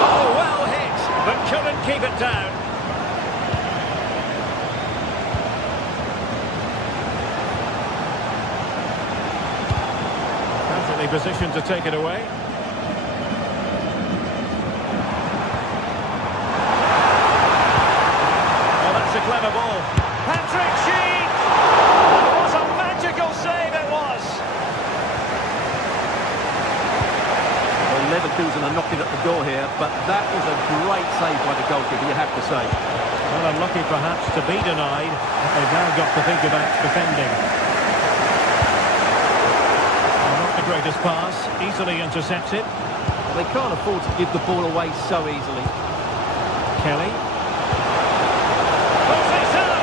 Oh, well hit, but couldn't keep it down. Perfectly positioned to take it away. Clever ball. Patrick Sheet! It was a magical save, it was! Well, Leverkusen are knocking at the door here, but that was a great save by the goalkeeper, you have to say. Well, unlucky perhaps to be denied, but they've now got to think about defending. Well, not the greatest pass, easily intercepted. They can't afford to give the ball away so easily. Kelly. Puts it out!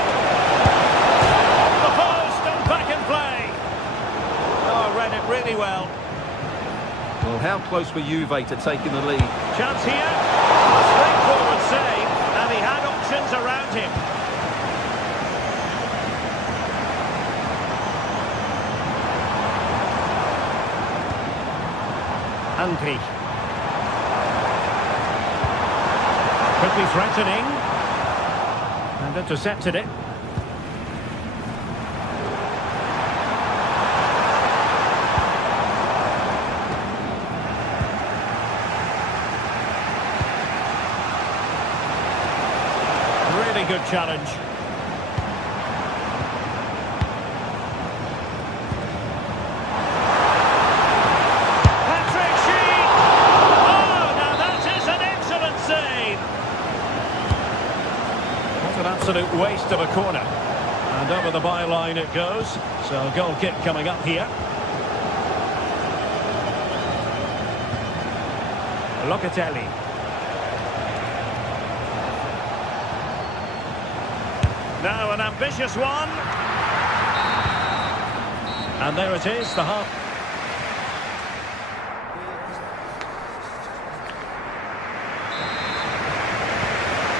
Off the post and back in play. Oh, read it really well. Well, how close were Juve to taking the lead? Chance here. A straightforward save, and he had options around him. Andri. Could be threatening. And intercepted it. Really good challenge. Patrick Sheik! Oh, now that is an excellent save. What an absolute waste of a corner. And over the byline it goes. So a goal kick coming up here. Locatelli. Now an ambitious one. And there it is, the half.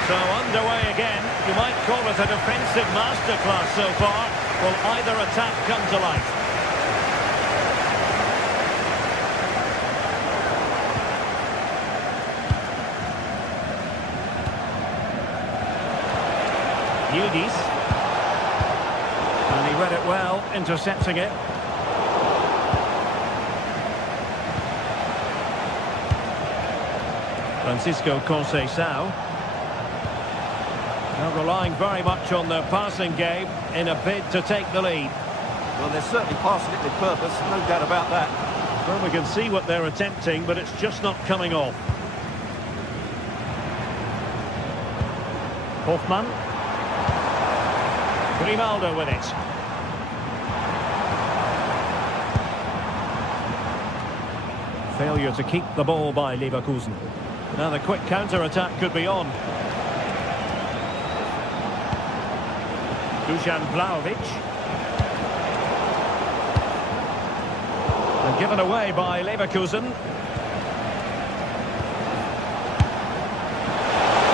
So underway again. You might call it a defensive masterclass so far. Will either attack come to life? Yildiz. And he read it well, intercepting it. Francisco Conceição. Now relying very much on their passing game in a bid to take the lead. Well, they're certainly passing it with purpose, no doubt about that. Well, we can see what they're attempting, but it's just not coming off. Hoffmann. Grimaldo with it. Failure to keep the ball by Leverkusen. Now the quick counter-attack could be on. Dusan Vlahovic. And given away by Leverkusen.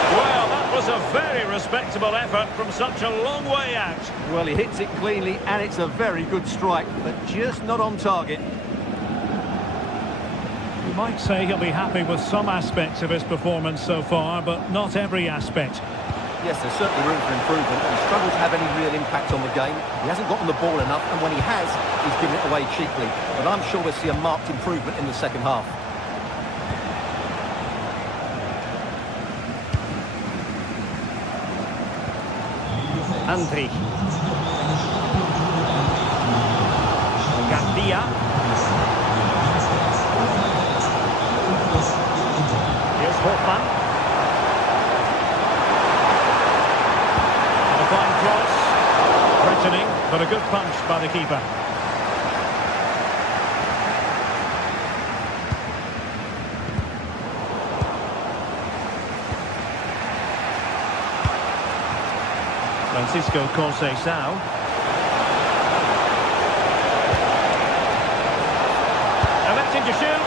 Well, that was a very respectable effort from such a long way out. Well, he hits it cleanly, and it's a very good strike, but just not on target. You might say he'll be happy with some aspects of his performance so far, but not every aspect. Yes, there's certainly room for improvement. He struggles to have any real impact on the game. He hasn't gotten the ball enough, and when he has, he's given it away cheaply. But I'm sure we'll see a marked improvement in the second half. Andri. Garcia. Here's Hoffmann. And a fine cross. Threatening, but a good punch by the keeper. Francisco Conceição. Electing to shoot.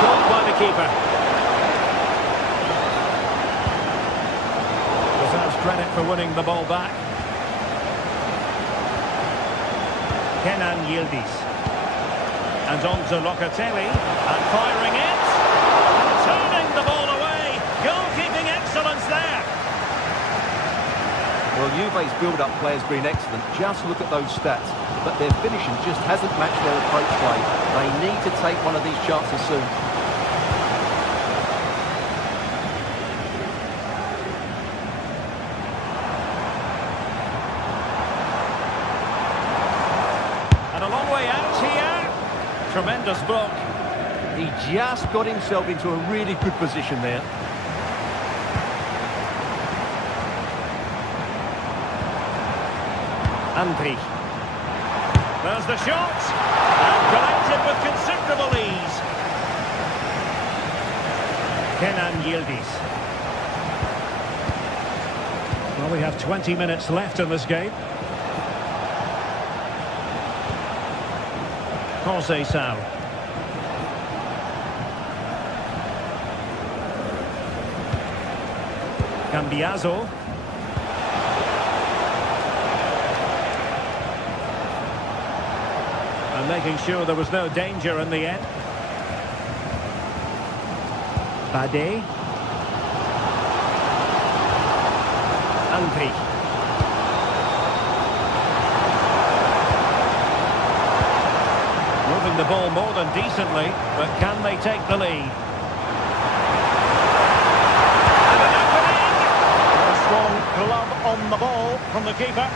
Caught by the keeper. Deserves credit for winning the ball back. Kenan Yildiz. And on to Locatelli. And firing it. Turning the ball away. Goalkeeping excellence there. Well, Juve's build-up play has been excellent. Just look at those stats. But their finishing just hasn't matched their approach play. They need to take one of these chances soon. And a long way out here. Tremendous block. He just got himself into a really good position there. Andri. There's the shot. And collected with considerable ease. Kenan Yildiz. Well, we have 20 minutes left in this game. Conceição. Cambiaso. And making sure there was no danger in the end. Bade. Andri. Moving the ball more than decently, but can they take the lead? And an opening! A strong glove on the ball from the keeper.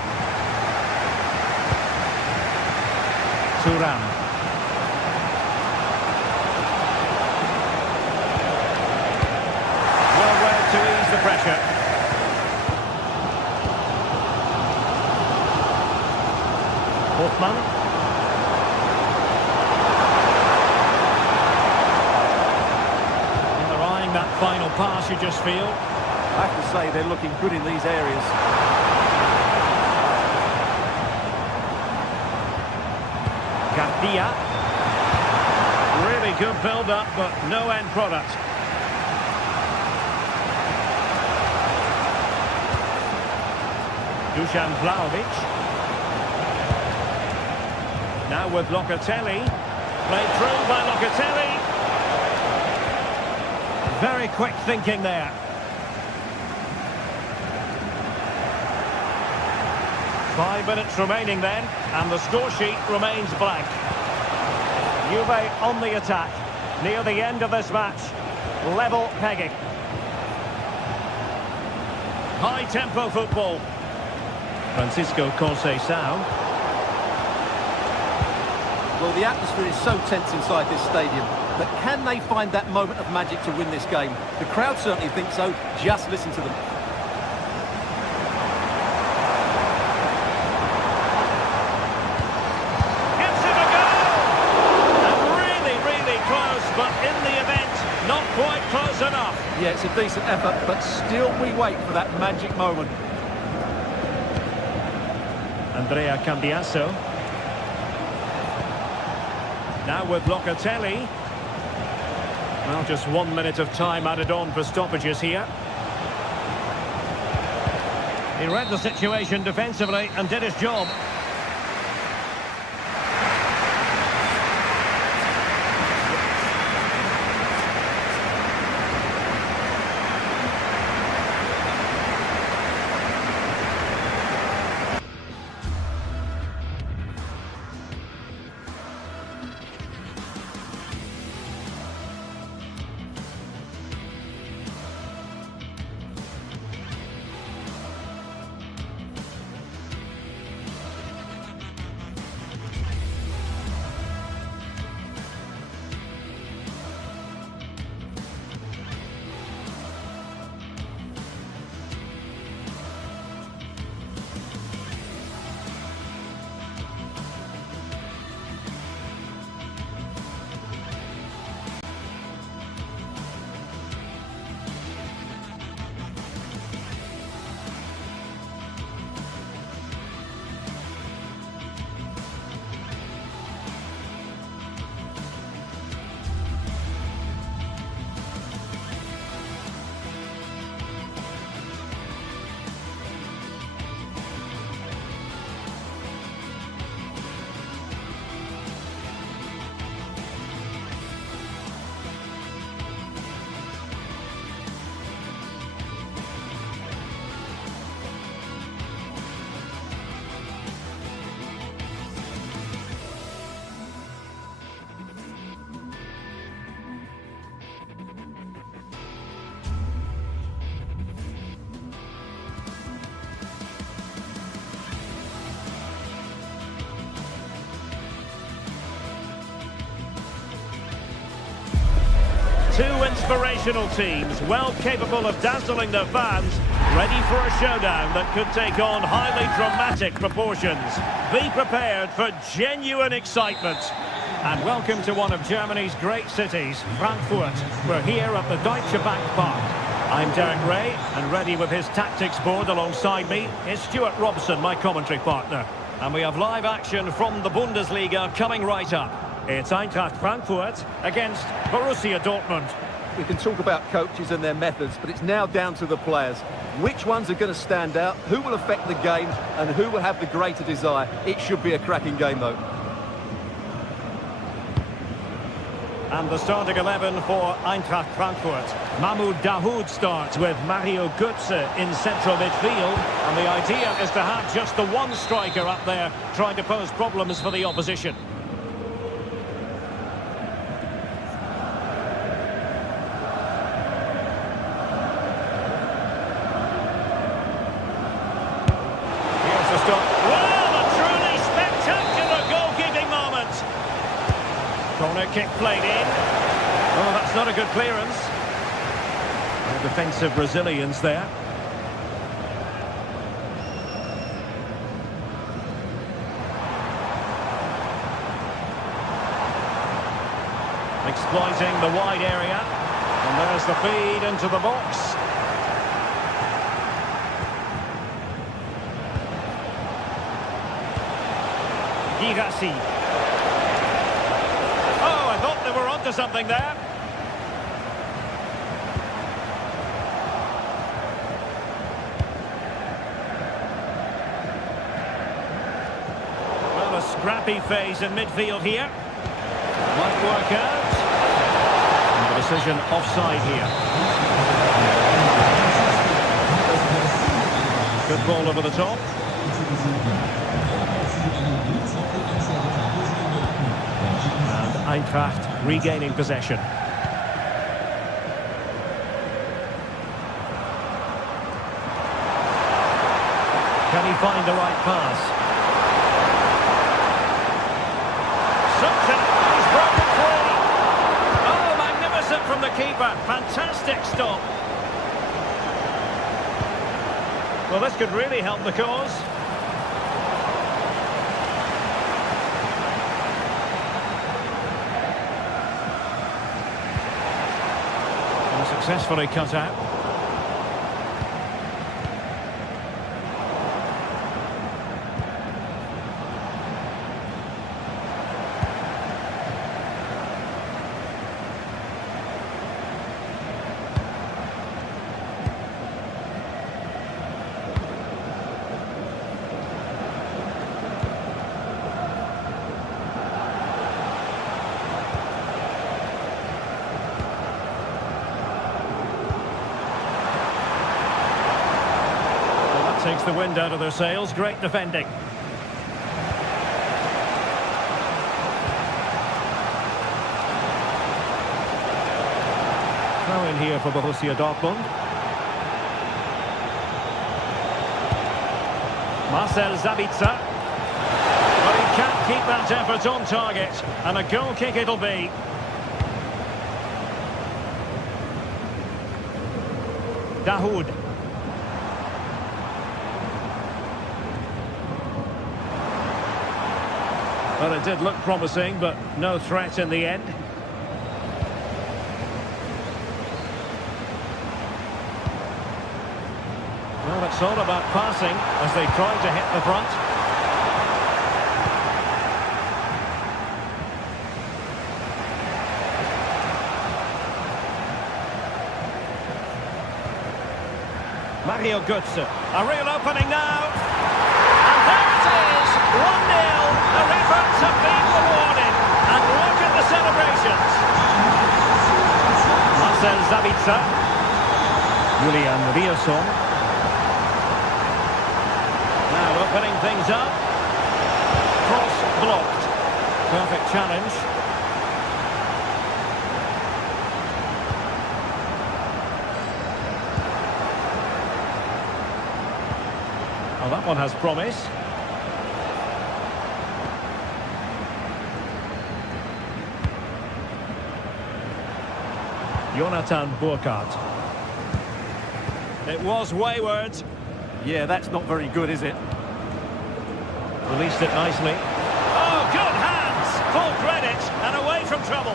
Thuram. Well read to ease the pressure. Hoffman. Well, they're eyeing that final pass, you just feel. I have to say they're looking good in these areas. Garcia. Really good build-up, but no end product. Dusan Vlahovic. Now with Locatelli. Played through by Locatelli. Very quick thinking there. Five minutes remaining then, and the score sheet remains blank. Juve on the attack, near the end of this match. Level pegging. High-tempo football. Francisco Conceição. Well, the atmosphere is so tense inside this stadium, but can they find that moment of magic to win this game? The crowd certainly think so. Just listen to them. Gives him a go! And really, really close, but in the event, not quite close enough. Yeah, it's a decent effort, but still we wait for that magic moment. Andrea Cambiaso. Now with Locatelli. Well, just 1 minute of time added on for stoppages here. He read the situation defensively and did his job. Two inspirational teams, well capable of dazzling their fans, Ready for a showdown that could take on highly dramatic proportions. Be prepared for genuine excitement. And welcome to one of Germany's great cities, Frankfurt. We're here at the Deutsche Bank Park. I'm Derek Ray, and ready with his tactics board alongside me is Stuart Robson, my commentary partner. And we have live action from the Bundesliga coming right up. It's Eintracht Frankfurt against Borussia Dortmund. We can talk about coaches and their methods, but it's now down to the players. Which ones are going to stand out, who will affect the game, and who will have the greater desire. It should be a cracking game, though. And the starting 11 for Eintracht Frankfurt. Mahmoud Dahoud starts with Mario Götze in central midfield. And the idea is to have just the one striker up there trying to pose problems for the opposition. Here's the stop. Well, a truly spectacular goalkeeping moment. Corner kick played in. Oh, that's not a good clearance. No defensive resilience there. Exploiting the wide area. And there's the feed into the box. Girassi. Oh, I thought they were onto something there. Well, a scrappy phase in midfield here. Might work out. And the decision offside here. Good ball over the top. And Eintracht regaining possession. Can he find the right pass? Simpson, he's broken free. Oh, magnificent from the keeper. Fantastic stop. Well, this could really help the cause. And successfully cut out. Takes the wind out of their sails. Great defending. Throw in here for Borussia Dortmund. Marcel Sabitzer. But he can't keep that effort on target. And a goal kick it'll be. Dahoud. Well, it did look promising, but no threat in the end. Well, it's all about passing as they try to hit the front. Mario Götze. A real opening now. And there it is. 1-0. Their efforts have been rewarded. And look at the celebrations. Marcel Sabitzer. Julian Rierson. Now opening things up. Cross blocked. Perfect challenge. Oh, that one has promise. Jonathan Burkhardt. It was wayward. Yeah, that's not very good, is it? Released it nicely. Oh, good hands! Full credit and away from trouble.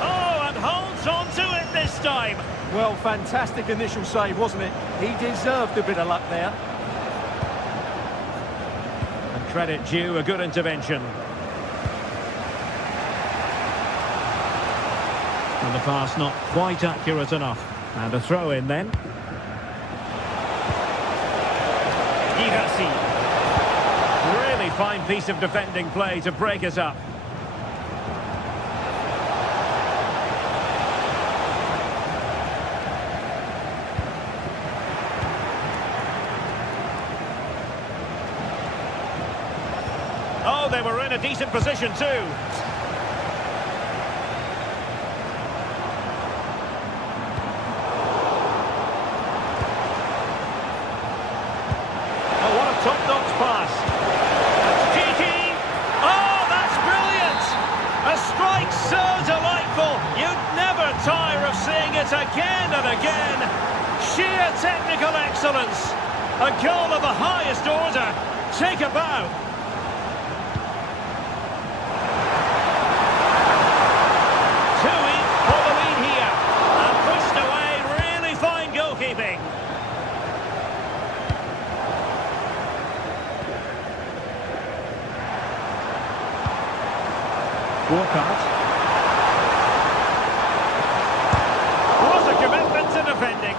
Oh, and holds on to it this time. Well, fantastic initial save, wasn't it? He deserved a bit of luck there. And credit due, a good intervention. And the pass not quite accurate enough. And a throw in then. Really fine piece of defending play to break us up. Oh, they were in a decent position too. Top-notch pass. GT. Oh, that's brilliant! A strike so delightful. You'd never tire of seeing it again and again. Sheer technical excellence. A goal of the highest order. Take a bow. Tui for the lead here. And pushed away. Really fine goalkeeping. Walcott. What a commitment to defending.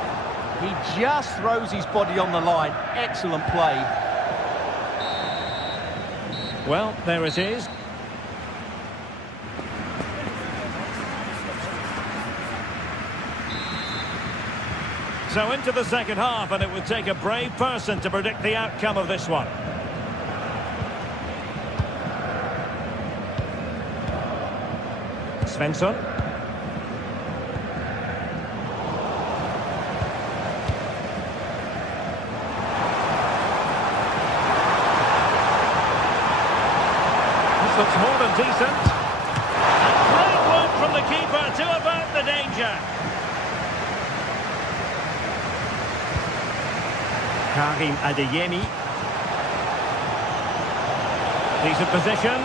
He just throws his body on the line. Excellent play. Well, there it is. So into the second half, and it would take a brave person to predict the outcome of this one. Svensson. This looks more than decent. And great work from the keeper to avert the danger. Karim Adeyemi. Decent position.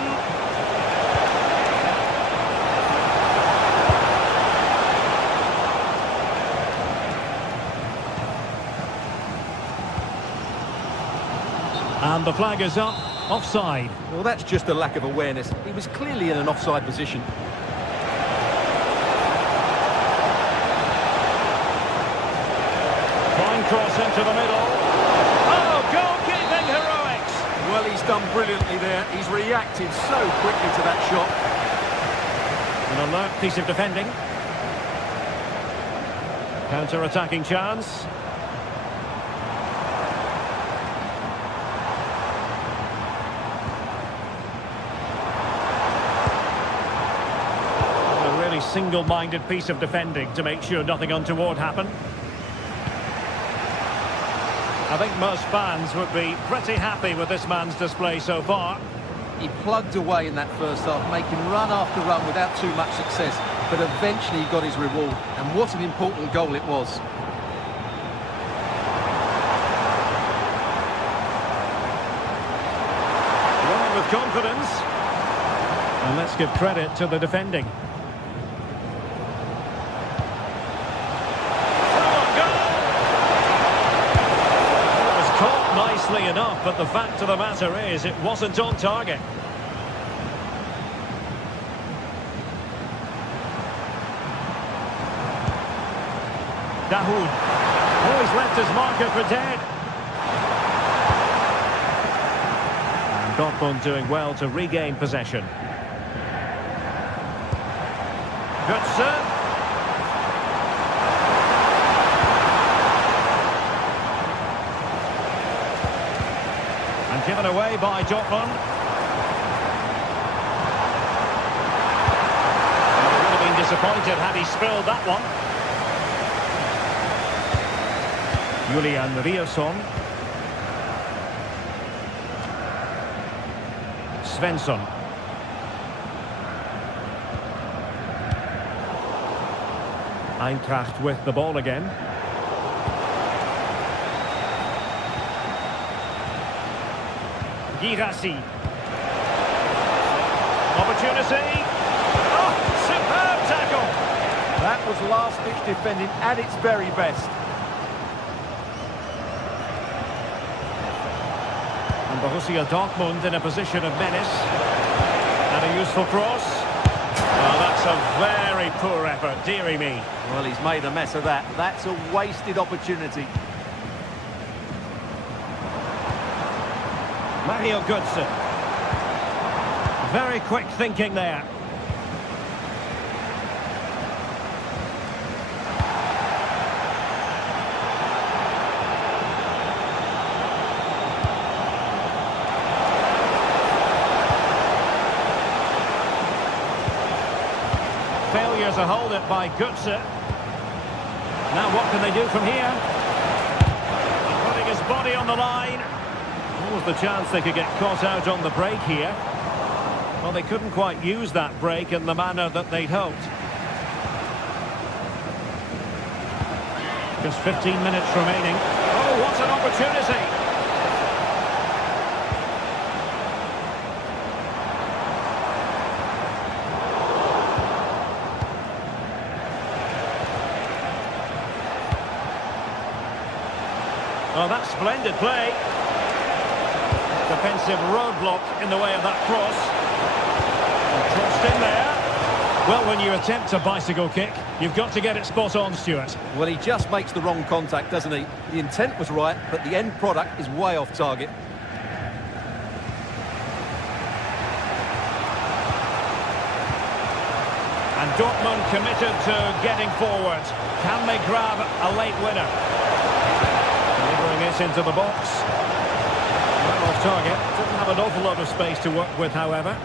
And the flag is up, offside. Well, that's just a lack of awareness. He was clearly in an offside position. Fine cross into the middle. Oh, goalkeeping heroics. Well, he's done brilliantly there. He's reacted so quickly to that shot. An alert piece of defending. Counter-attacking chance. Single-minded piece of defending to make sure nothing untoward happened. I think most fans would be pretty happy with this man's display so far. He plugged away in that first half, making run after run without too much success, but eventually he got his reward, and what an important goal it was. Running with confidence. And let's give credit to the defending. Nicely enough, but the fact of the matter is it wasn't on target. Dahoud. Oh, he's left his marker for dead. And Dortmund doing well to regain possession. Götze. Given away by Dortmund. He would have been disappointed had he spilled that one. Julian Riasson. Svensson. Eintracht with the ball again. Girassi. Opportunity. Oh, superb tackle. That was last-ditch defending at its very best. And Borussia Dortmund in a position of menace. And a useful cross. Well, that's a very poor effort, dearie me. Well, he's made a mess of that. That's a wasted opportunity. Mario Götze. Very quick thinking there. Failure to hold it by Götze. Now what can they do from here? Putting his body on the line. What was the chance they could get caught out on the break here? Well, they couldn't quite use that break in the manner that they'd hoped. Just 15 minutes remaining. Oh, what an opportunity! Oh, that's splendid play. Defensive roadblock in the way of that cross. Crossed in there. Well, when you attempt a bicycle kick, you've got to get it spot on, Stuart. Well, he just makes the wrong contact, doesn't he? The intent was right, but the end product is way off target. And Dortmund committed to getting forward. Can they grab a late winner? Delivering it into the box. Well off target. Doesn't have an awful lot of space to work with, however.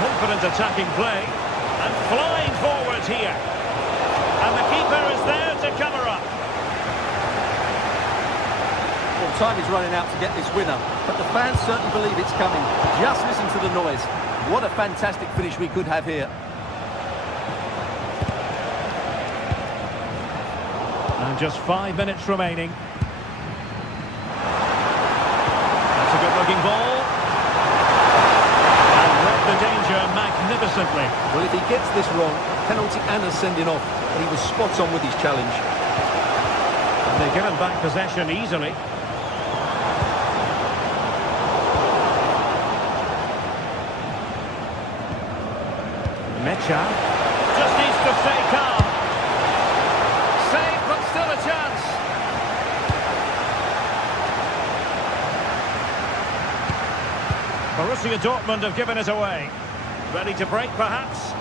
Confident attacking play. And flying forward here. And the keeper is there to cover up. Well, time is running out to get this winner, but the fans certainly believe it's coming. Just listen to the noise. What a fantastic finish we could have here. And just 5 minutes remaining. That's a good-looking ball. And read the danger magnificently. Well, if he gets this wrong, penalty and a sending off, but he was spot on with his challenge. And they're given back possession easily. Mecha just needs to stay calm. Save, but still a chance. Borussia Dortmund have given it away. Ready to break, perhaps?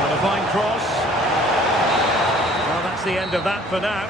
And a fine cross. Well, that's the end of that for now.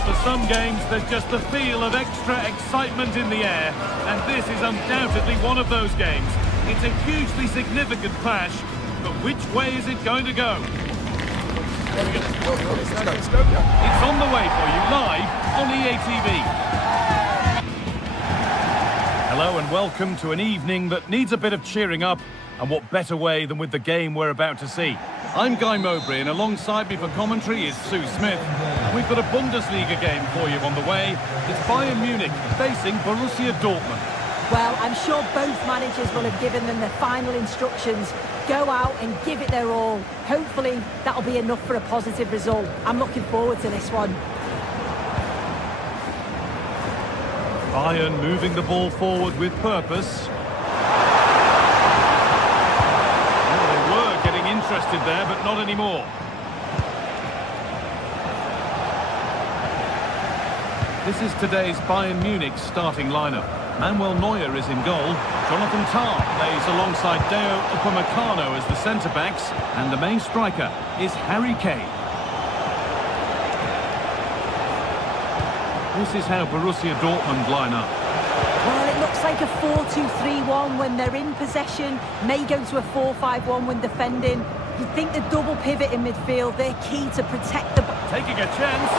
For some games, there's just the feel of extra excitement in the air, and this is undoubtedly one of those games. It's a hugely significant clash, but which way is it going to go? It's on the way for you live on EA TV. Hello and welcome to an evening that needs a bit of cheering up, and what better way than with the game we're about to see. I'm Guy Mowbray, and alongside me for commentary is Sue Smith. And we've got a Bundesliga game for you on the way. It's Bayern Munich facing Borussia Dortmund. Well, I'm sure both managers will have given them their final instructions. Go out and give it their all. Hopefully, that'll be enough for a positive result. I'm looking forward to this one. Bayern moving the ball forward with purpose. Well, they were getting interested there, but not anymore. This is today's Bayern Munich starting lineup. Manuel Neuer is in goal. Jonathan Tah plays alongside Deo Upamecano as the centre-backs. And the main striker is Harry Kane. This is how Borussia Dortmund line up. Well, it looks like a 4-2-3-1 when they're in possession. May go to a 4-5-1 when defending. You think the double pivot in midfield, they're key to protect the... Taking a chance.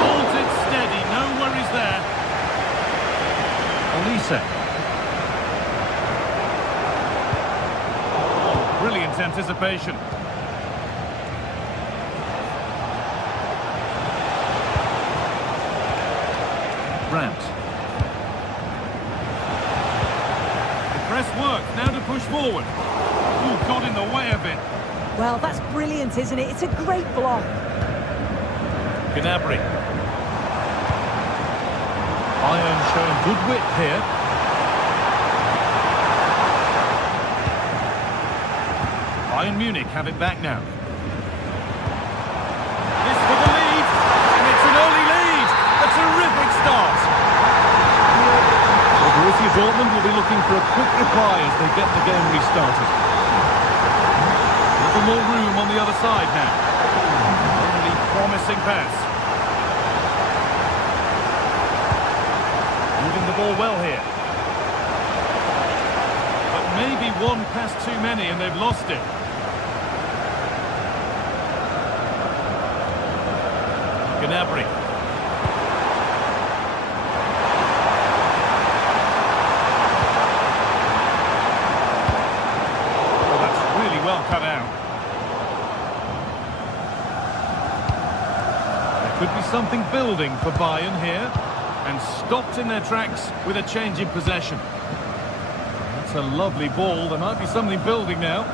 Holds it steady. No worries there. Olise. Oh, brilliant anticipation. Brandt. The press works, now to push forward. Ooh, got in the way of it. Well, that's brilliant, isn't it? It's a great block. Gnabry. Bayern showing good width here. Bayern Munich have it back now. This for the lead, and it's an early lead. A terrific start. Well, Borussia Dortmund will be looking for a quick reply as they get the game restarted. A little more room on the other side now. Really promising pass. Moving the ball well here. But maybe one pass too many and they've lost it. Gnabry. Oh, that's really well cut out. There could be something building for Bayern here. And stopped in their tracks with a change in possession. That's a lovely ball. There might be something building now.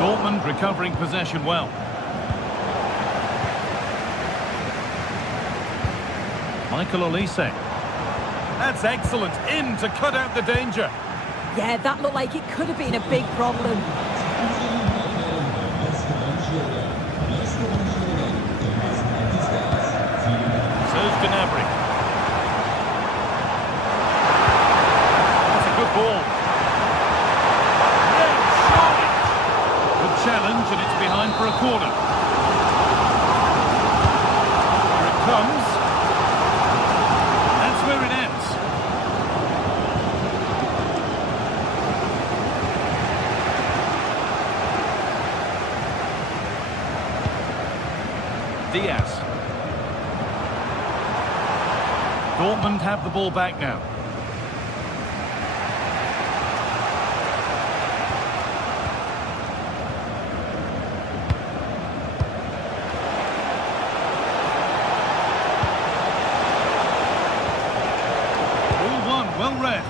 Dortmund recovering possession well. Michael Olise. That's excellent. In to cut out the danger. Yeah, that looked like it could have been a big problem. So's Gnabry. That's a good ball. Yeah, surely. Good challenge, and it's behind for a corner. Here it comes. That's where it ends. Diaz. Dortmund have the ball back now. Ball one, well read.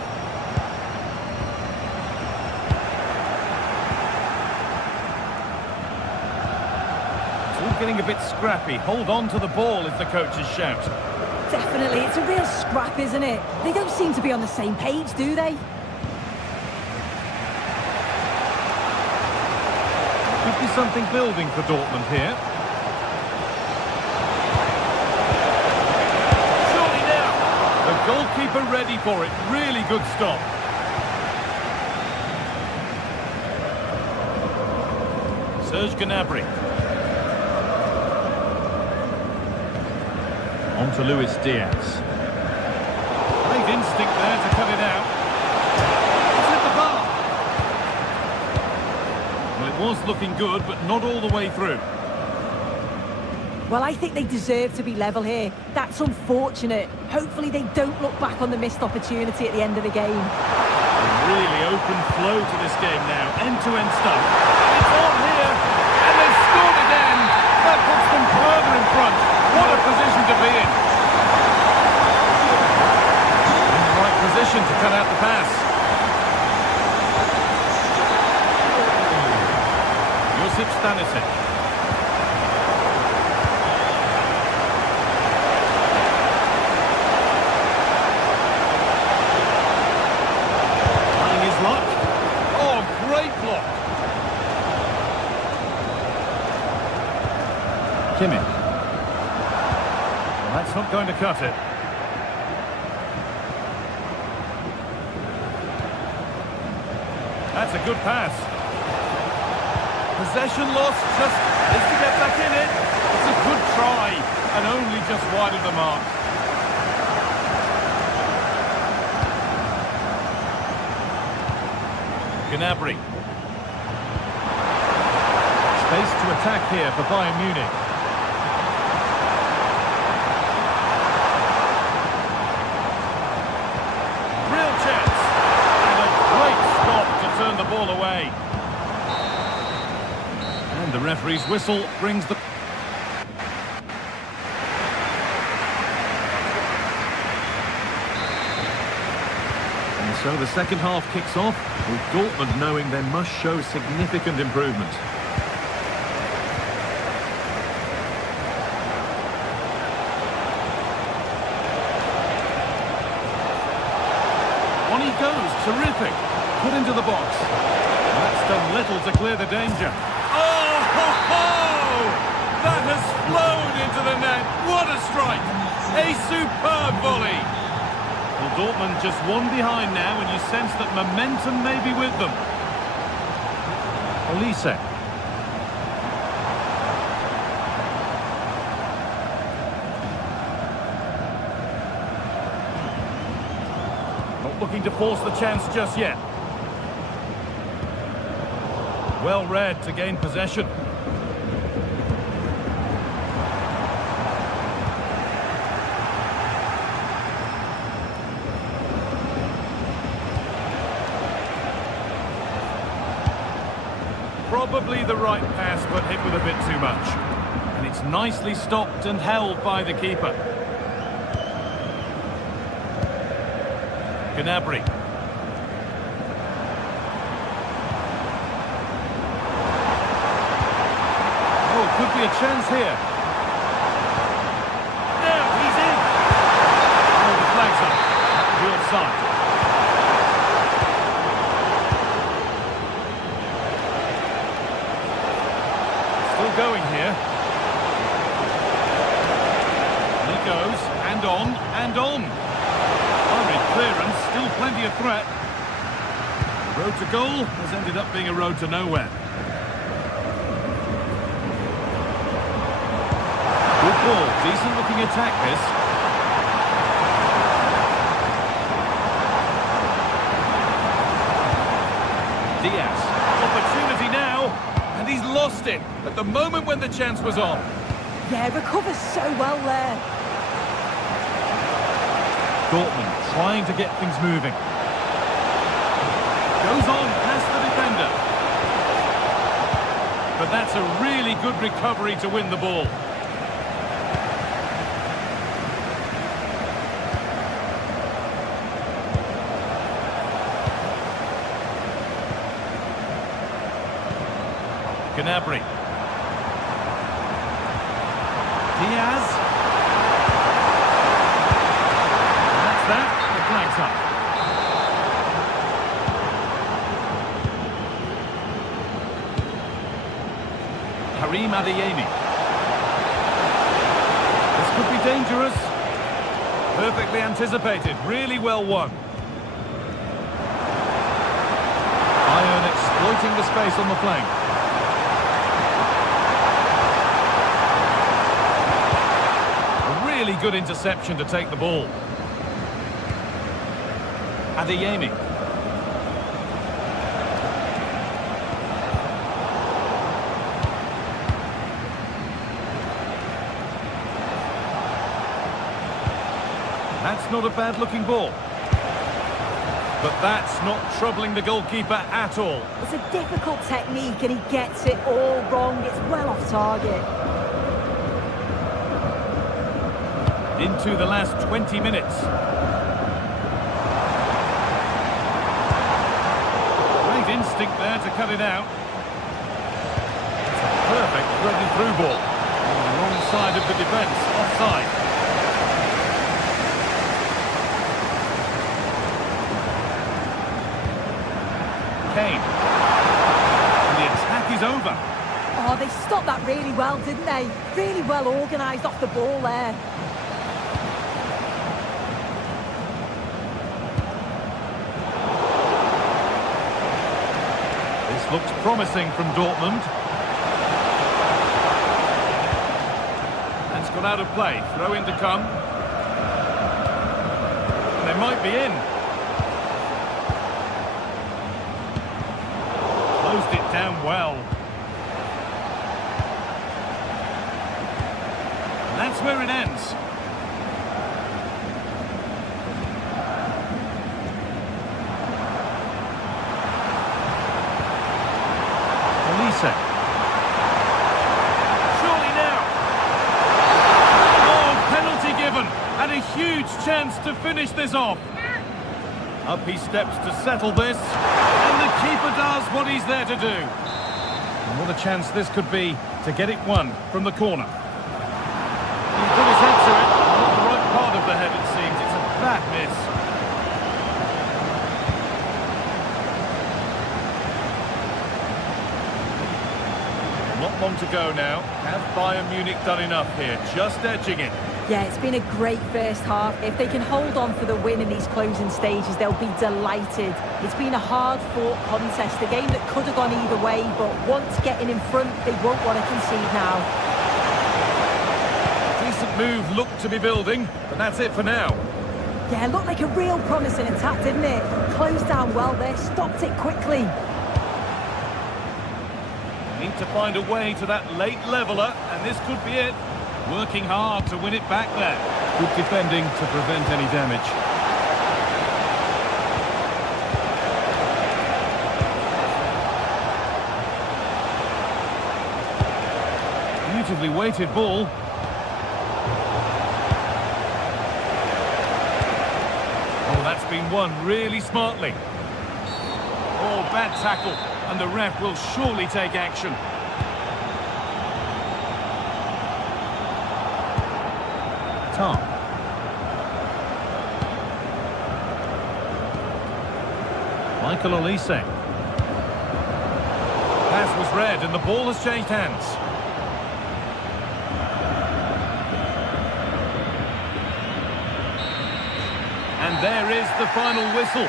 Getting a bit scrappy. Hold on to the ball is the coach's shout. Definitely, it's a real scrap, isn't it? They don't seem to be on the same page, do they? Could be something building for Dortmund here. Surely now. The goalkeeper ready for it. Really good stop. Serge Gnabry. On to Luis Diaz. Great instinct there to cut it out. It's hit the bar. Well, it was looking good, but not all the way through. Well, I think they deserve to be level here. That's unfortunate. Hopefully they don't look back on the missed opportunity at the end of the game. A really open flow to this game now. End-to-end stuff. It's on here, and they've scored again. That puts them further in front. What a position to be in. In the right position to cut out the pass. Josip Stanisic. Kimmich. Well, that's not going to cut it. That's a good pass. Possession lost, just needs to get back in it. It's a good try, and only just wide of the mark. Gnabry. Space to attack here for Bayern Munich. Turn the ball away. And the referee's whistle brings the... And so the second half kicks off, with Dortmund knowing they must show significant improvement. On he goes, terrific. Put into the box. That's done little to clear the danger. Oh, ho, ho! That has flown into the net. What a strike! A superb volley. Well, Dortmund just one behind now, and you sense that momentum may be with them. Olise. Not looking to force the chance just yet. Well read to gain possession. Probably the right pass, but hit with a bit too much. And it's nicely stopped and held by the keeper. Gnabry. Could be a chance here. Now he's in. Oh, the flag's up. The offside. Still going here. And he goes, and on, and on. Hurried clearance, still plenty of threat. The road to goal has ended up being a road to nowhere. Good ball, decent looking attack this. Diaz, opportunity now, and he's lost it at the moment when the chance was on. Yeah, recovers so well there. Dortmund trying to get things moving. Goes on past the defender. But that's a really good recovery to win the ball. Gnabry. Diaz. And that's that. The flag's up. Karim Adeyemi. This could be dangerous. Perfectly anticipated. Really well won. Bayern exploiting the space on the flank. Really good interception to take the ball. Adeyemi. That's not a bad-looking ball. But that's not troubling the goalkeeper at all. It's a difficult technique and he gets it all wrong. It's well off target. Into the last 20 minutes. Great instinct there to cut it out. It's a perfect threaded-through ball. On the wrong side of the defence, offside. Kane. And the attack is over. Oh, they stopped that really well, didn't they? Really well organised off the ball there. This looks promising from Dortmund. That's gone out of play. Throw in to come. And they might be in. Closed it down well. And that's where it ends. Olise. Surely now. Oh, penalty given. And a huge chance to finish this off. Up he steps to settle this. And the keeper does what he's there to do. And what a chance this could be to get it won from the corner. He put his head to it. Not the right part of the head, it seems. It's a bad miss. Not long to go now. Have Bayern Munich done enough here? Just edging it. Yeah, it's been a great first half. If they can hold on for the win in these closing stages, they'll be delighted. It's been a hard-fought contest, a game that could have gone either way, but once getting in front, they won't want to concede now. Decent move looked to be building, but that's it for now. Yeah, looked like a real promising attack, didn't it? Closed down well there, stopped it quickly. Need to find a way to that late leveller, and this could be it. Working hard to win it back there. Good defending to prevent any damage. Beautifully weighted ball. Oh, that's been won really smartly. Oh, bad tackle, and the ref will surely take action. Tom. Michael Olise. Pass was read and the ball has changed hands. And there is the final whistle.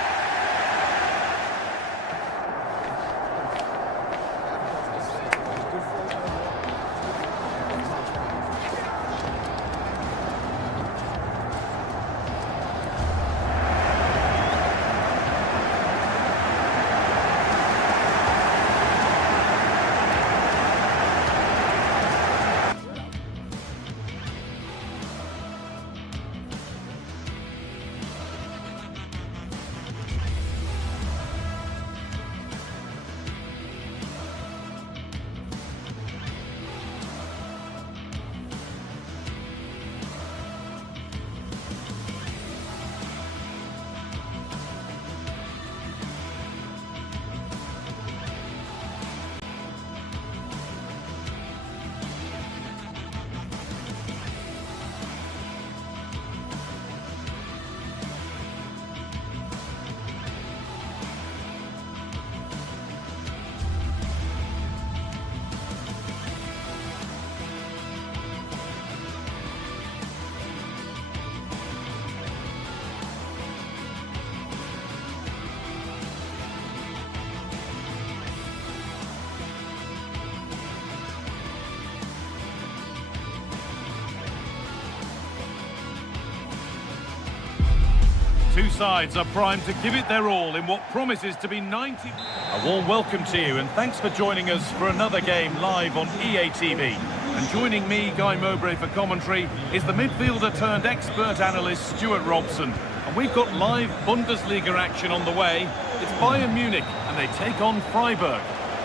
Two sides are primed to give it their all in what promises to be 90... A warm welcome to you and thanks for joining us for another game live on EA TV. And joining me, Guy Mowbray, for commentary is the midfielder turned expert analyst Stuart Robson. And we've got live Bundesliga action on the way. It's Bayern Munich and they take on Freiburg.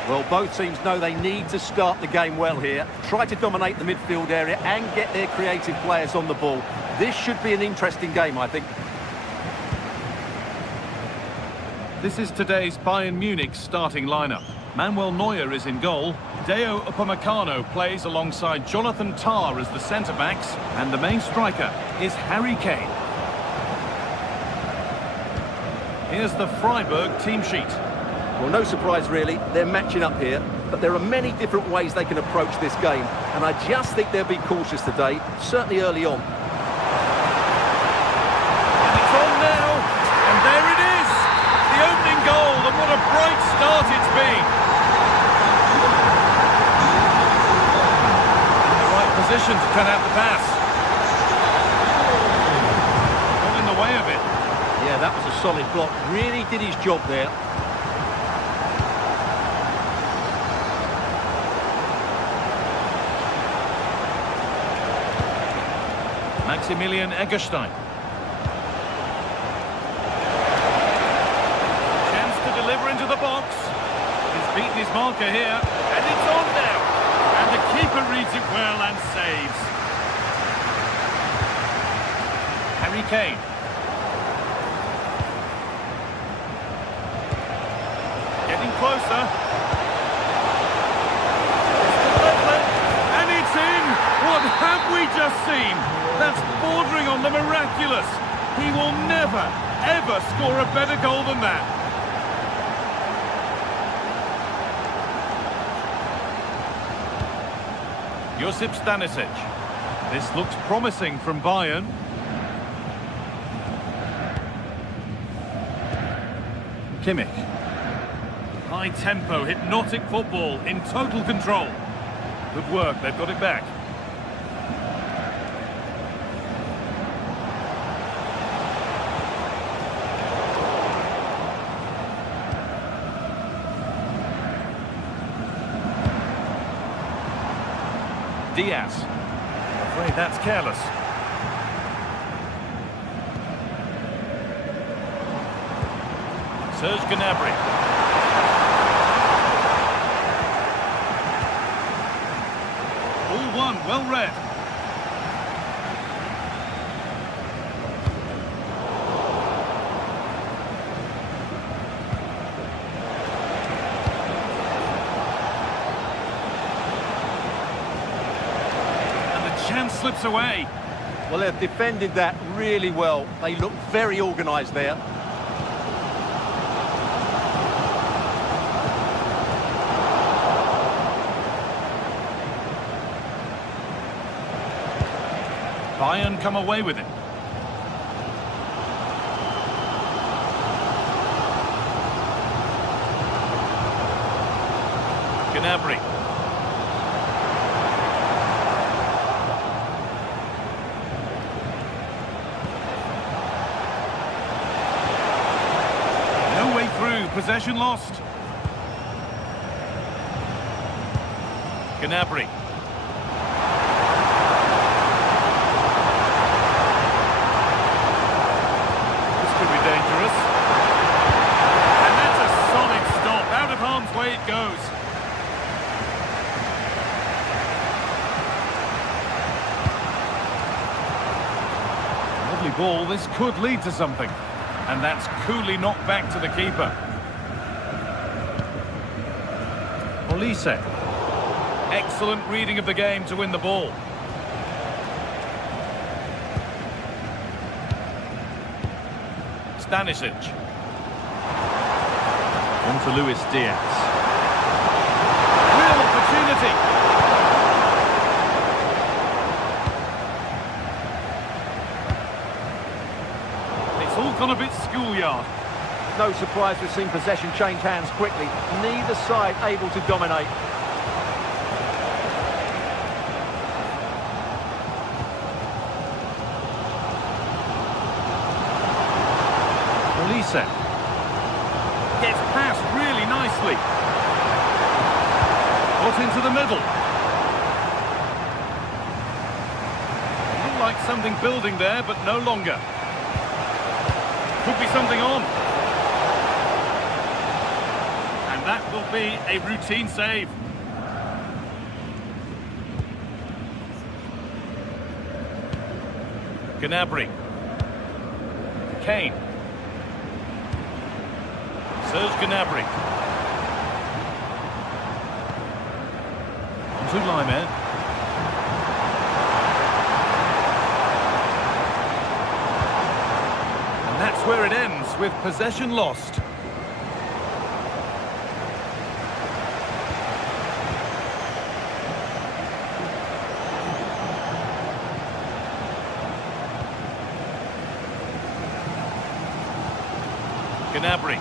Well, both teams know they need to start the game well here. Try to dominate the midfield area and get their creative players on the ball. This should be an interesting game, I think. This is today's Bayern Munich starting lineup. Manuel Neuer is in goal. Deo Upamecano plays alongside Jonathan Tah as the centre-backs. And the main striker is Harry Kane. Here's the Freiburg team sheet. Well, no surprise really, they're matching up here, but there are many different ways they can approach this game, and I just think they'll be cautious today, certainly early on. And it's on now, and there it is! The opening goal, and what a bright start it's been! In the right position to cut out the pass. Not in the way of it. Yeah, that was a solid block, really did his job there. Maximilian Eggestein. Chance to deliver into the box. He's beaten his marker here, and it's on now. And the keeper reads it well and saves. Harry Kane. Getting closer. And it's in! What have we just seen? That's bordering on the miraculous. He will never, ever score a better goal than that. Josip Stanisic. This looks promising from Bayern. Kimmich. High tempo, hypnotic football in total control. Good work, they've got it back. Diaz. Afraid that's careless. Serge Gnabry. All one, well read. Chance slips away. Well, they've defended that really well. They look very organised there. Bayern come away with it. Gnabry. Possession lost. Gnabry. This could be dangerous. And that's a solid stop. Out of harm's way it goes. Lovely ball. This could lead to something. And that's coolly knocked back to the keeper. Olise. Excellent reading of the game to win the ball. Stanisic. On to Luis Diaz. Real opportunity. It's all gone a bit schoolyard. No surprise we've seen possession change hands quickly. Neither side able to dominate. Olise. Gets past really nicely. Got into the middle. something building there, but no longer. Could be something on. And that will be a routine save. Gnabry. Kane. Serge Gnabry. On to Lyman. And that's where it ends, with possession lost. Gnabry.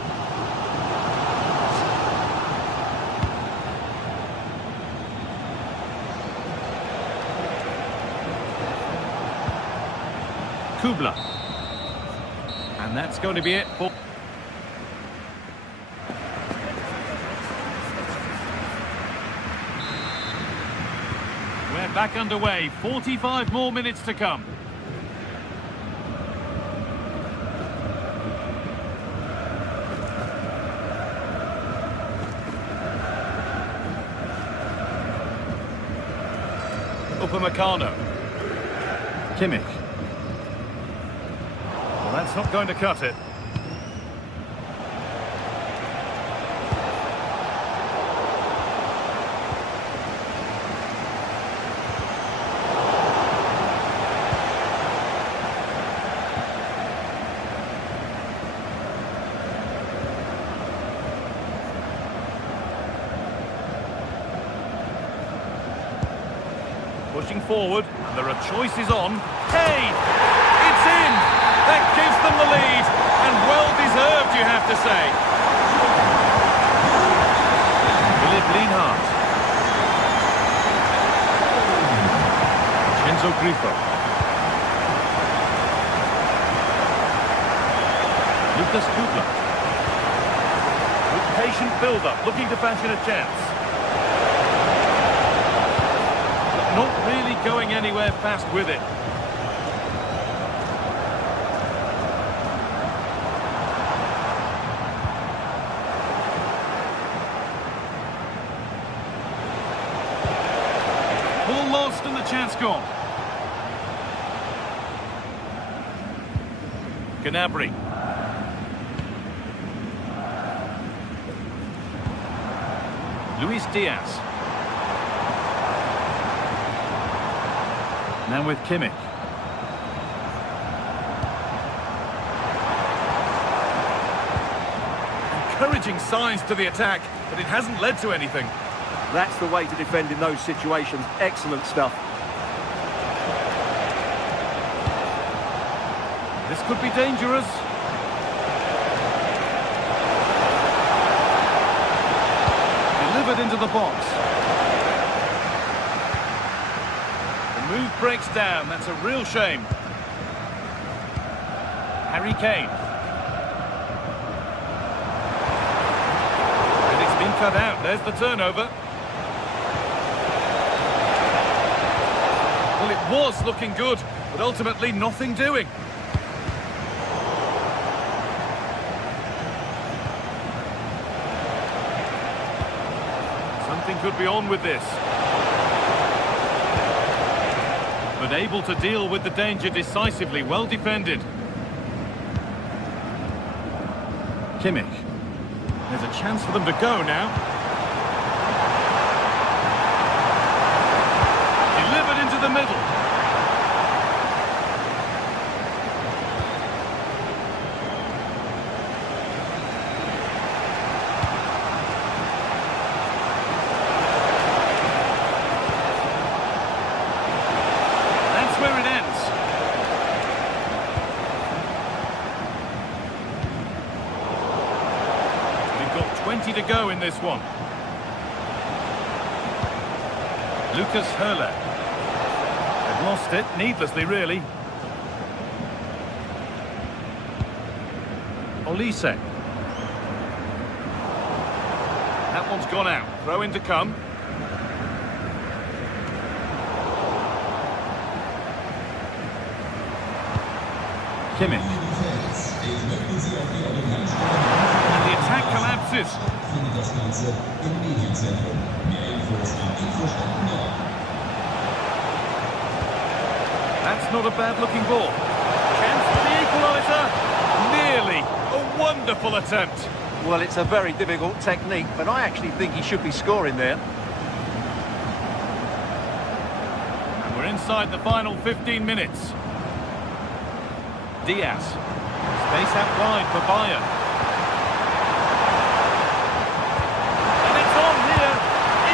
Kubla. And that's going to be it for... We're back underway. 45 more minutes to come. Upamecano. Kimmich. Well, that's not going to cut it. Pushing forward, and there are choices on. Kane! It's in! That gives them the lead, and well deserved, you have to say. Philipp Lienhardt. Enzo Grifo. Lucas Kubla. With patient build-up, looking to fashion a chance. Not really going anywhere fast with it. Ball lost and the chance gone. Gnabry. Luis Diaz. Now with Kimmich. Encouraging signs to the attack, but it hasn't led to anything. That's the way to defend in those situations. Excellent stuff. This could be dangerous. Delivered into the box. Move breaks down, that's a real shame. Harry Kane. And it's been cut out, there's the turnover. Well, it was looking good, but ultimately nothing doing. Something could be on with this. But able to deal with the danger decisively, well defended. Kimmich. There's a chance for them to go now. Delivered into the middle. Where it ends. We've got 20 to go in this one. Lucas Höhle. They've lost it, needlessly really. Olise. That one's gone out. Throw in to come. Kimmich. And the attack collapses. That's not a bad-looking ball. Chance for the equaliser. Nearly. A wonderful attempt. Well, it's a very difficult technique, but I actually think he should be scoring there. And we're inside the final 15 minutes. Diaz. Space out wide for Bayern. And it's on here.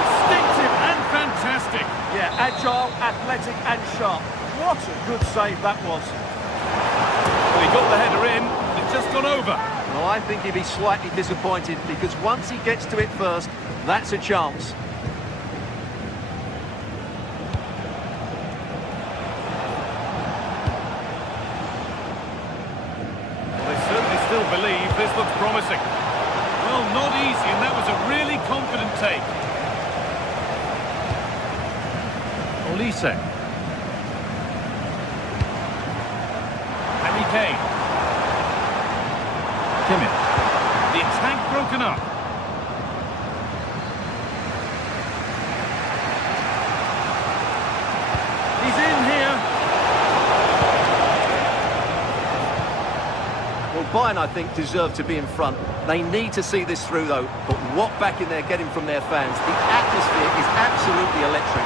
Instinctive and fantastic. Yeah, agile, athletic and sharp. What a good save that was. Well, he got the header in. It's just gone over. Well, I think he'd be slightly disappointed because once he gets to it first, that's a chance. Well, they certainly still believe this looks promising. Well, not easy, and that was a really confident take. Olise. Harry Kane. Kimmich. The attack broken up. He's in here. Well, Bayern, I think, deserve to be in front. They need to see this through, though. But what backing they're getting from their fans. The atmosphere is absolutely electric.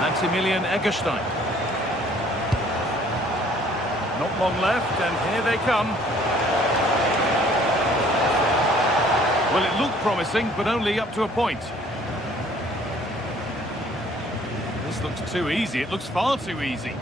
Maximilian Eggestein. Not long left, and here they come. Well, it looked promising, but only up to a point. This looks too easy. It looks far too easy.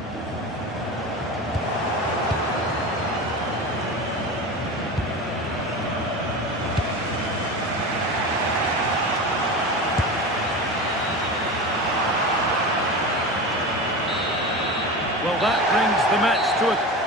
Well, that brings the match to a...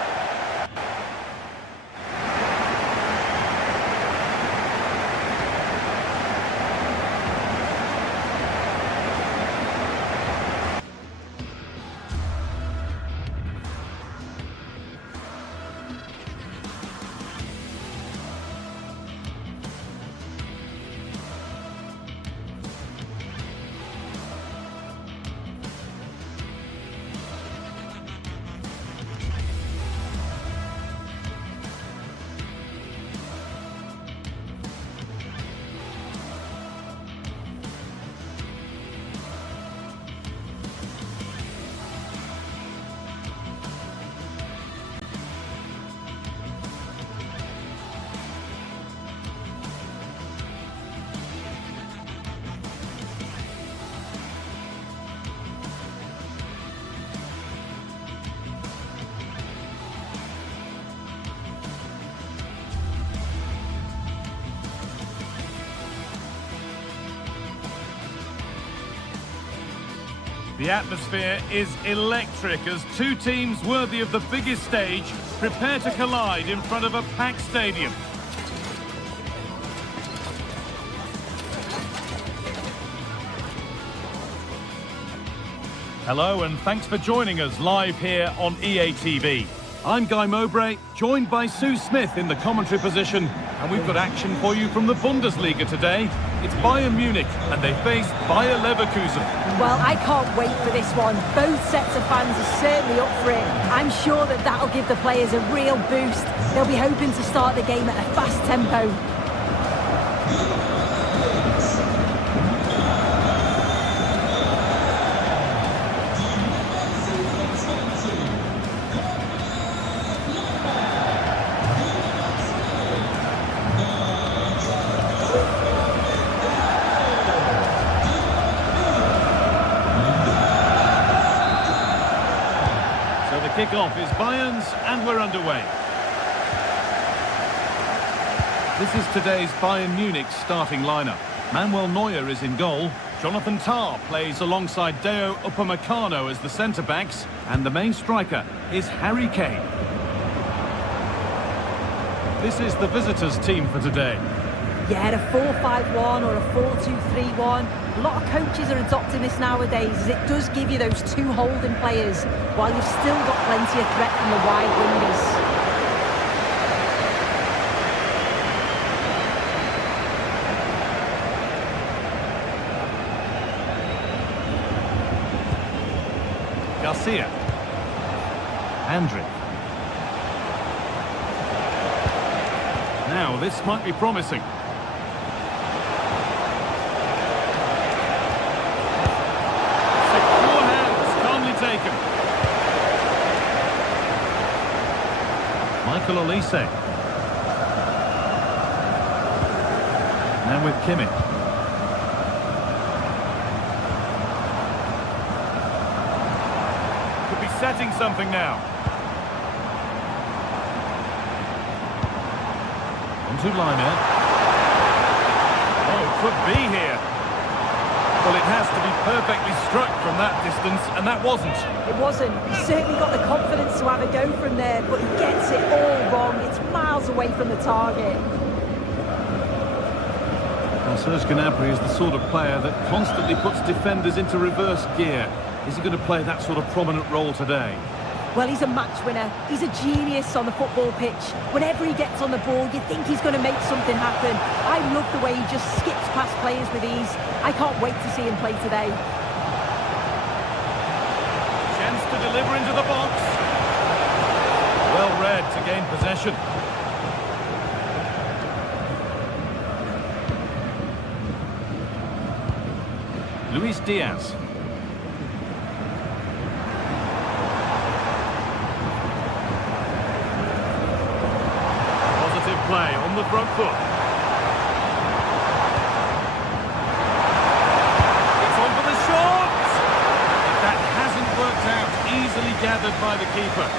The atmosphere is electric as two teams worthy of the biggest stage prepare to collide in front of a packed stadium. Hello and thanks for joining us live here on EA TV. I'm Guy Mowbray, joined by Sue Smith in the commentary position, and we've got action for you from the Bundesliga today. It's Bayern Munich, and they face Bayer Leverkusen. Well, I can't wait for this one. Both sets of fans are certainly up for it. I'm sure that that'll give the players a real boost. They'll be hoping to start the game at a fast tempo. Kick-off is Bayern's, and we're underway. This is today's Bayern Munich starting lineup. Manuel Neuer is in goal. Jonathan Tah plays alongside Deo Upamecano as the centre-backs. And the main striker is Harry Kane. This is the visitors' team for today. Yeah, a 4-5-1 or a 4-2-3-1. A lot of coaches are adopting this nowadays, as it does give you those two holding players, while you've still got plenty of threat from the wide wingers. Garcia. Andrić. Now, this might be promising. Secure hands, calmly taken. Michael Olise. Now with Kimmich. Could be setting something now. To Liner. Oh, could be here. Well, it has to be perfectly struck from that distance, and that wasn't. It wasn't. He's certainly got the confidence to have a go from there, but he gets it all wrong. It's miles away from the target. Well, Serge Gnabry is the sort of player that constantly puts defenders into reverse gear. Is he going to play that sort of prominent role today? Well, he's a match winner. He's a genius on the football pitch. Whenever he gets on the ball, you think he's going to make something happen. I love the way he just skips past players with ease. I can't wait to see him play today. Chance to deliver into the box. Well read to gain possession. Luis Diaz. Play on the front foot. It's on for the shot! That hasn't worked out. Easily gathered by the keeper.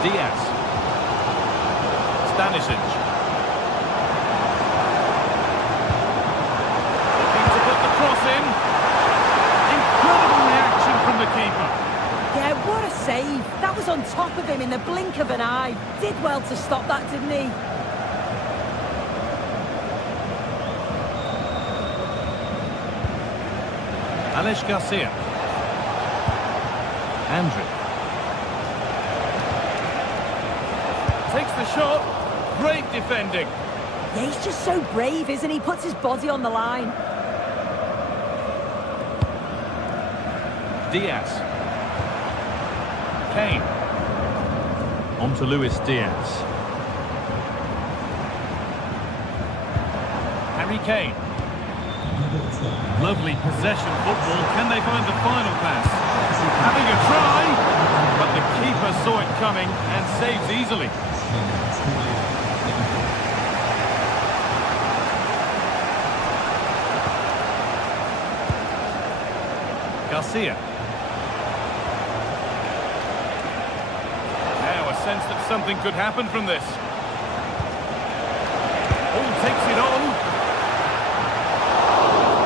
Diaz. Stanisic. Looking to put the cross in. Incredible reaction from the keeper. Yeah, what a save. That was on top of him in the blink of an eye. Did well to stop that, didn't he? Aleix Garcia. Andrić. Takes the shot. Great defending. Yeah, he's just so brave, isn't he? Puts his body on the line. Diaz. Kane. On to Luis Diaz. Harry Kane. Lovely possession football. Can they find the final pass? Having a try, but the keeper saw it coming and saves easily. Garcia. Now a sense that something could happen from this. Oh, takes it on.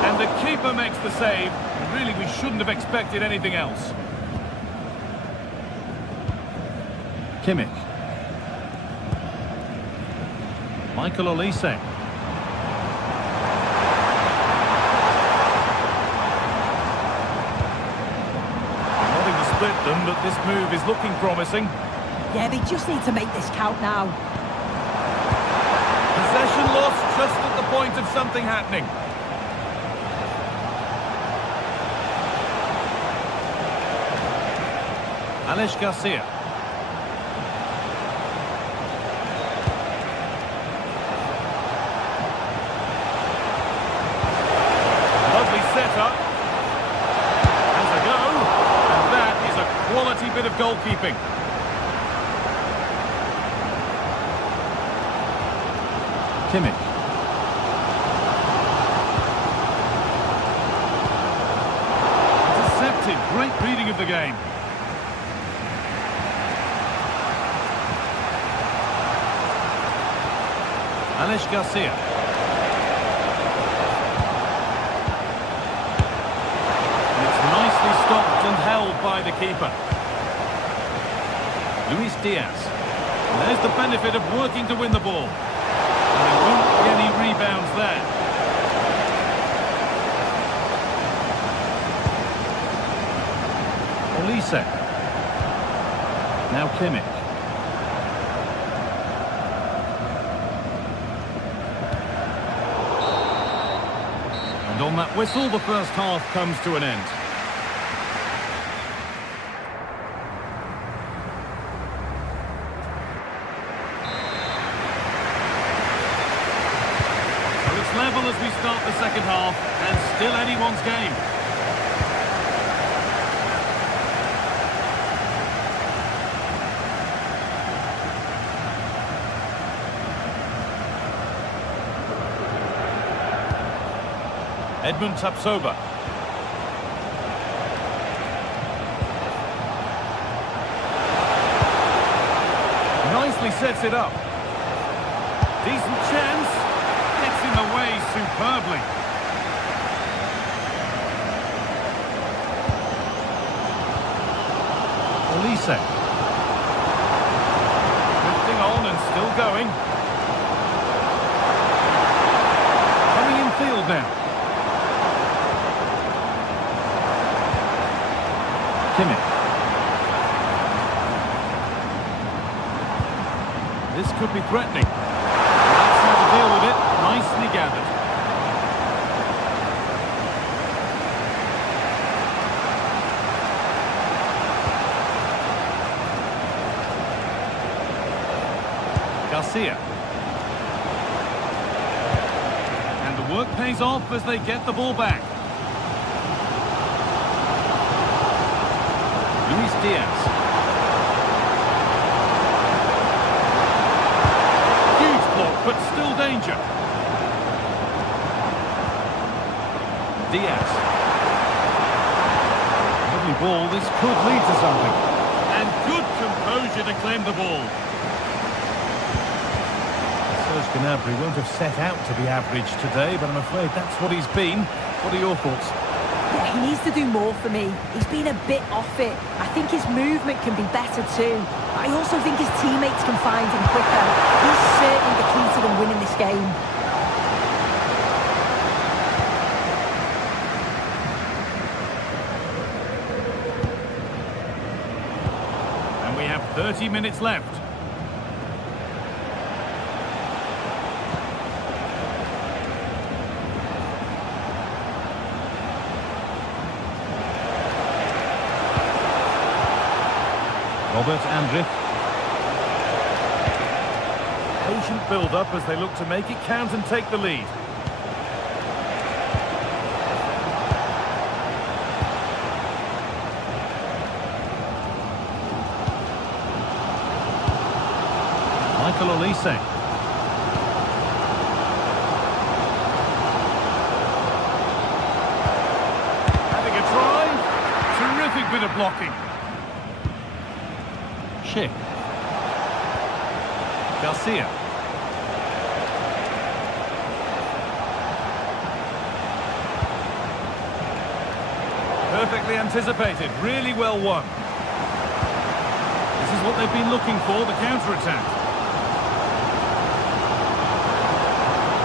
And the keeper makes the save. Really, we shouldn't have expected anything else. Kimmich. Michael Olise. Nothing to split them, but this move is looking promising. Yeah, they just need to make this count now. Possession lost just at the point of something happening. Aleix Garcia. terrific bit of goalkeeping. Kimmich. Intercepted. Great reading of the game. Alex Garcia. And it's nicely stopped and held by the keeper. Luis Diaz. And there's the benefit of working to win the ball. And there won't be any rebounds there. Olise. Now Kimmich. And on that whistle, the first half comes to an end. So it's level as we start the second half, and still anyone's game. Edmund Tapsoba. Nicely sets it up. Decent chance. Gets in the way superbly. Olise. Drifting on and still going. Coming in field now. Kimmich. This could be threatening. That's how to deal with it. Nicely gathered. Garcia. And the work pays off as they get the ball back. Luis Diaz. Huge block, but still danger. Diaz. Lovely ball, this could lead to something. And good composure to claim the ball. Serge Gnabry won't have set out to be average today, but I'm afraid that's what he's been. What are your thoughts? Yeah, he needs to do more for me. He's been a bit off it. I think his movement can be better too. I also think his teammates can find him quicker. He's certainly the key to them winning this game. And we have 30 minutes left. Robert Andrich. Patient build-up as they look to make it count and take the lead. Michael Olise. Having a try. Terrific bit of blocking. Garcia. Perfectly anticipated, really well won. This is what they've been looking for, the counter-attack.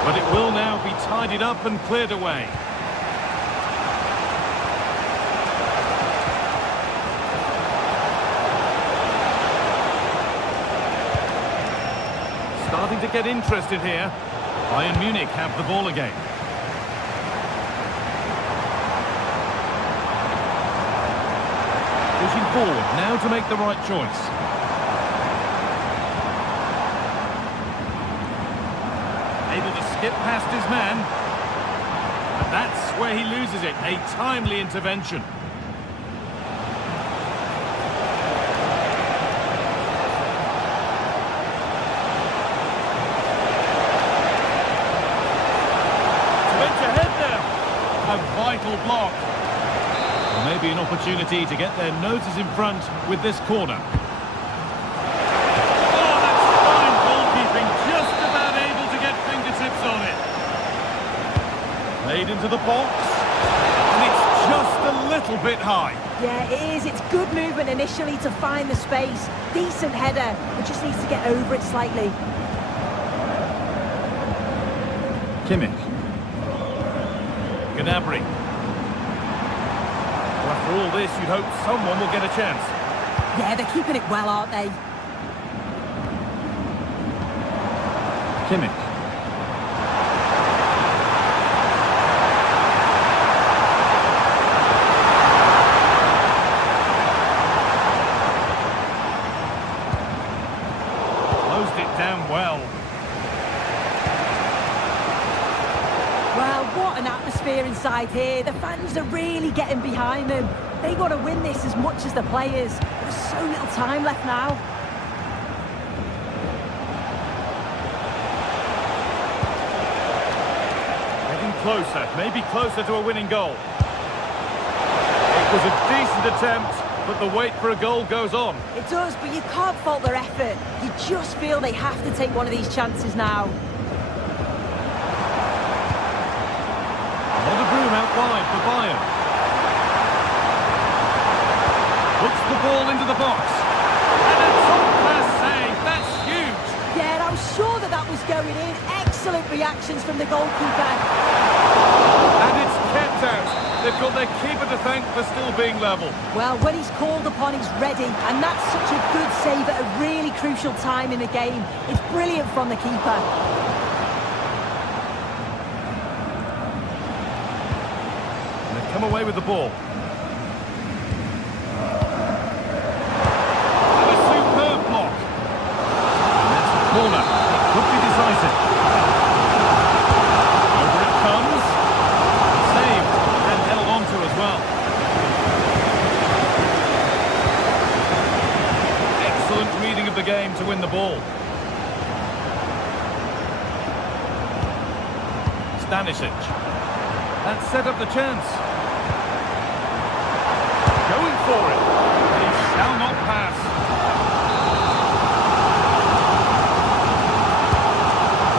But it will now be tidied up and cleared away. Starting to get interested here. Bayern Munich have the ball again. Pushing forward now to make the right choice. Able to skip past his man. And that's where he loses it. A timely intervention. tactical block. Well, maybe an opportunity to get their noses in front with this corner. Oh, that's fine goalkeeping, just about able to get fingertips on it. Played into the box, and it's just a little bit high. Yeah, it is. It's good movement initially to find the space. Decent header, but just needs to get over it slightly. Kimmich. Gnabry. Well, after all this, you'd hope someone will get a chance. Yeah, they're keeping it well, aren't they? Kimmich. Closed it down well. Well, what an atmosphere inside here. The fans are really getting behind them. They want to win this as much as the players. There's so little time left now. Getting closer, maybe closer to a winning goal. It was a decent attempt, but the wait for a goal goes on. It does, but you can't fault their effort. You just feel they have to take one of these chances now. Another room out wide for Bayern. Puts the ball into the box. And a top-class save. That's huge. Yeah, I was sure that was going in. Excellent reactions from the goalkeeper. And it's kept out. They've got their keeper to thank for still being level. Well, when he's called upon, he's ready. And that's such a good save at a really crucial time in the game. It's brilliant from the keeper. Come away with the ball. And a superb block. And that's a corner. It could be decisive. Over it comes. Saved and held on to as well. Excellent reading of the game to win the ball. Stanisic. That set up the chance. Going for it. He shall not pass.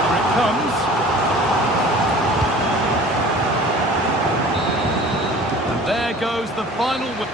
Here it comes. And there goes the final win.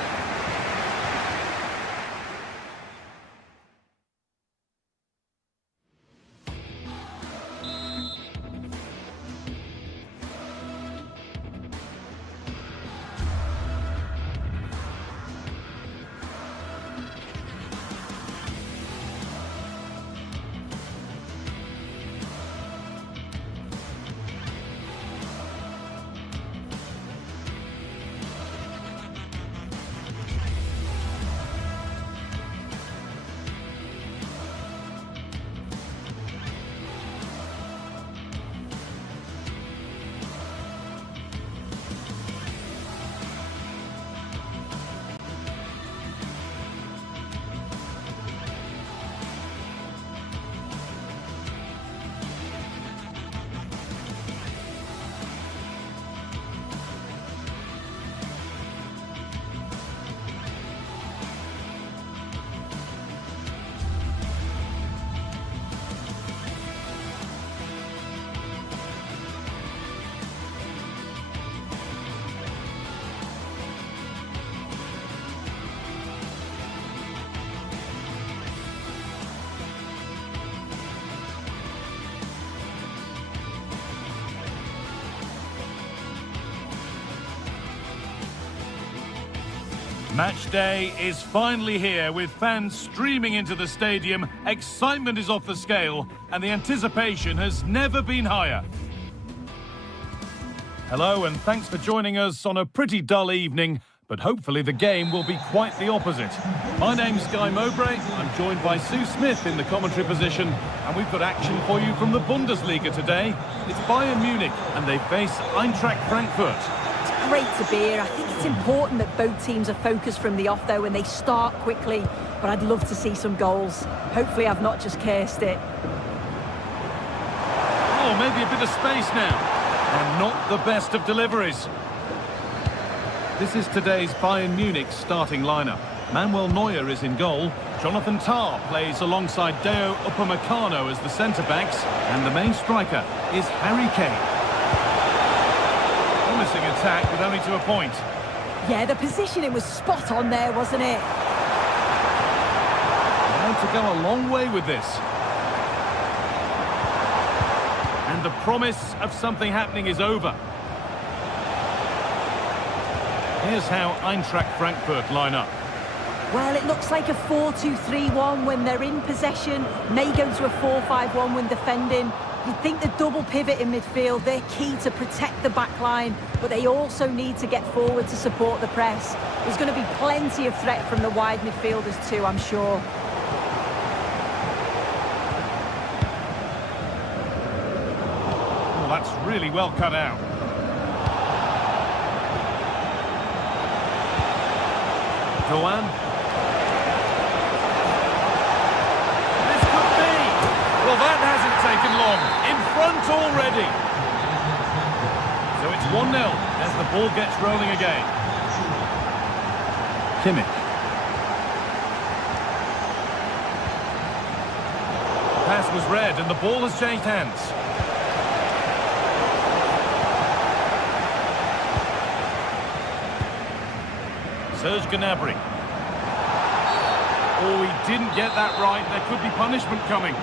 Match day is finally here, with fans streaming into the stadium. Excitement is off the scale, and the anticipation has never been higher. Hello, and thanks for joining us on a pretty dull evening, but hopefully the game will be quite the opposite. My name's Guy Mowbray. I'm joined by Sue Smith in the commentary position, and we've got action for you from the Bundesliga today. It's Bayern Munich, and they face Eintracht Frankfurt. It's great to be here. I think it's important that both teams are focused from the off, though, and they start quickly. But I'd love to see some goals. Hopefully I've not just cursed it. Oh, maybe a bit of space now. And not the best of deliveries. This is today's Bayern Munich starting lineup. Manuel Neuer is in goal. Jonathan Tah plays alongside Deo Upamecano as the centre-backs. And the main striker is Harry Kane. Promising attack with only to a point. Yeah, the positioning was spot on there, wasn't it? Going to go a long way with this. And the promise of something happening is over. Here's how Eintracht Frankfurt line up. Well, it looks like a 4-2-3-1 when they're in possession. May go to a 4-5-1 when defending. You'd think the double pivot in midfield, they're key to protect the back line, but they also need to get forward to support the press. There's going to be plenty of threat from the wide midfielders too, I'm sure. Well, that's really well cut out. Doan. This could be. Well, that hasn't taken long. In front already. So it's 1-0 as the ball gets rolling again. Kimmich. Pass was read and the ball has changed hands. Serge Gnabry. Oh, he didn't get that right. There could be punishment coming.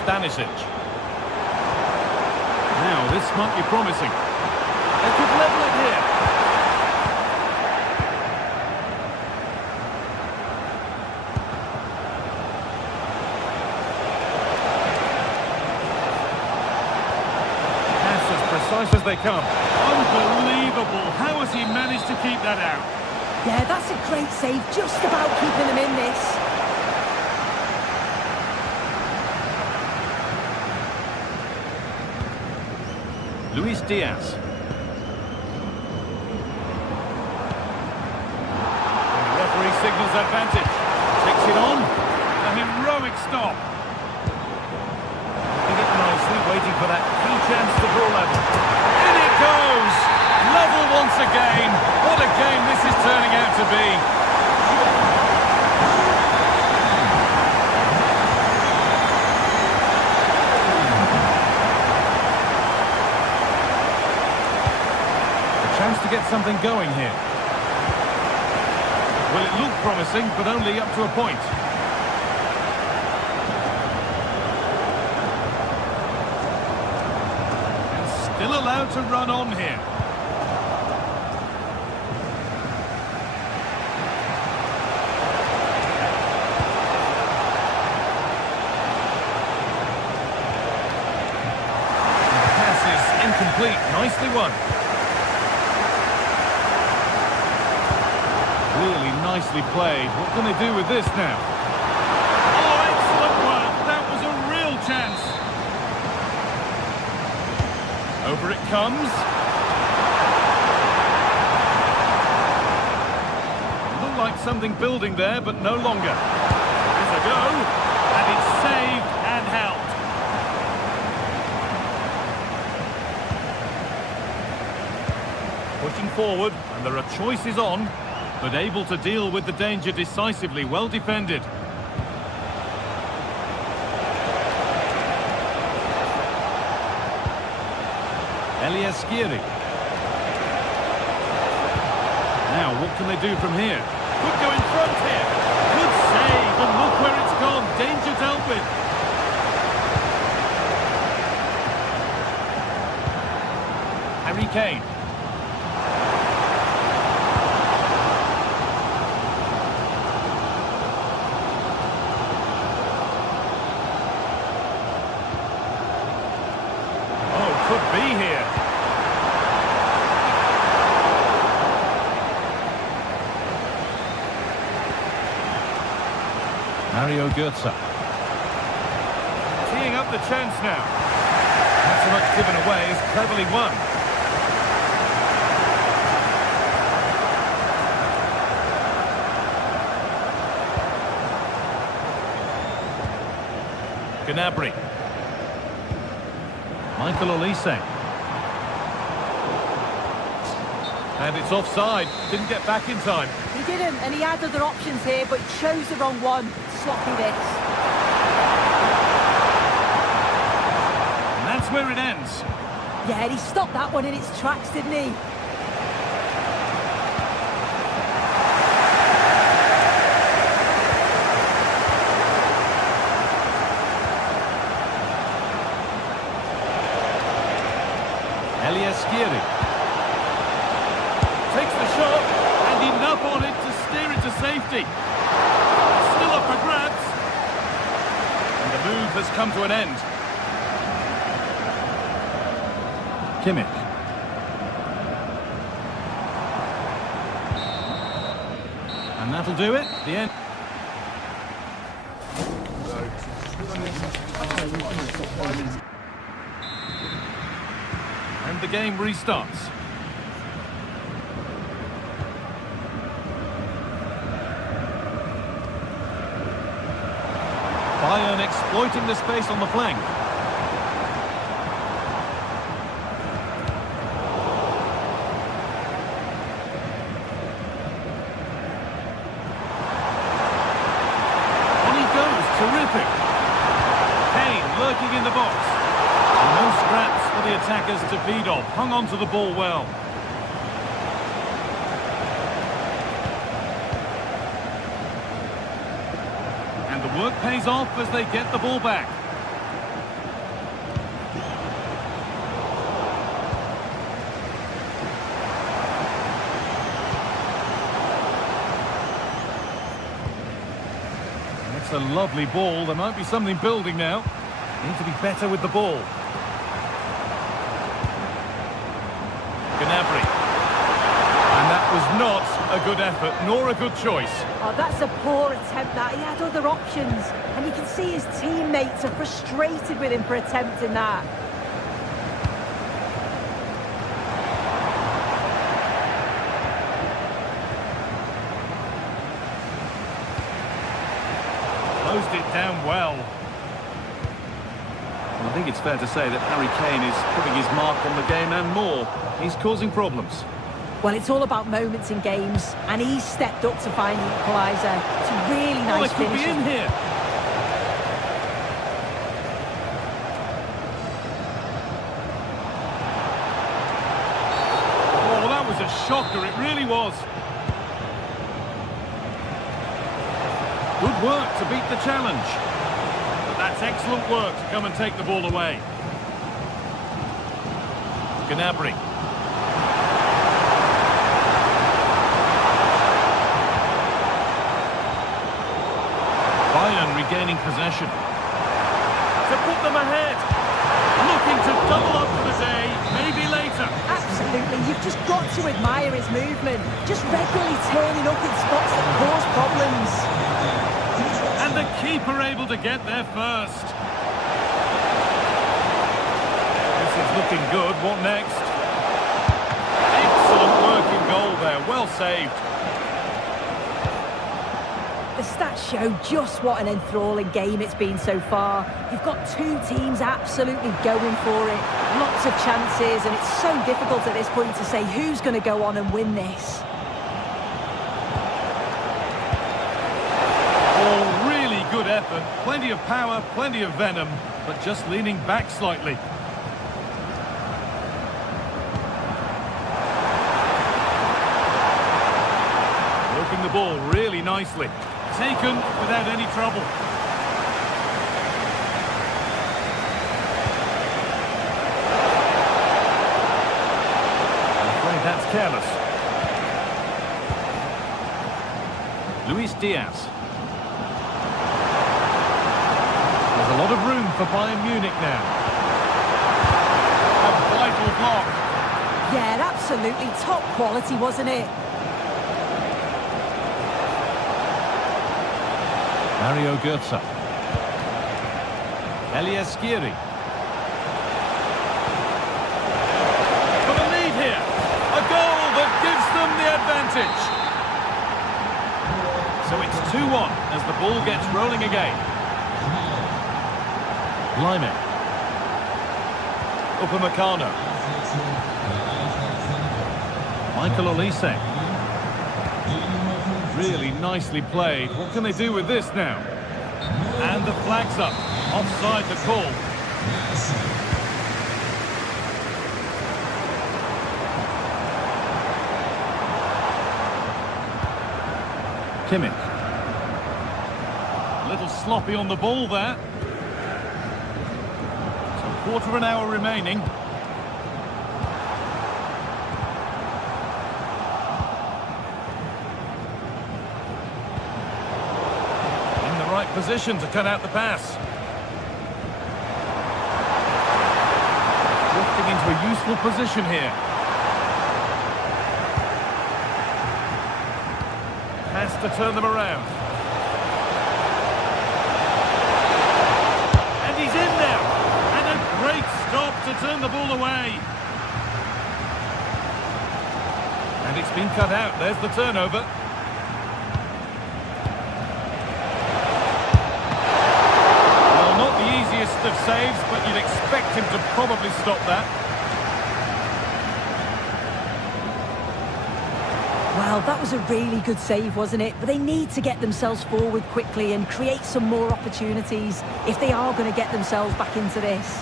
Stanisic. Now, this might be promising. They could level it here. Precise as they come. Unbelievable. How has he managed to keep that out? Yeah, that's a great save. Just about keeping them in this. Luis Diaz. And the referee signals advantage. Takes it on. A heroic stop. Waiting for that key chance to draw level. In it goes! Level once again. What a game this is turning out to be. A chance to get something going here. Well, it looked promising, but only up to a point. Still allowed to run on here. The pass is incomplete. Nicely won. Really nicely played. What can they do with this now? Oh, excellent work. That was a real chance. Over it comes. Looked like something building there, but no longer. Here's a go, and it's saved and helped. Pushing forward, and there are choices on, but able to deal with the danger decisively. Well defended. Eliaskiri. Now, what can they do from here? Could go in front here. Good save, and look where it's gone. Danger dealt with. Harry Kane. Oh, could be here. Mario Götze. Teeing up the chance now. Not so much given away, is cleverly won. Gnabry. Michael Olise. And it's offside. Didn't get back in time. He didn't, and he had other options here, but chose the wrong one. Sloppy this. And that's where it ends. Yeah, he stopped that one in its tracks, didn't he? Takes the shot, and enough on it to steer it to safety. Still up for grabs. And the move has come to an end. Kimmich. And that'll do it. The end. And the game restarts. Bayern exploiting the space on the flank. On he goes, terrific. Kane lurking in the box. And no scraps for the attackers to feed off. Hung on to the ball well. And the work pays off as they get the ball back. That's a lovely ball. There might be something building now. Need to be better with the ball. Gnabry. And that was not a good effort, nor a good choice. Oh, that's a poor attempt, that. He had other options. And you can see his teammates are frustrated with him for attempting that. Closed it down well. Well, I think it's fair to say that Harry Kane is putting his mark on the game and more. He's causing problems. Well, it's all about moments in games, and he's stepped up to find the equaliser. It's a really nice could finish. Be in here. Oh, that was a shocker. It really was. Good work to beat the challenge. But that's excellent work to come and take the ball away. Gnabry. Bayern regaining possession. To put them ahead. Looking to double up for the day, maybe later. Absolutely, you've just got to admire his movement. Just regularly turning up in spots that cause problems. And the keeper able to get there first. This is looking good. What next? Excellent working goal there. Well saved. The stats show just what an enthralling game it's been so far. You've got two teams absolutely going for it. Lots of chances, and it's so difficult at this point to say who's going to go on and win this. Oh, really good effort. Plenty of power, plenty of venom, but just leaning back slightly. Working the ball really nicely. Taken without any trouble. I'm afraid that's careless. Luis Diaz. There's a lot of room for Bayern Munich now. A vital block. Yeah, absolutely top quality, wasn't it? Mario Götze. Eliaskiri. For the lead here. A goal that gives them the advantage. So it's 2-1 as the ball gets rolling again. Lyman. Upamecano. Michael Olise. Really nicely played. What can they do with this now? And the flag's up. Offside the call. Kimmich. A little sloppy on the ball there. So quarter of an hour remaining. In the right position to cut out the pass. Drifting into a useful position here. Has to turn them around. And he's in there. And a great stop to turn the ball away. And it's been cut out. There's the turnover. Well, not the easiest of saves, but you'd expect him to probably stop that. Well, that was a really good save, wasn't it? But they need to get themselves forward quickly and create some more opportunities if they are going to get themselves back into this.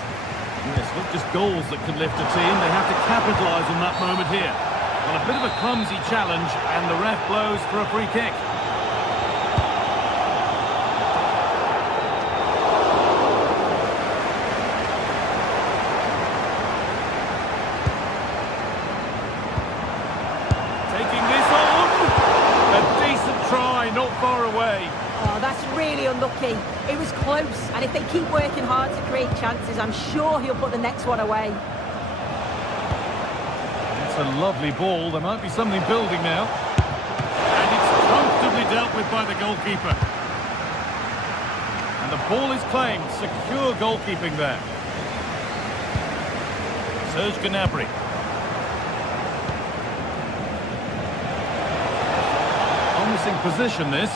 Yes, not just goals that can lift a team, they have to capitalise on that moment here. Well, a bit of a clumsy challenge, and the ref blows for a free kick. Not far away. Oh, that's really unlucky. It was close, and if they keep working hard to create chances, I'm sure he'll put the next one away. It's a lovely ball. There might be something building now. And it's comfortably dealt with by the goalkeeper. And the ball is claimed. Secure goalkeeping there. Serge Gnabry. Position this.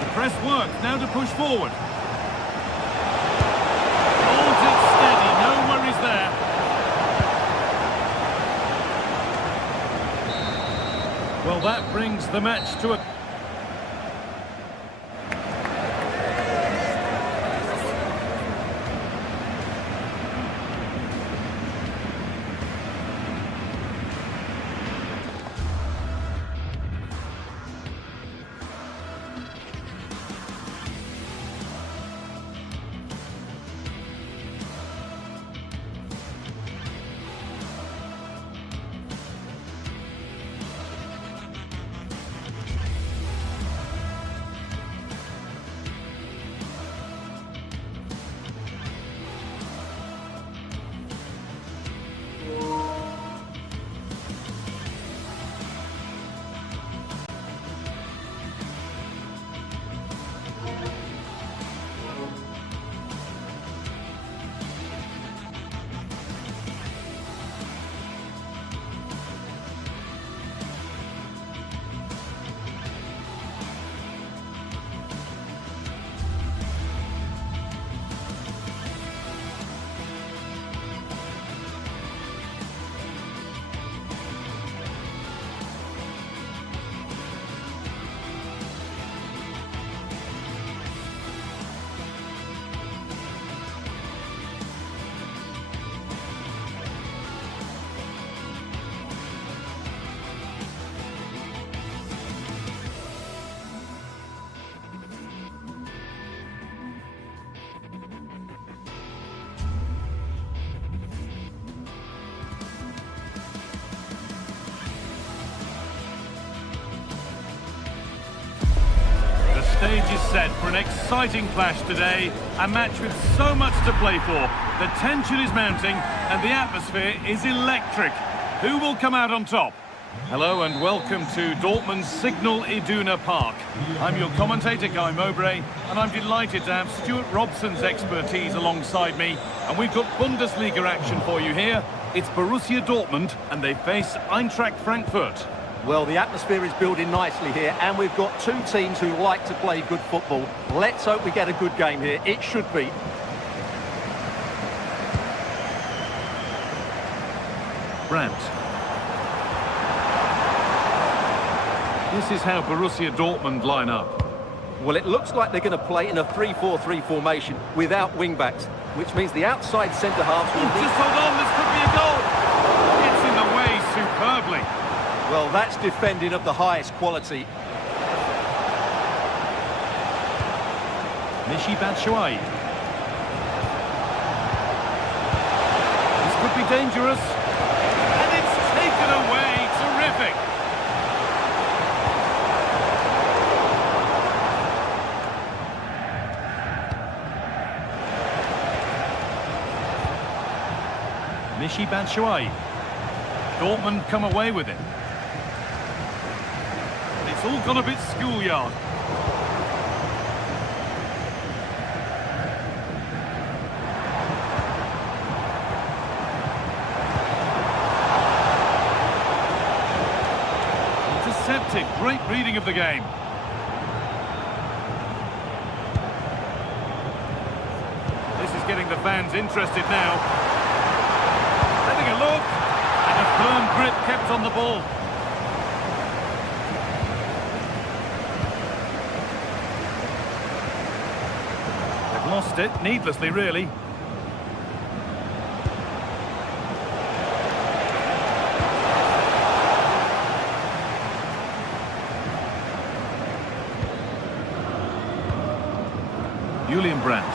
The press works now to push forward. Holds it steady, no worries there. Well, that brings the match to a... Stage is set for an exciting clash today, a match with so much to play for. The tension is mounting and the atmosphere is electric. Who will come out on top? Hello and welcome to Dortmund's Signal Iduna Park. I'm your commentator, Guy Mowbray, and I'm delighted to have Stuart Robson's expertise alongside me. And we've got Bundesliga action for you here. It's Borussia Dortmund and they face Eintracht Frankfurt. Well, the atmosphere is building nicely here, and we've got two teams who like to play good football. Let's hope we get a good game here. It should be. Brandt. This is how Borussia Dortmund line up. Well, it looks like they're going to play in a 3-4-3 formation without wing-backs, which means the outside centre-halves will need... Just hold on, this could be a goal. It's in the way superbly. Well, that's defending of the highest quality. Michy Batshuayi. This could be dangerous. And it's taken away. Terrific. Michy Batshuayi. Dortmund come away with it. It's all gone a bit schoolyard. Intercepted. Great reading of the game. This is getting the fans interested now. Having a look, and a firm grip kept on the ball. They've lost it, needlessly really. Julian Brandt.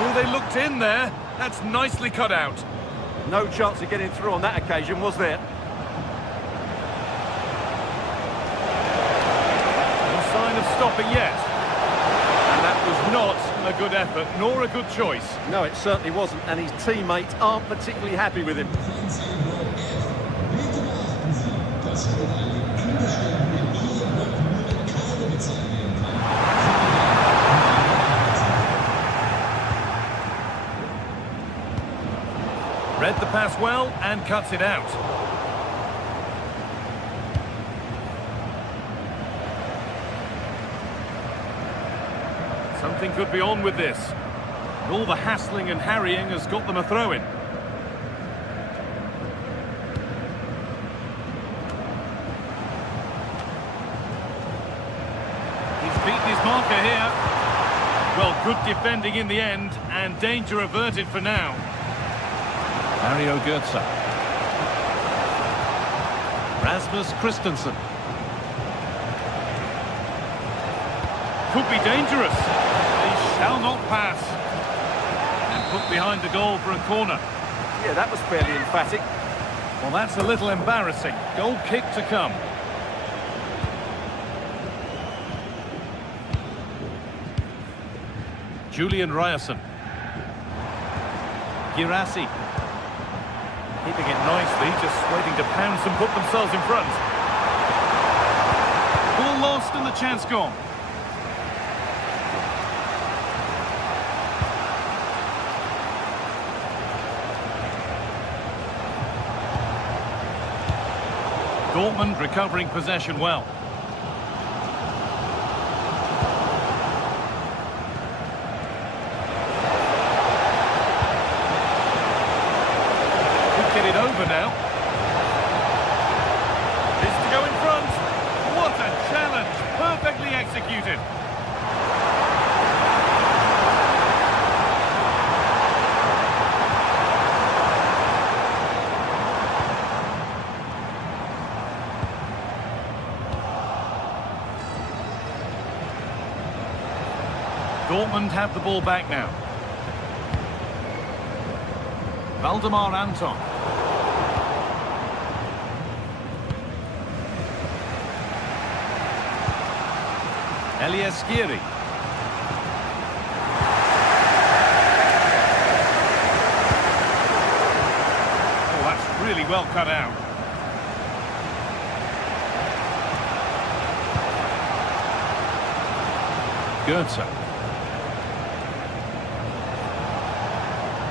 Oh, they looked in there. That's nicely cut out. No chance of getting through on that occasion, was there? No sign of stopping yet. And that was not a good effort, nor a good choice. No, it certainly wasn't, and his teammates aren't particularly happy with him. Read the pass well and cuts it out. Something could be on with this. All the hassling and harrying has got them a throw-in. He's beaten his marker here. Well, good defending in the end, and danger averted for now. Mario Götze. Rasmus Christensen. Could be dangerous. He shall not pass. And put behind the goal for a corner. Yeah, that was fairly emphatic. Well, that's a little embarrassing. Goal kick to come. Julian Ryerson. Girassi. Keeping it nicely, just waiting to pounce and put themselves in front. Ball lost and the chance gone. Dortmund recovering possession well. Get it over now. This to go in front. What a challenge. Perfectly executed. Dortmund have the ball back now. Valdemar Anton. Elias Skiri. Oh, that's really well cut out. Götze.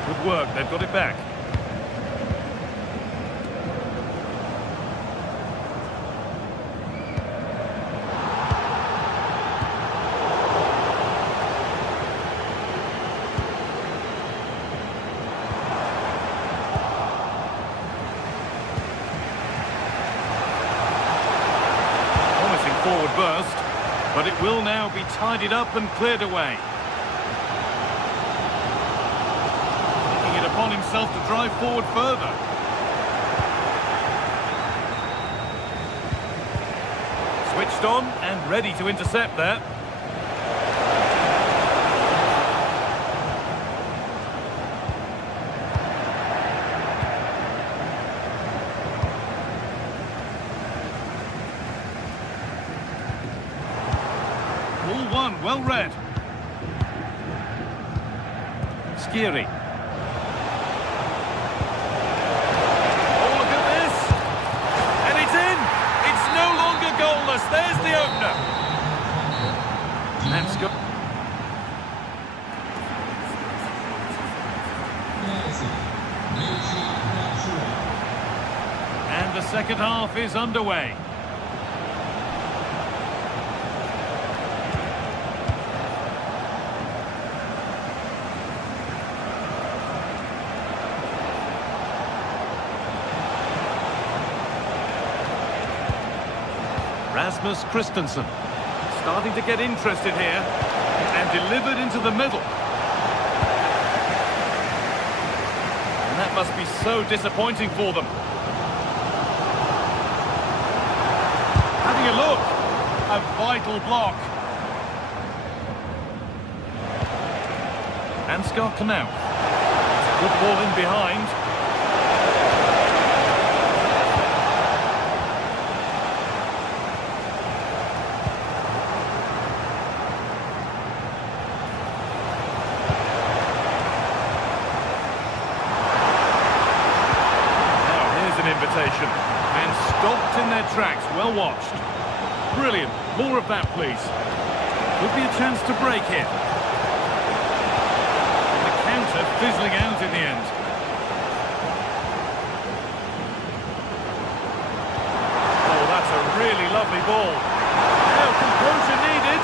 Good work, they've got it back. burst, but it will now be tidied up and cleared away. Taking it upon himself to drive forward further. Switched on and ready to intercept there. Ball one, well read. Skiri. Oh, look at this! And it's in! It's no longer goalless. There's the opener. That's good. And the second half is underway. Rasmus Christensen starting to get interested here and delivered into the middle. And that must be so disappointing for them. Having a look, a vital block. Ansgar Knauff. Good ball in behind. Invitation and stopped in their tracks. Well watched. Brilliant. More of that, please. Could be a chance to break here. The counter fizzling out in the end. Oh, that's a really lovely ball. Now composure needed.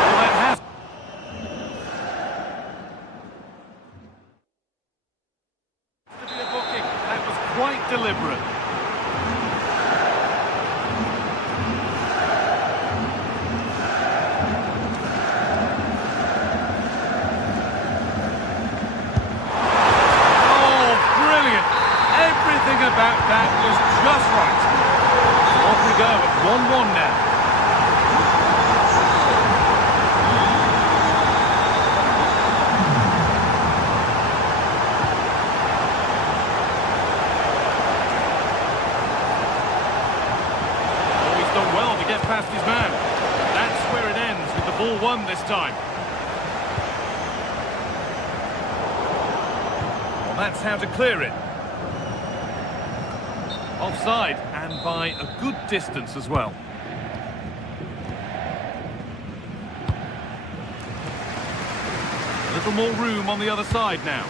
Well, that has quite deliberate. Oh, brilliant. Everything about that was just right. Off we go at 1-1 now. Get past his man. That's where it ends with the ball won this time. Well, that's how to clear it. Offside, and by a good distance as well. A little more room on the other side now.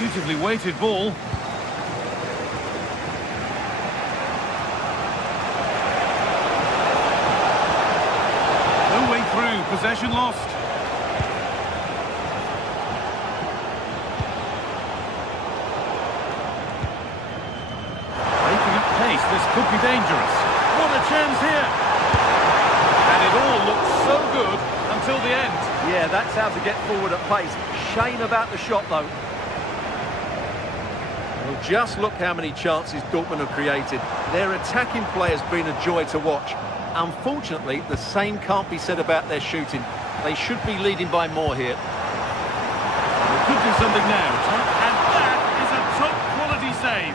Beautifully weighted ball. Through, possession lost. Making at pace, this could be dangerous. What a chance here! And it all looked so good until the end. Yeah, that's how to get forward at pace. Shame about the shot, though. Well, just look how many chances Dortmund have created. Their attacking play has been a joy to watch. Unfortunately, the same can't be said about their shooting. They should be leading by more here. They could do something now. And that is a top-quality save.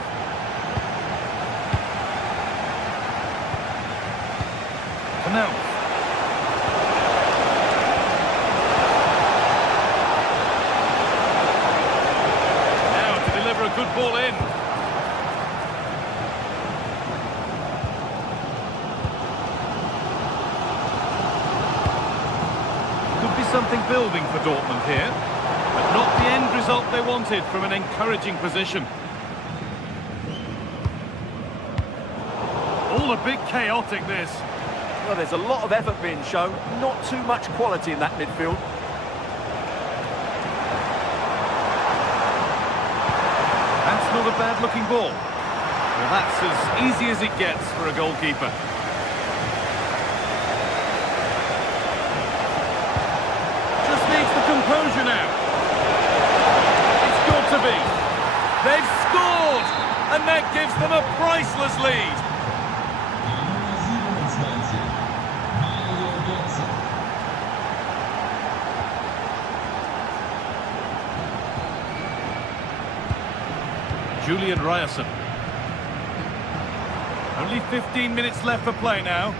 Knauff. Now to deliver a good ball in. Something building for Dortmund here, but not the end result they wanted from an encouraging position. All a bit chaotic, this. Well, there's a lot of effort being shown, not too much quality in that midfield. That's not a bad-looking ball. Well, that's as easy as it gets for a goalkeeper. composure now. It's got to be. They've scored! And that gives them a priceless lead. Julian Ryerson. Only 15 minutes left for play now.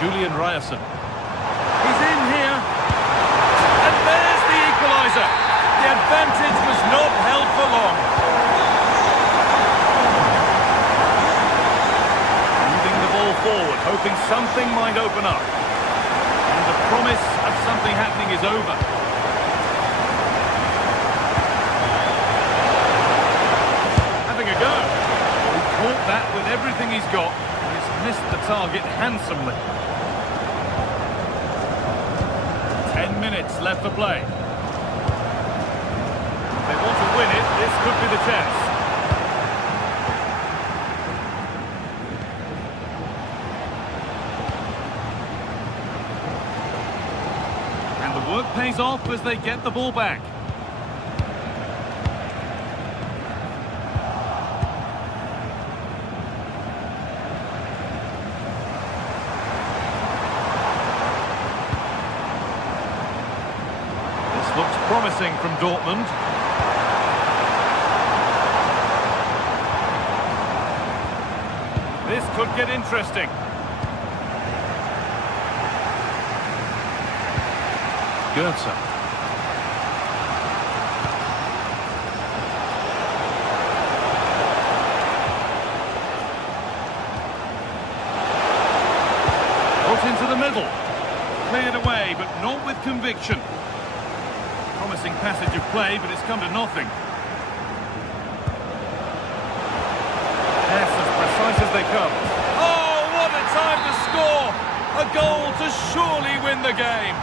Julian Ryerson. He's in here. And there's the equaliser. The advantage was not held for long. Moving the ball forward, hoping something might open up. And the promise of something happening is over. Having a go. He caught that with everything he's got. He's missed the target handsomely. 10 minutes left to play. If they want to win it, this could be the chance. And the work pays off as they get the ball back. Looks promising from Dortmund. This could get interesting. Goetze. Put into the middle. Cleared away, but not with conviction. Promising passage of play, but it's come to nothing. Yes, as precise as they come. Oh, what a time to score! A goal to surely win the game.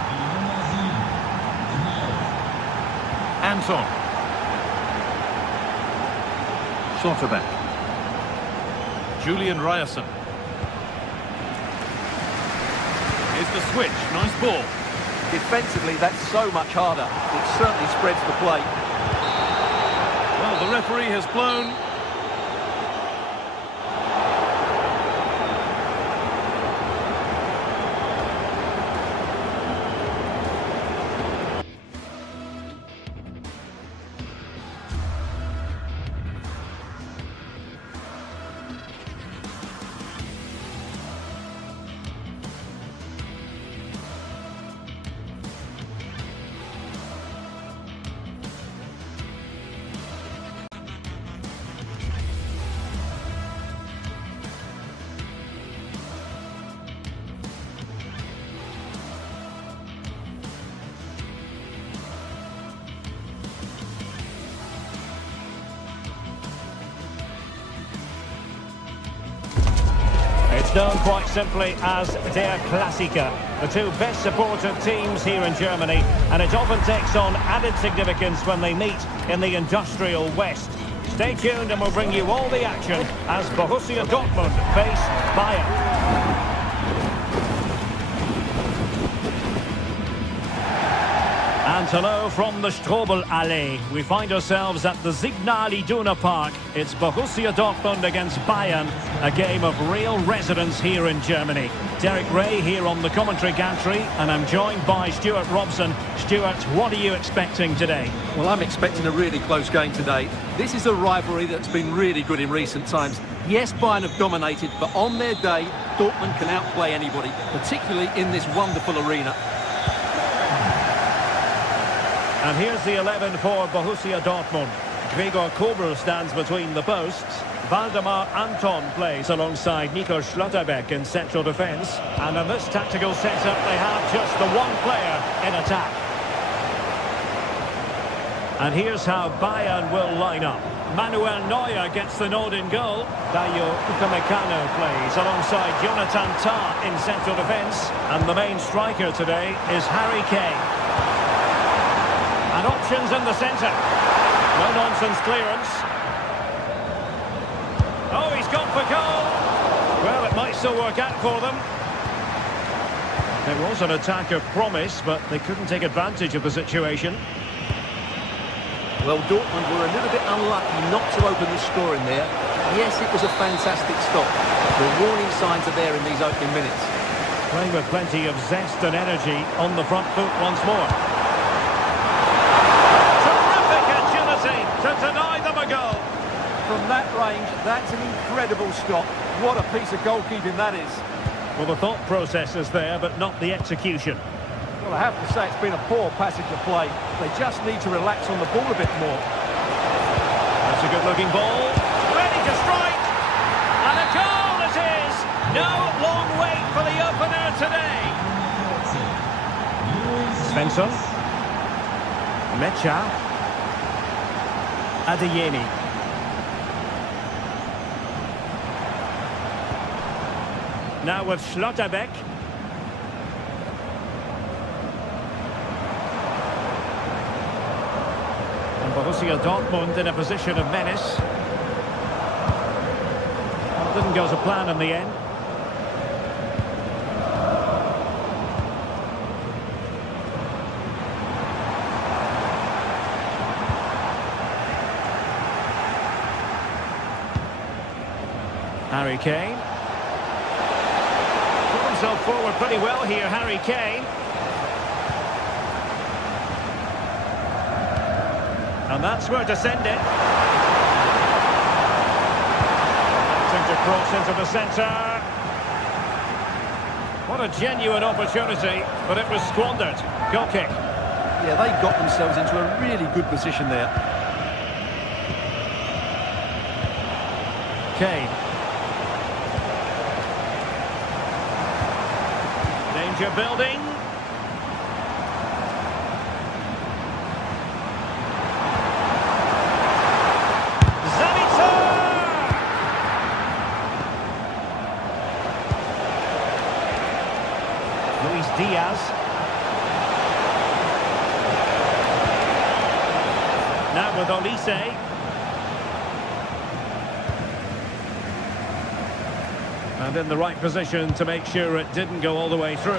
Anton. Schlotterbeck. Julian Ryerson. Here's the switch, nice ball. Defensively, that's so much harder. It certainly spreads the play. Well, the referee has blown. It's known quite simply as Der Klassiker, the two best supported teams here in Germany, and it often takes on added significance when they meet in the industrial West. Stay tuned and we'll bring you all the action as Borussia Dortmund face Bayern. And hello from the Strobel-Allee. We find ourselves at the Signal Iduna Park. It's Borussia Dortmund against Bayern, a game of real resonance here in Germany. Derek Ray here on the commentary gantry, and I'm joined by Stuart Robson. Stuart, what are you expecting today? Well, I'm expecting a really close game today. This is a rivalry that's been really good in recent times. Yes, Bayern have dominated, but on their day, Dortmund can outplay anybody, particularly in this wonderful arena. And here's the 11 for Borussia Dortmund. Gregor Kobel stands between the posts. Waldemar Anton plays alongside Nico Schlotterbeck in central defence. And in this tactical setup, they have just the one player in attack. And here's how Bayern will line up. Manuel Neuer gets the nod in goal. Dayo Upamecano plays alongside Jonathan Tah in central defence. And the main striker today is Harry Kane. And options in the centre. No-nonsense clearance. Oh, he's gone for goal. Well, it might still work out for them. There was an attack of promise, but they couldn't take advantage of the situation. Well, Dortmund were a little bit unlucky not to open the score in there. Yes, it was a fantastic stop. The warning signs are there in these opening minutes. Playing with plenty of zest and energy on the front foot once more. Terrific agility to deny them a goal. From that range, that's an incredible stop. What a piece of goalkeeping that is. Well, the thought process is there, but not the execution. Well, I have to say it's been a poor passage of play. They just need to relax on the ball a bit more. That's a good-looking ball. Ready to strike. And a goal it is. No long wait for the opener today. Svensson. Mecha. Adeyemi. Now with Schlotterbeck. And Borussia Dortmund in a position of menace. Well, it didn't go to plan in the end. Harry Kane. Himself forward pretty well here, Harry Kane. And that's where to send it. Centre cross into the centre. What a genuine opportunity, but it was squandered. Goal kick. Yeah, they got themselves into a really good position there. Kane. Danger building. Zabitzer! Luis Diaz. Now with Olise. And in the right position to make sure it didn't go all the way through.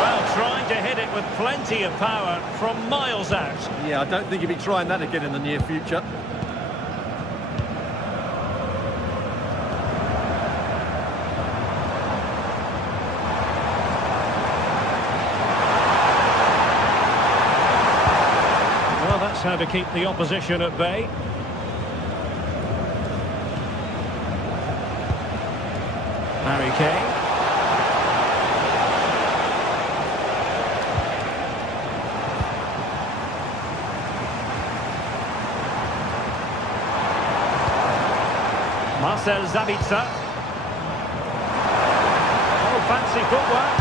Well, trying to hit it with plenty of power from miles out. Yeah, I don't think he'll be trying that again in the near future. Well, that's how to keep the opposition at bay. Harry Kane. Marcel Zabitzer. Oh, fancy footwork.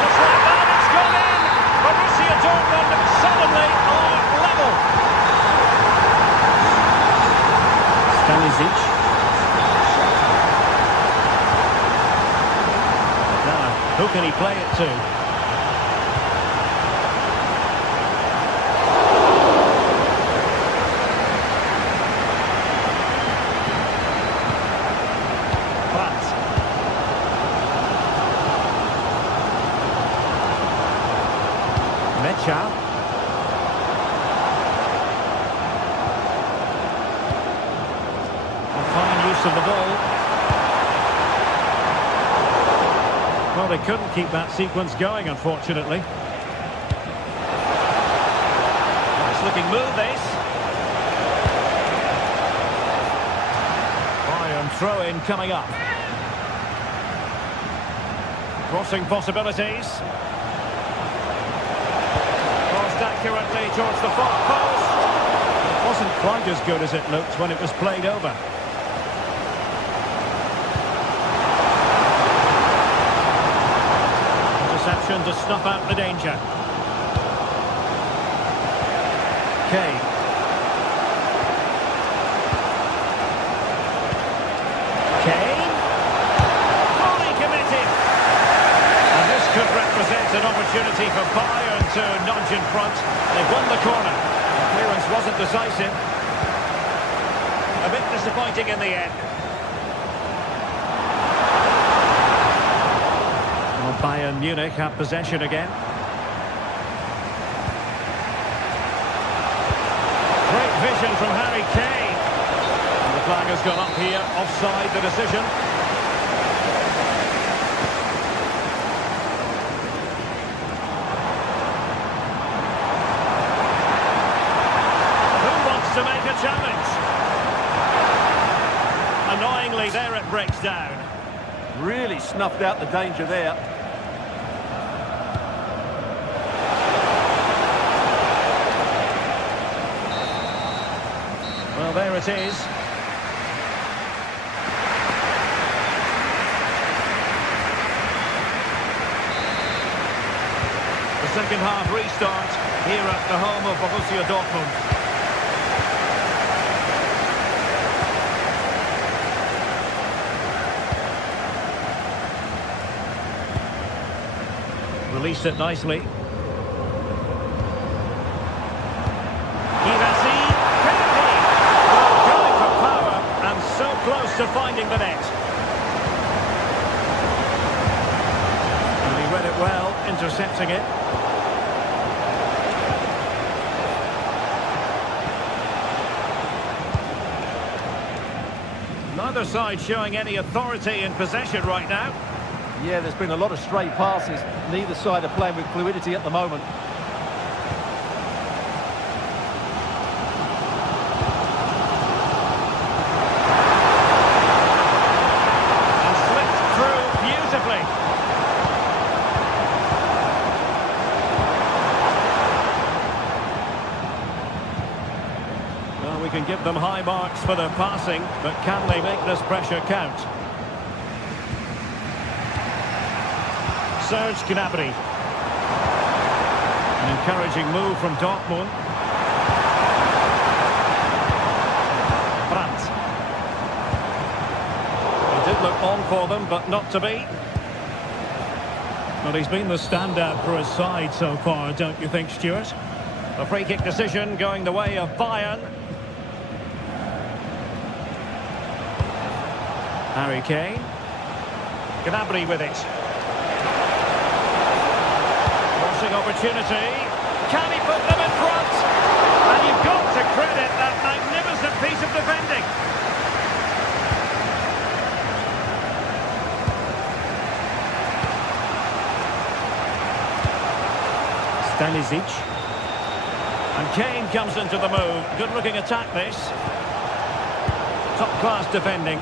Just like that, it's gone in. Borussia Dortmund suddenly are level. Stanisic. Who can he play it to? Pratt. Mecha. A fine use of the ball. Well, they couldn't keep that sequence going, unfortunately. Nice looking move, this. Bayern throw-in coming up. Crossing possibilities. Crossed accurately towards the far post. It wasn't quite as good as it looked when it was played over. To snuff out the danger. Kane. Kane. Fully committed. And this could represent an opportunity for Bayern to nudge in front. They've won the corner. The clearance wasn't decisive. A bit disappointing in the end. Well, Bayern Munich have possession again. Great vision from Harry Kane. And the flag has gone up here, offside the decision. To make a challenge. Annoyingly, there it breaks down. Really snuffed out the danger there. Well, there it is. The second half restart here at the home of Borussia Dortmund. Released it nicely. Girassi, Kennedy! Well, going for power and so close to finding the net. And he read it well, intercepting it. Neither side showing any authority in possession right now. Yeah, there's been a lot of stray passes. Neither side are playing with fluidity at the moment. And slipped through beautifully. Well, we can give them high marks for their passing, but can they make this pressure count? Serge Gnabry. An encouraging move from Dortmund. Brandt. He did look on for them, but not to be. Well, he's been the standout for his side so far, don't you think, Stuart? A free kick decision going the way of Bayern. Harry Kane. Gnabry with it. Opportunity. Can he put them in front? And you've got to credit that magnificent piece of defending. Stanisic. And Kane comes into the move. Good looking attack this. Top class defending.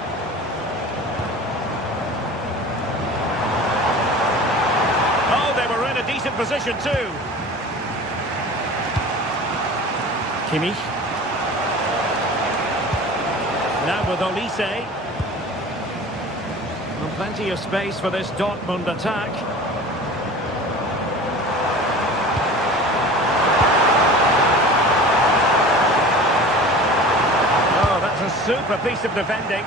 Decent position too. Kimmich. Now with Olise. And plenty of space for this Dortmund attack. Oh, that's a super piece of defending.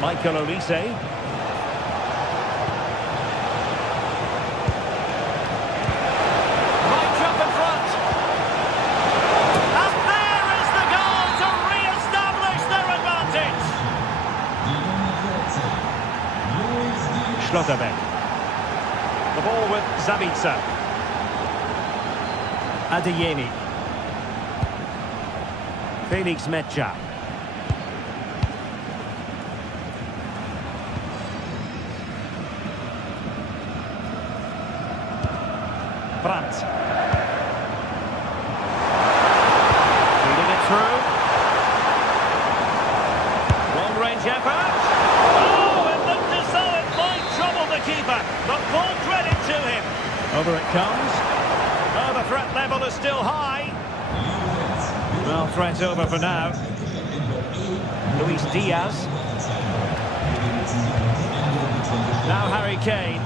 Michael Olise. Schlotterbeck. The ball with Zabitzer. Adeyemi. Felix Mecha. Brandt. Feeding it through. Long-range effort. Keeper, but full credit to him. Over it comes. Oh, the threat level is still high. Well, threat over for now. Luis Diaz. Now Harry Kane.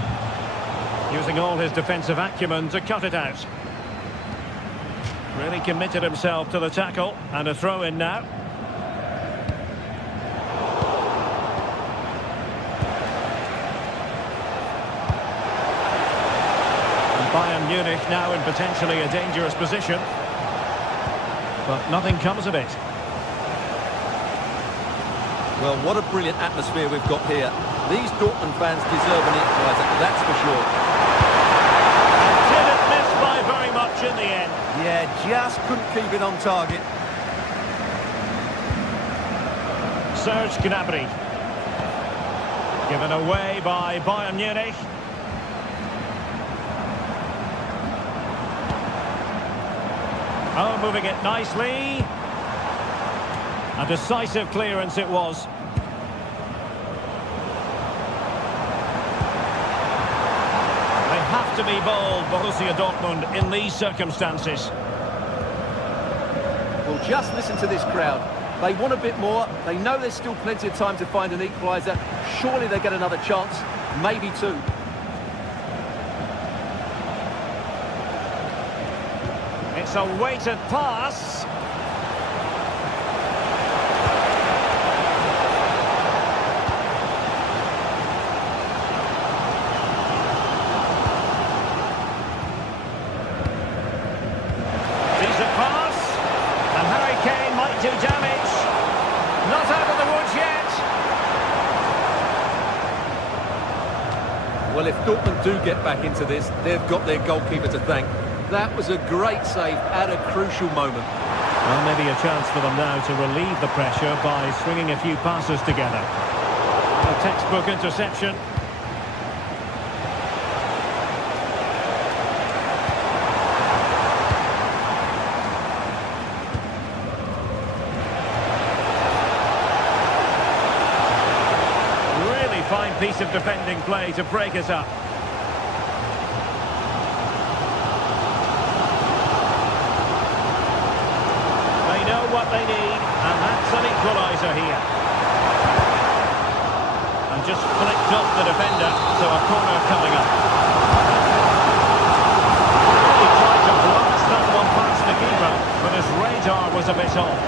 Using all his defensive acumen to cut it out. Really committed himself to the tackle. And a throw in now. Bayern Munich now in potentially a dangerous position. But nothing comes of it. Well, what a brilliant atmosphere we've got here. These Dortmund fans deserve an equaliser, that's for sure. Didn't miss by very much in the end. Yeah, just couldn't keep it on target. Serge Gnabry. Given away by Bayern Munich. Oh, moving it nicely. A decisive clearance it was. They have to be bold, Borussia Dortmund, in these circumstances. Well, just listen to this crowd. They want a bit more. They know there's still plenty of time to find an equaliser. Surely they get another chance, maybe two. It's a weighted pass. Decent pass. And Harry Kane might do damage. Not out of the woods yet. Well, if Dortmund do get back into this, they've got their goalkeeper to thank. That was a great save at a crucial moment. Well, maybe a chance for them now to relieve the pressure by swinging a few passes together. A textbook interception. Really fine piece of defending play to break us up. What they need, and that's an equaliser here. And just flicked off the defender, so a corner coming up. He tried to blast that one past the keeper, but his radar was a bit off.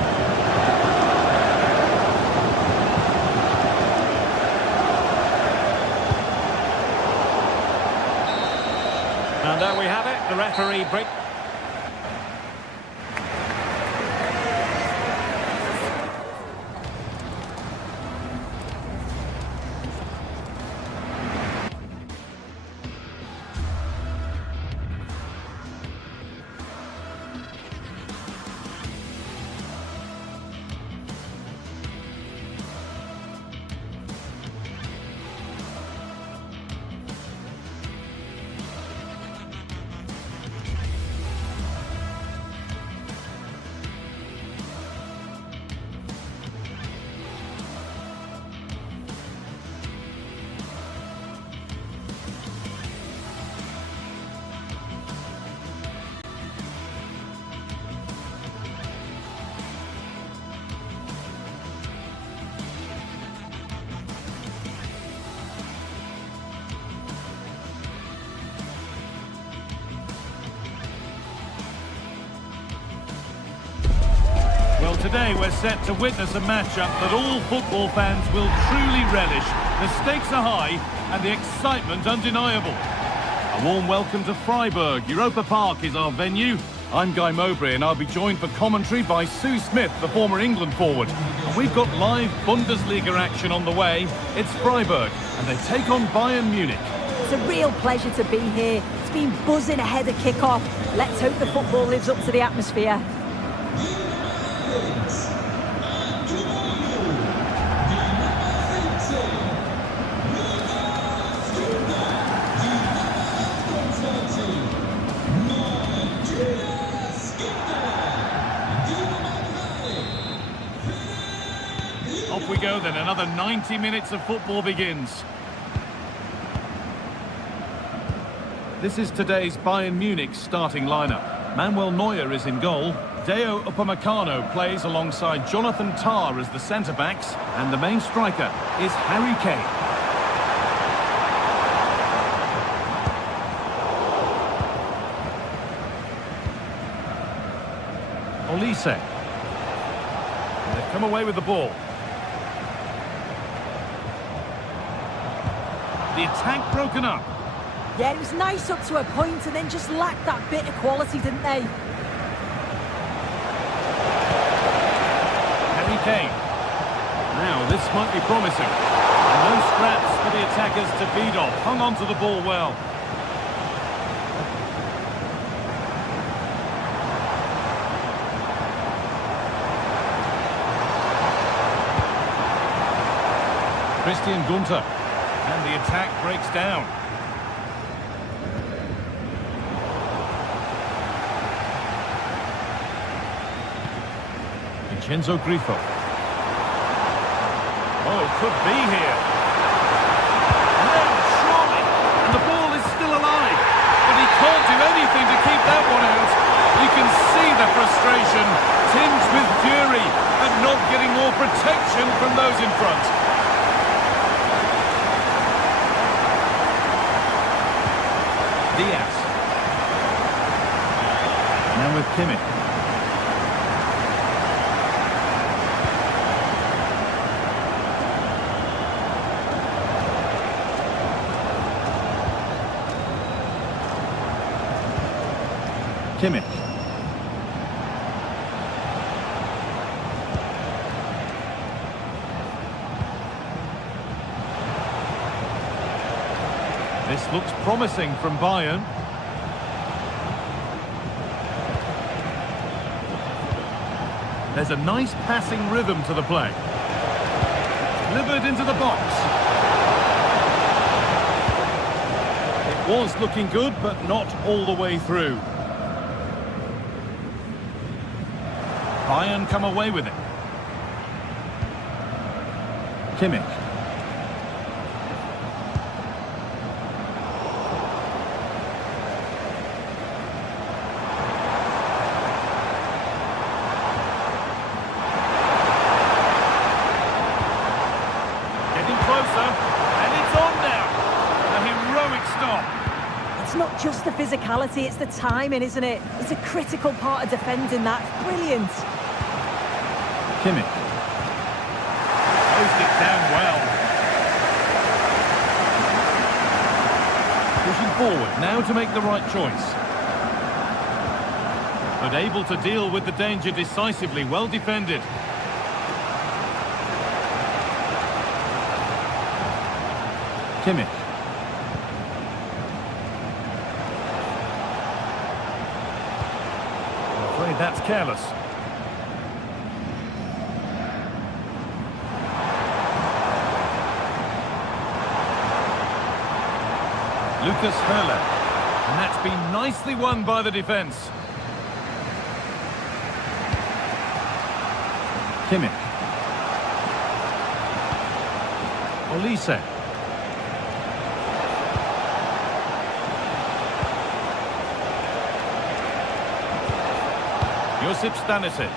And there we have it, the referee break. Well, today we're set to witness a matchup that all football fans will truly relish. The stakes are high and the excitement undeniable. A warm welcome to Freiburg. Europa Park is our venue. I'm Guy Mowbray and I'll be joined for commentary by Sue Smith, the former England forward. And we've got live Bundesliga action on the way. It's Freiburg and they take on Bayern Munich. It's a real pleasure to be here. It's been buzzing ahead of kick-off. Let's hope the football lives up to the atmosphere. Off we go then, another 90 minutes of football begins. This is today's Bayern Munich starting lineup. Manuel Neuer is in goal. Deo Upamecano plays alongside Jonathan Tah as the centre-backs. And the main striker is Harry Kane. Olise. And they've come away with the ball. The attack broken up. Yeah, it was nice up to a point and then just lacked that bit of quality, didn't they? Harry Kane. Now, this might be promising. No scraps for the attackers to beat off. Hung on to the ball well. Christian Gunter. And the attack breaks down. Vincenzo Grifo. Oh, could be here. No, surely. And the ball is still alive. But he can't do anything to keep that one out. You can see the frustration, tinged with fury, at not getting more protection from those in front. Diaz. Now with Kimmich. Kimmich. This looks promising from Bayern. There's a nice passing rhythm to the play. Delivered into the box. It was looking good, but not all the way through. Bayern come away with it. Kimmich. Getting closer, and it's on now. A heroic stop. It's not just the physicality, it's the timing, isn't it? It's a critical part of defending that. Brilliant. Kimmich. Closed it down well. Pushing forward now to make the right choice. But able to deal with the danger decisively. Well defended. Kimmich. I'm afraid that's careless. Lucas Höller, and that's been nicely won by the defence. Kimmich. Olise. Josip Stanisic.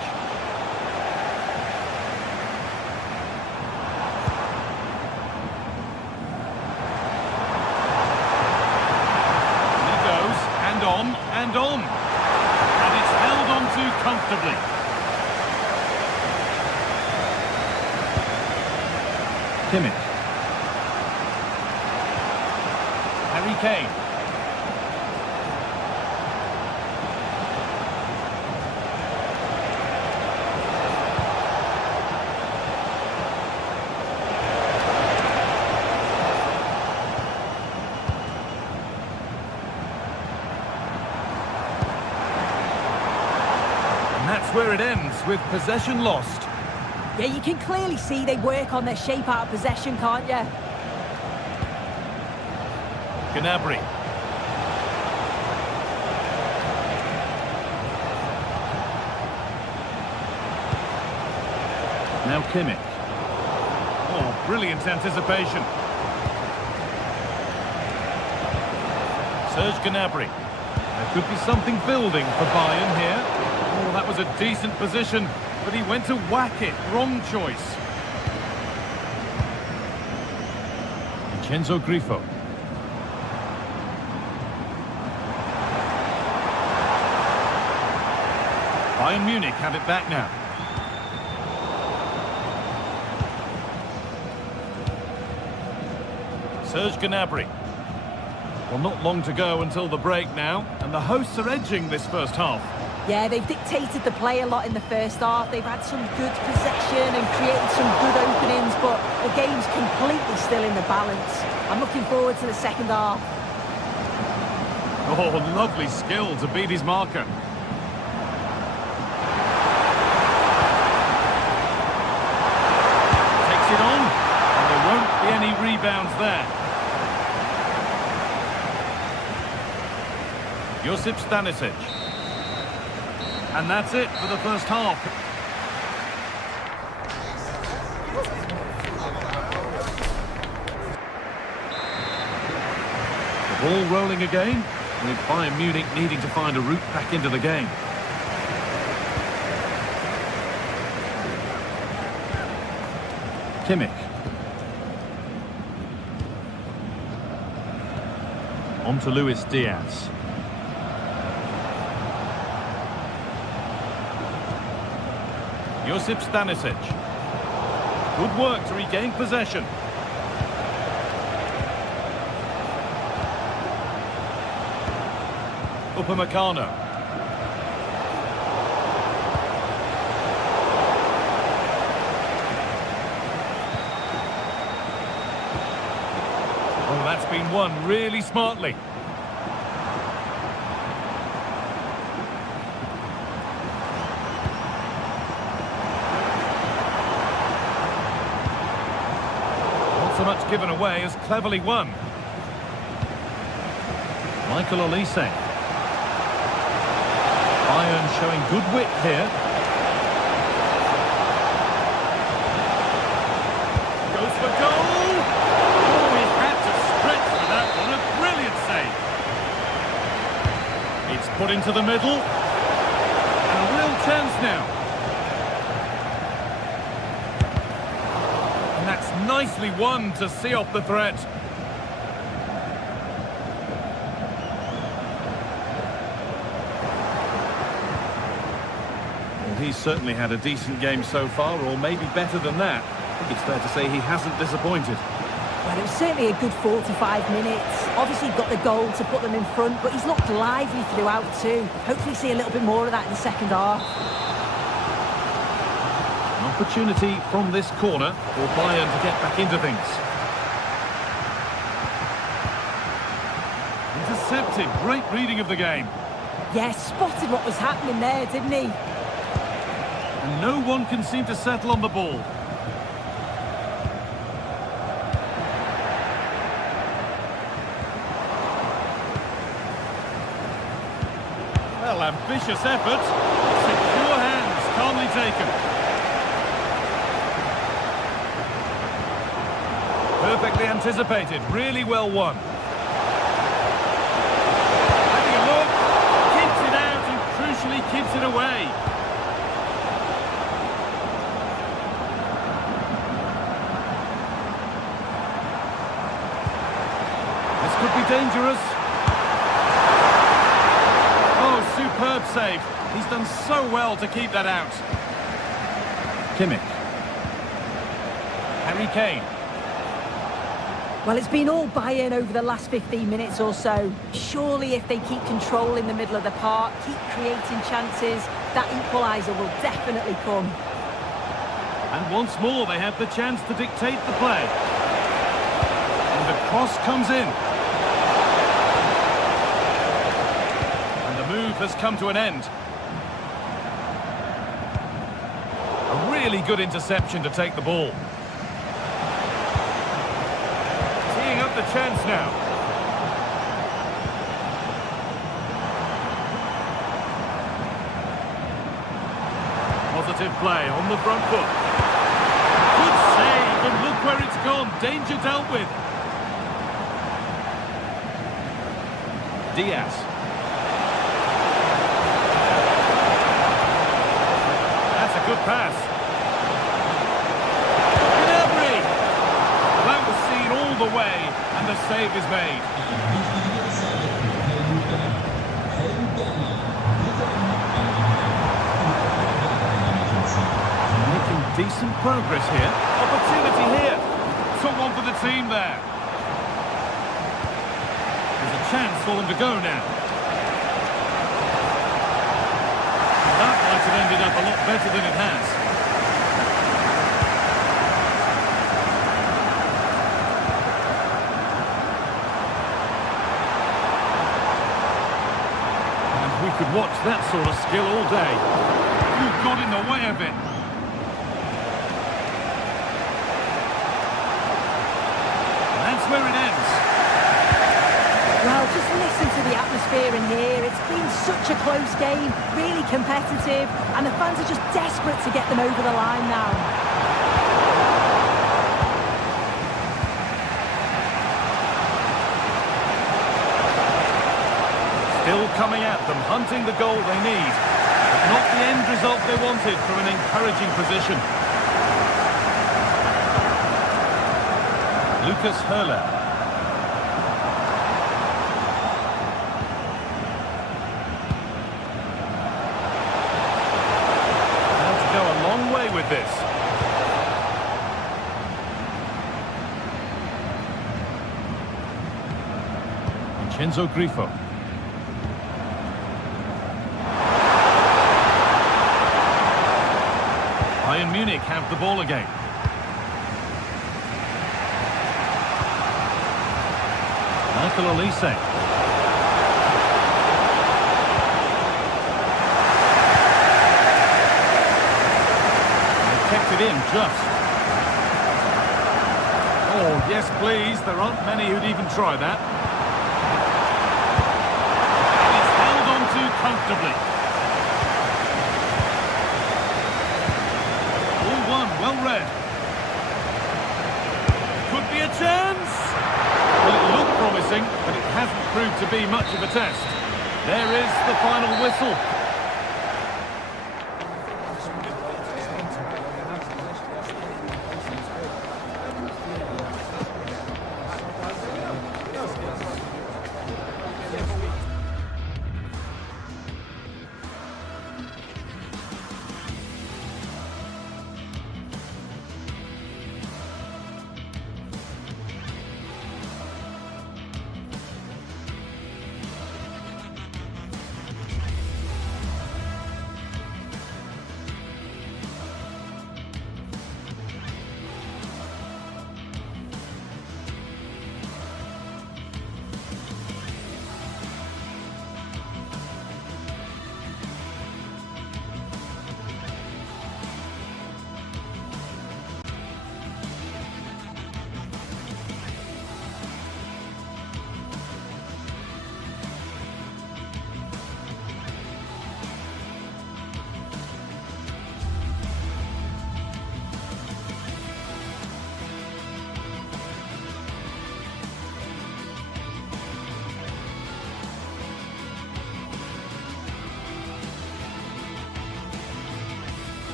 And on. And it's held on to comfortably. Kimmich. Harry Kane. That's where it ends, with possession lost. Yeah, you can clearly see they work on their shape out of possession, can't you? Gnabry. Now Kimmich. Oh, brilliant anticipation. Serge Gnabry. There could be something building for Bayern here. Oh, that was a decent position, but he went to whack it. Wrong choice. Vincenzo Grifo. Bayern Munich have it back now. Serge Gnabry. Well, not long to go until the break now, and the hosts are edging this first half. Yeah, they've dictated the play a lot in the first half. They've had some good possession and created some good openings, but the game's completely still in the balance. I'm looking forward to the second half. Oh, lovely skill to beat his marker. Takes it on, and there won't be any rebounds there. Josip Stanisic. And that's it for the first half. The ball rolling again, with Bayern Munich needing to find a route back into the game. Kimmich. On to Luis Diaz. Josip Stanisic. Good work to regain possession. Upamecano. Oh, that's been won really smartly. So much given away as cleverly won. Michael Olise. Bayern showing good wit here. Goes for goal! Oh, he had to stretch for that one. A brilliant save. It's put into the middle. And a real chance now. And that's nicely won to see off the threat. Well, he's certainly had a decent game so far, or maybe better than that. I think it's fair to say he hasn't disappointed. Well, it was certainly a good 45 minutes. Obviously got the goal to put them in front, but he's looked lively throughout too. Hopefully see a little bit more of that in the second half. Opportunity from this corner for Bayern to get back into things. Intercepted, great reading of the game. Yeah, spotted what was happening there, didn't he? And no one can seem to settle on the ball. Well, ambitious effort. Secure hands, calmly taken. Perfectly anticipated, really well won. Having a look, keeps it out and crucially keeps it away. This could be dangerous. Oh, superb save. He's done so well to keep that out. Kimmich. Harry Kane. Well, it's been all Bayern over the last 15 minutes or so. Surely if they keep control in the middle of the park, keep creating chances, that equaliser will definitely come. And once more they have the chance to dictate the play. And the cross comes in. And the move has come to an end. A really good interception to take the ball. The chance now. Positive play on the front foot. Good save, and look where it's gone. Danger dealt with. Diaz. That's a good pass. That was seen all the way. And the save is made. Making decent progress here. Opportunity here. Took one for the team there. There's a chance for them to go now. That might have ended up a lot better than it has. And we could watch that sort of skill all day. You've got in the way of it. That's where it ends. Well, just listen to the atmosphere in here. It's been such a close game, really competitive, and the fans are just desperate to get them over the line now. Still coming at them, hunting the goal they need. But not the end result they wanted from an encouraging position. Lucas Höhler. With this. Vincenzo Grifo. Bayern Munich have the ball again. Michael Olise. Kept it in just. Oh, yes, please. There aren't many who'd even try that. It's held on to comfortably. All one, well read. Could be a chance. Well, it looked promising, but it hasn't proved to be much of a test. There is the final whistle.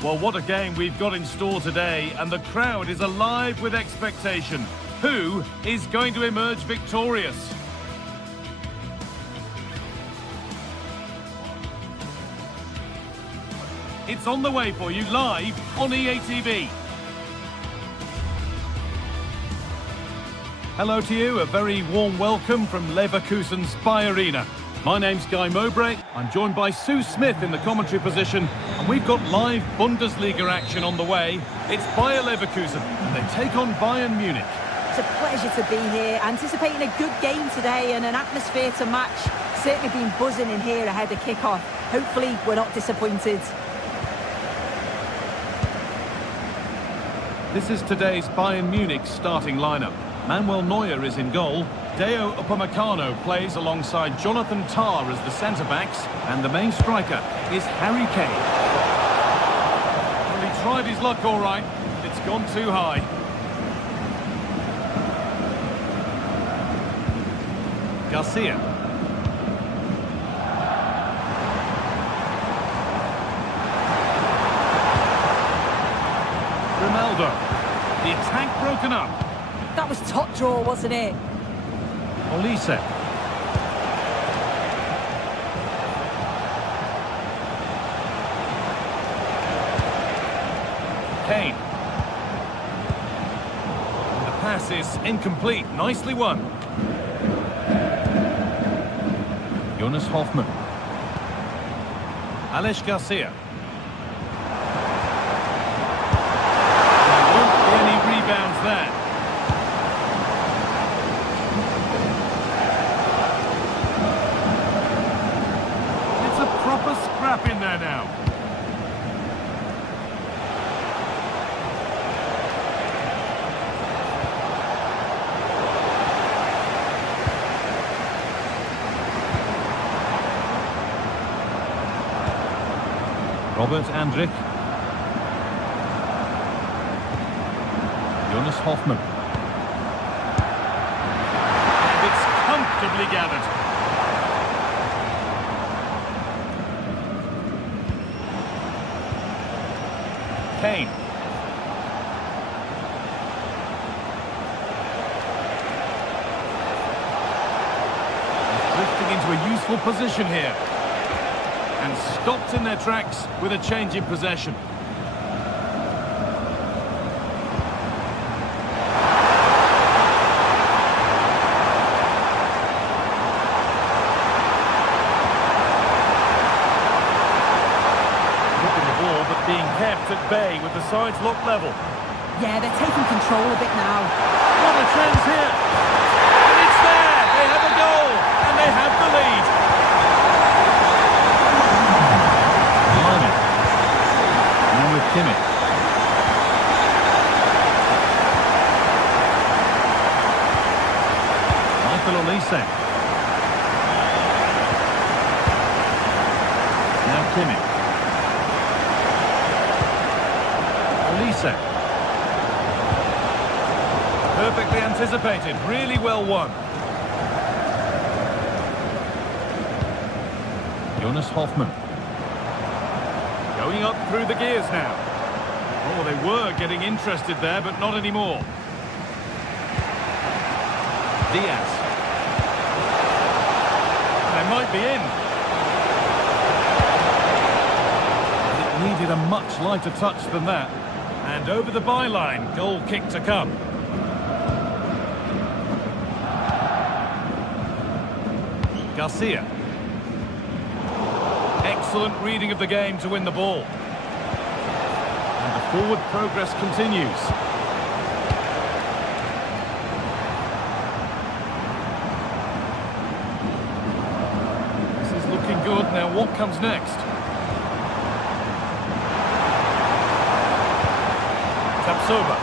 Well, what a game we've got in store today, and the crowd is alive with expectation. Who is going to emerge victorious? It's on the way for you live on EA TV. Hello to you, a very warm welcome from Leverkusen's Bayer Arena. My name's Guy Mowbray. I'm joined by Sue Smith in the commentary position, and we've got live Bundesliga action on the way. It's Bayer Leverkusen, and they take on Bayern Munich. It's a pleasure to be here, anticipating a good game today and an atmosphere to match. Certainly been buzzing in here ahead of kick-off. Hopefully we're not disappointed. This is today's Bayern Munich starting lineup. Manuel Neuer is in goal. Deo Upamecano plays alongside Jonathan Tah as the centre-backs, and the main striker is Harry Kane. Well, he tried his luck all right. It's gone too high. Garcia. Ronaldo. The attack broken up. That was top draw, wasn't it? Olise. Kane. And the pass is incomplete. Nicely won. Jonas Hoffmann. Alex Garcia. There won't be any rebounds there. It's a proper scrap in there now. Robert Andrich. Jonas Hoffmann. And it's comfortably gathered. Kane. He's drifting into a useful position here. And stopped in their tracks with a change in possession. Looking the ball, but being kept at bay with the sides locked level. Yeah, they're taking control of it now. What a chance here! And it's there! They have a goal! And they have the lead! And with Kimmich. Michael Olise. Now Kimmich. Olise. Perfectly anticipated, really well won. Jonas Hoffmann. Going up through the gears now. Oh, they were getting interested there, but not anymore. Diaz. They might be in. It needed a much lighter touch than that. And over the byline, goal kick to come. Garcia. Excellent reading of the game to win the ball. And the forward progress continues. This is looking good. Now what comes next? Tapsoba.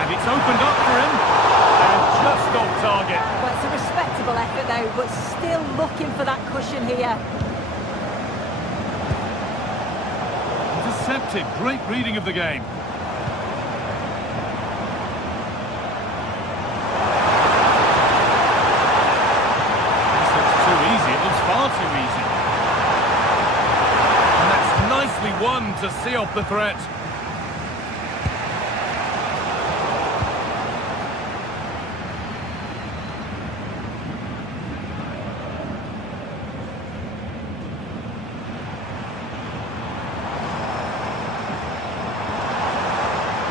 And it's opened up for him. And just off target. Well, it's a respectable effort though, but still looking for that cushion here. Intercepted. Great reading of the game. This looks too easy. It looks far too easy. And that's nicely won to see off the threat.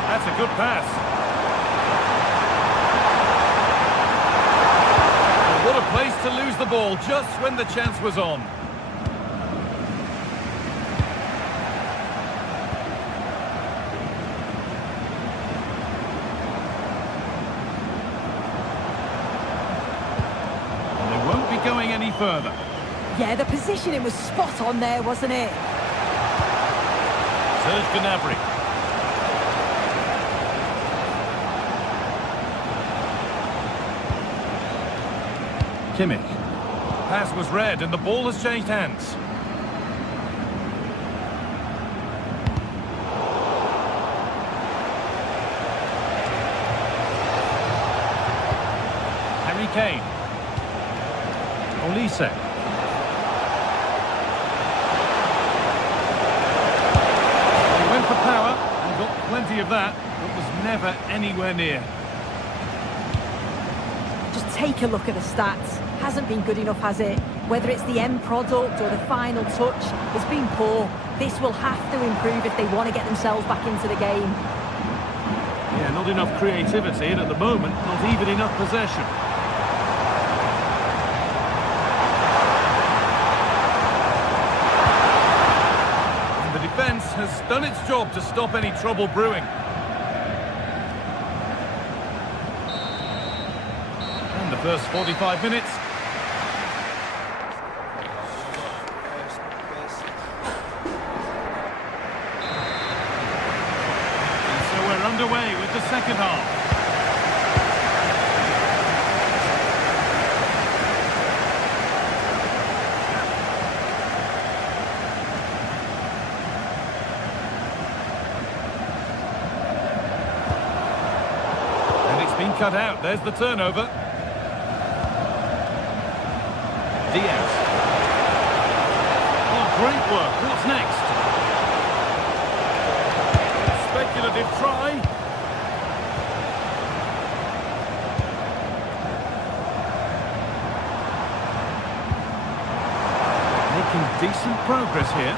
That's a good pass. What a place to lose the ball just when the chance was on. And they won't be going any further. Yeah, the positioning was spot on there, wasn't it? Serge Gnabry. Kimmich. Pass was read and the ball has changed hands. Harry Kane. Olise. He went for power and got plenty of that, but was never anywhere near. Just take a look at the stats. Hasn't been good enough, has it? Whether it's the end product or the final touch, it's been poor. This will have to improve if they want to get themselves back into the game. Yeah, not enough creativity, and at the moment, not even enough possession. And the defence has done its job to stop any trouble brewing. And the first 45 minutes. Underway with the second half. And it's been cut out. There's the turnover. Diaz. Oh, great work. What's next? Speculative try. Making decent progress here.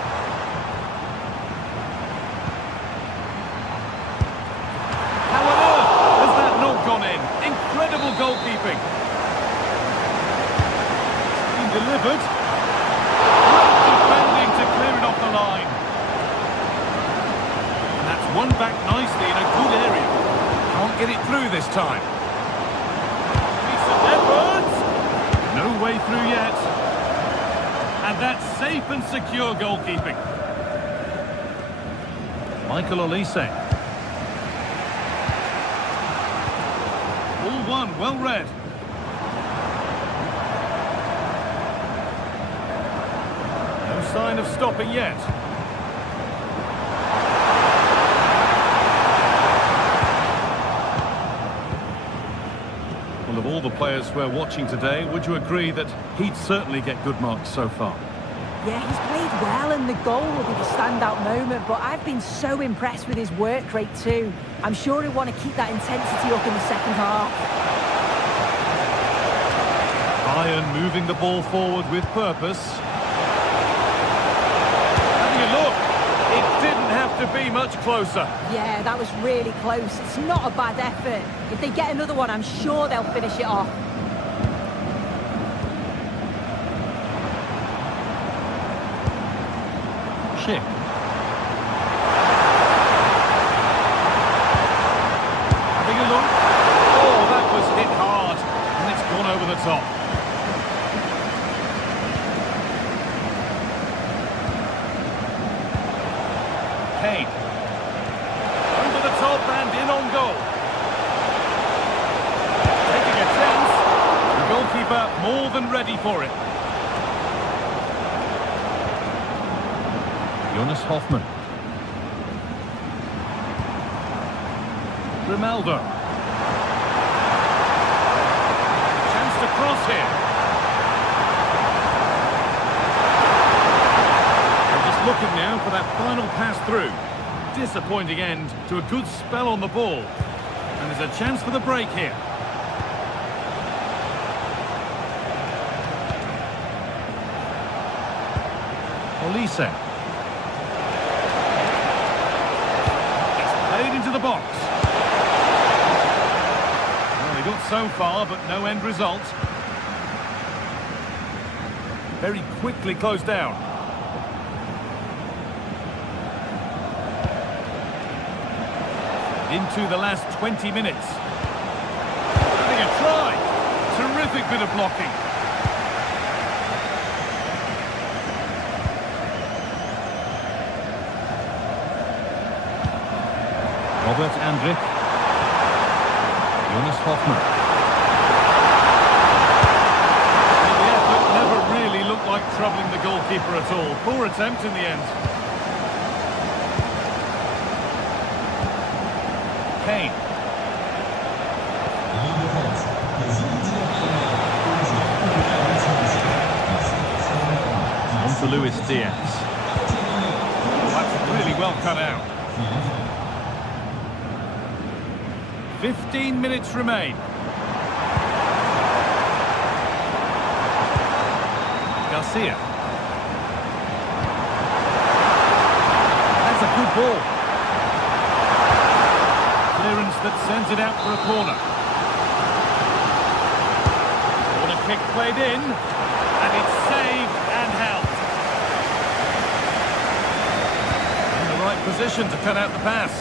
How on earth has that not gone in? Incredible goalkeeping. It's been delivered. Great defending to clear it off the line. One back nicely in a good area. Can't get it through this time. Decent effort. No way through yet. And that's safe and secure goalkeeping. Michael Olise. All one, well read. No sign of stopping yet. Well, of all the players we're watching today, would you agree that he'd certainly get good marks so far? Yeah, he's played well and the goal will be the standout moment, but I've been so impressed with his work rate too. I'm sure he'll want to keep that intensity up in the second half. Bayern moving the ball forward with purpose. Having a look. It didn't have to be much closer. Yeah, that was really close. It's not a bad effort. If they get another one, I'm sure they'll finish it off. Ship. Having a look. Oh, that was hit hard. And it's gone over the top. Kane. Over the top and in on goal. Taking a chance. The goalkeeper more than ready for it. Jonas Hoffmann. Grimaldo. Chance to cross here. Looking now for that final pass through. Disappointing end to a good spell on the ball. And there's a chance for the break here. Olise. It's played into the box. Well, he got so far, but no end result. Very quickly closed down. Into the last 20 minutes. Having a try. Terrific bit of blocking. Robert Andrich. Jonas Hoffmann. Well, the effort never really looked like troubling the goalkeeper at all. Poor attempt in the end. Kane. Luis Diaz. That's really well cut out. 15 minutes remain. Garcia. That's a good ball. Clearance that sends it out for a corner. Corner kick played in, and it's saved and held. In the right position to cut out the pass.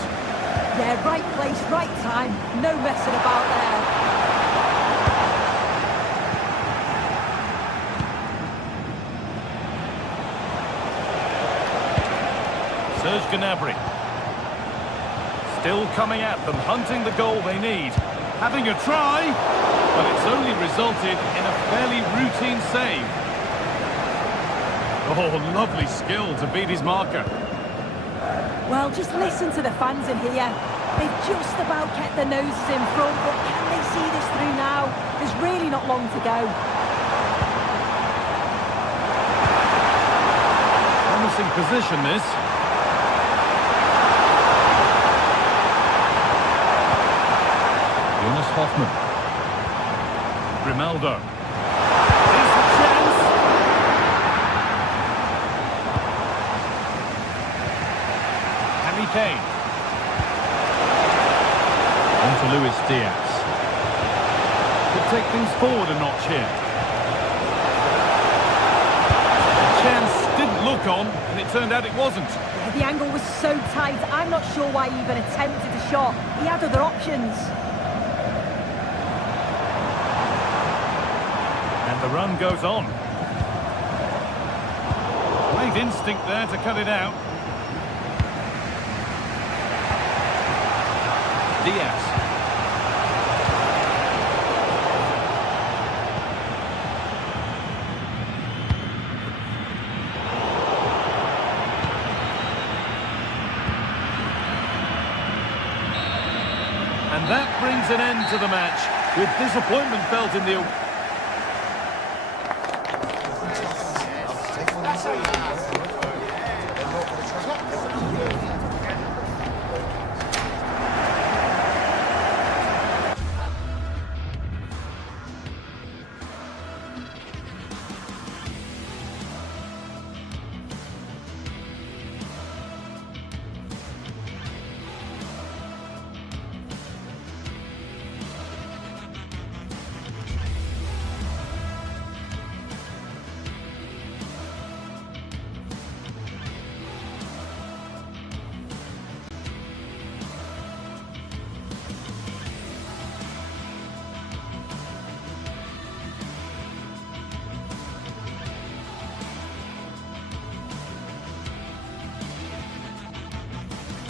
Yeah, right place, right time. No messing about there. Serge Gnabry. Still coming at them, hunting the goal they need. Having a try, but it's only resulted in a fairly routine save. Oh, lovely skill to beat his marker. Well, just listen to the fans in here. They've just about kept their noses in front, but can they see this through now? There's really not long to go. Promising position, this. Jonas Hoffmann. Grimaldo. Here's the chance. Harry Kane. On to Luis Diaz. Could take things forward a notch here. The chance didn't look on, and it turned out it wasn't. Yeah, the angle was so tight, I'm not sure why he even attempted the shot. He had other options. And the run goes on. Great instinct there to cut it out. Diaz. And that brings an end to the match, with disappointment felt in the...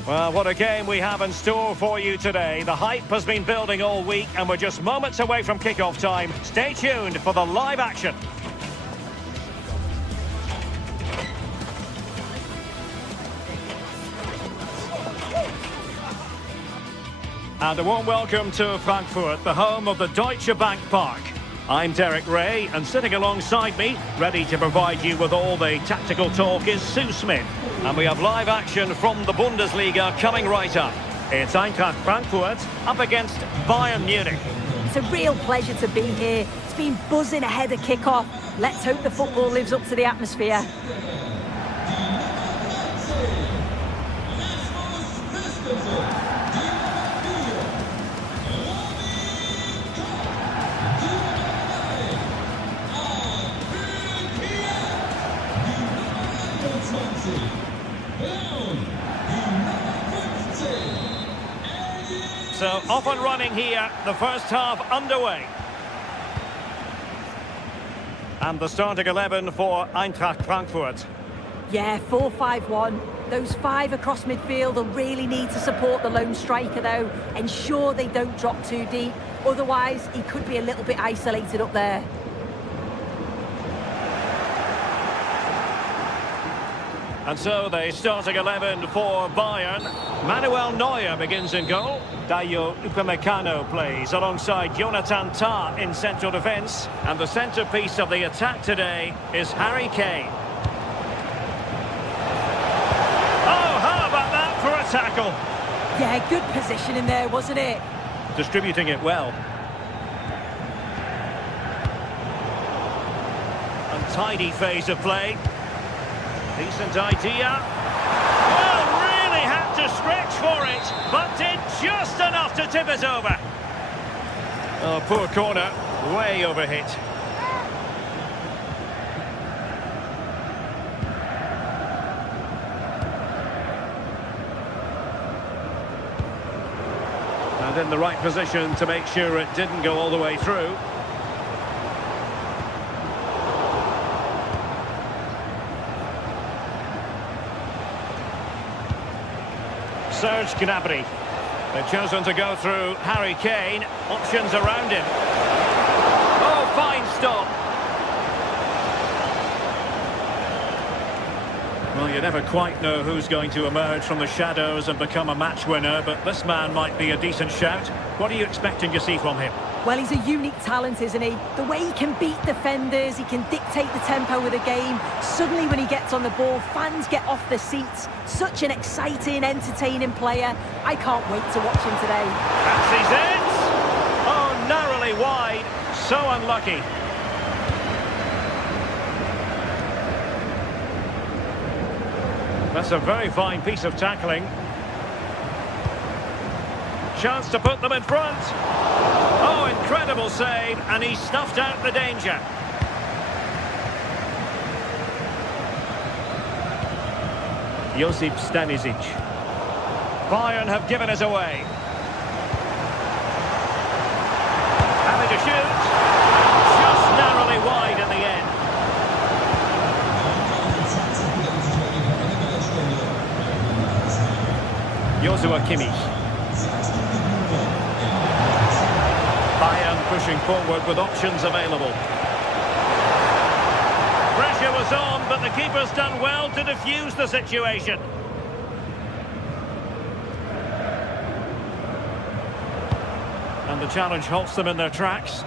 Well, what a game we have in store for you today. The hype has been building all week and we're just moments away from kickoff time. Stay tuned for the live action. And a warm welcome to Frankfurt, the home of the Deutsche Bank Park. I'm Derek Ray, and sitting alongside me, ready to provide you with all the tactical talk, is Sue Smith. And we have live action from the Bundesliga coming right up. It's Eintracht Frankfurt up against Bayern Munich. It's a real pleasure to be here. It's been buzzing ahead of kick-off. Let's hope the football lives up to the atmosphere. So off and running here, the first half underway. And the starting 11 for Eintracht Frankfurt. Yeah, 4-5-1. Those five across midfield will really need to support the lone striker though. Ensure they don't drop too deep. Otherwise, he could be a little bit isolated up there. And so the starting 11 for Bayern. Manuel Neuer begins in goal. Dayo Upamecano plays alongside Jonathan Tah in central defence. And the centrepiece of the attack today is Harry Kane. tackle. Yeah, good position in there, wasn't it? Distributing it well. Untidy phase of play. Decent idea. Well, really had to stretch for it, but did just enough to tip it over. Oh, poor corner. Way overhit. And in the right position to make sure it didn't go all the way through. Serge Gnabry. They've chosen to go through Harry Kane. Options around him. Oh, fine stop. Well, you never quite know who's going to emerge from the shadows and become a match winner, but this man might be a decent shout. What are you expecting to see from him? Well, he's a unique talent, isn't he? The way he can beat defenders, he can dictate the tempo of the game. Suddenly, when he gets on the ball, fans get off their seats. Such an exciting, entertaining player. I can't wait to watch him today. Fancies it! Oh, narrowly wide. So unlucky. That's a very fine piece of tackling. Chance to put them in front. Oh, incredible save, and he snuffed out the danger. Josip Stanisic. Bayern have given us away. Having to shoot. Just narrowly wide in the end. Joshua Kimmich. Bayern pushing forward with options available. Pressure was on, but the keeper's done well to defuse the situation. And the challenge halts them in their tracks.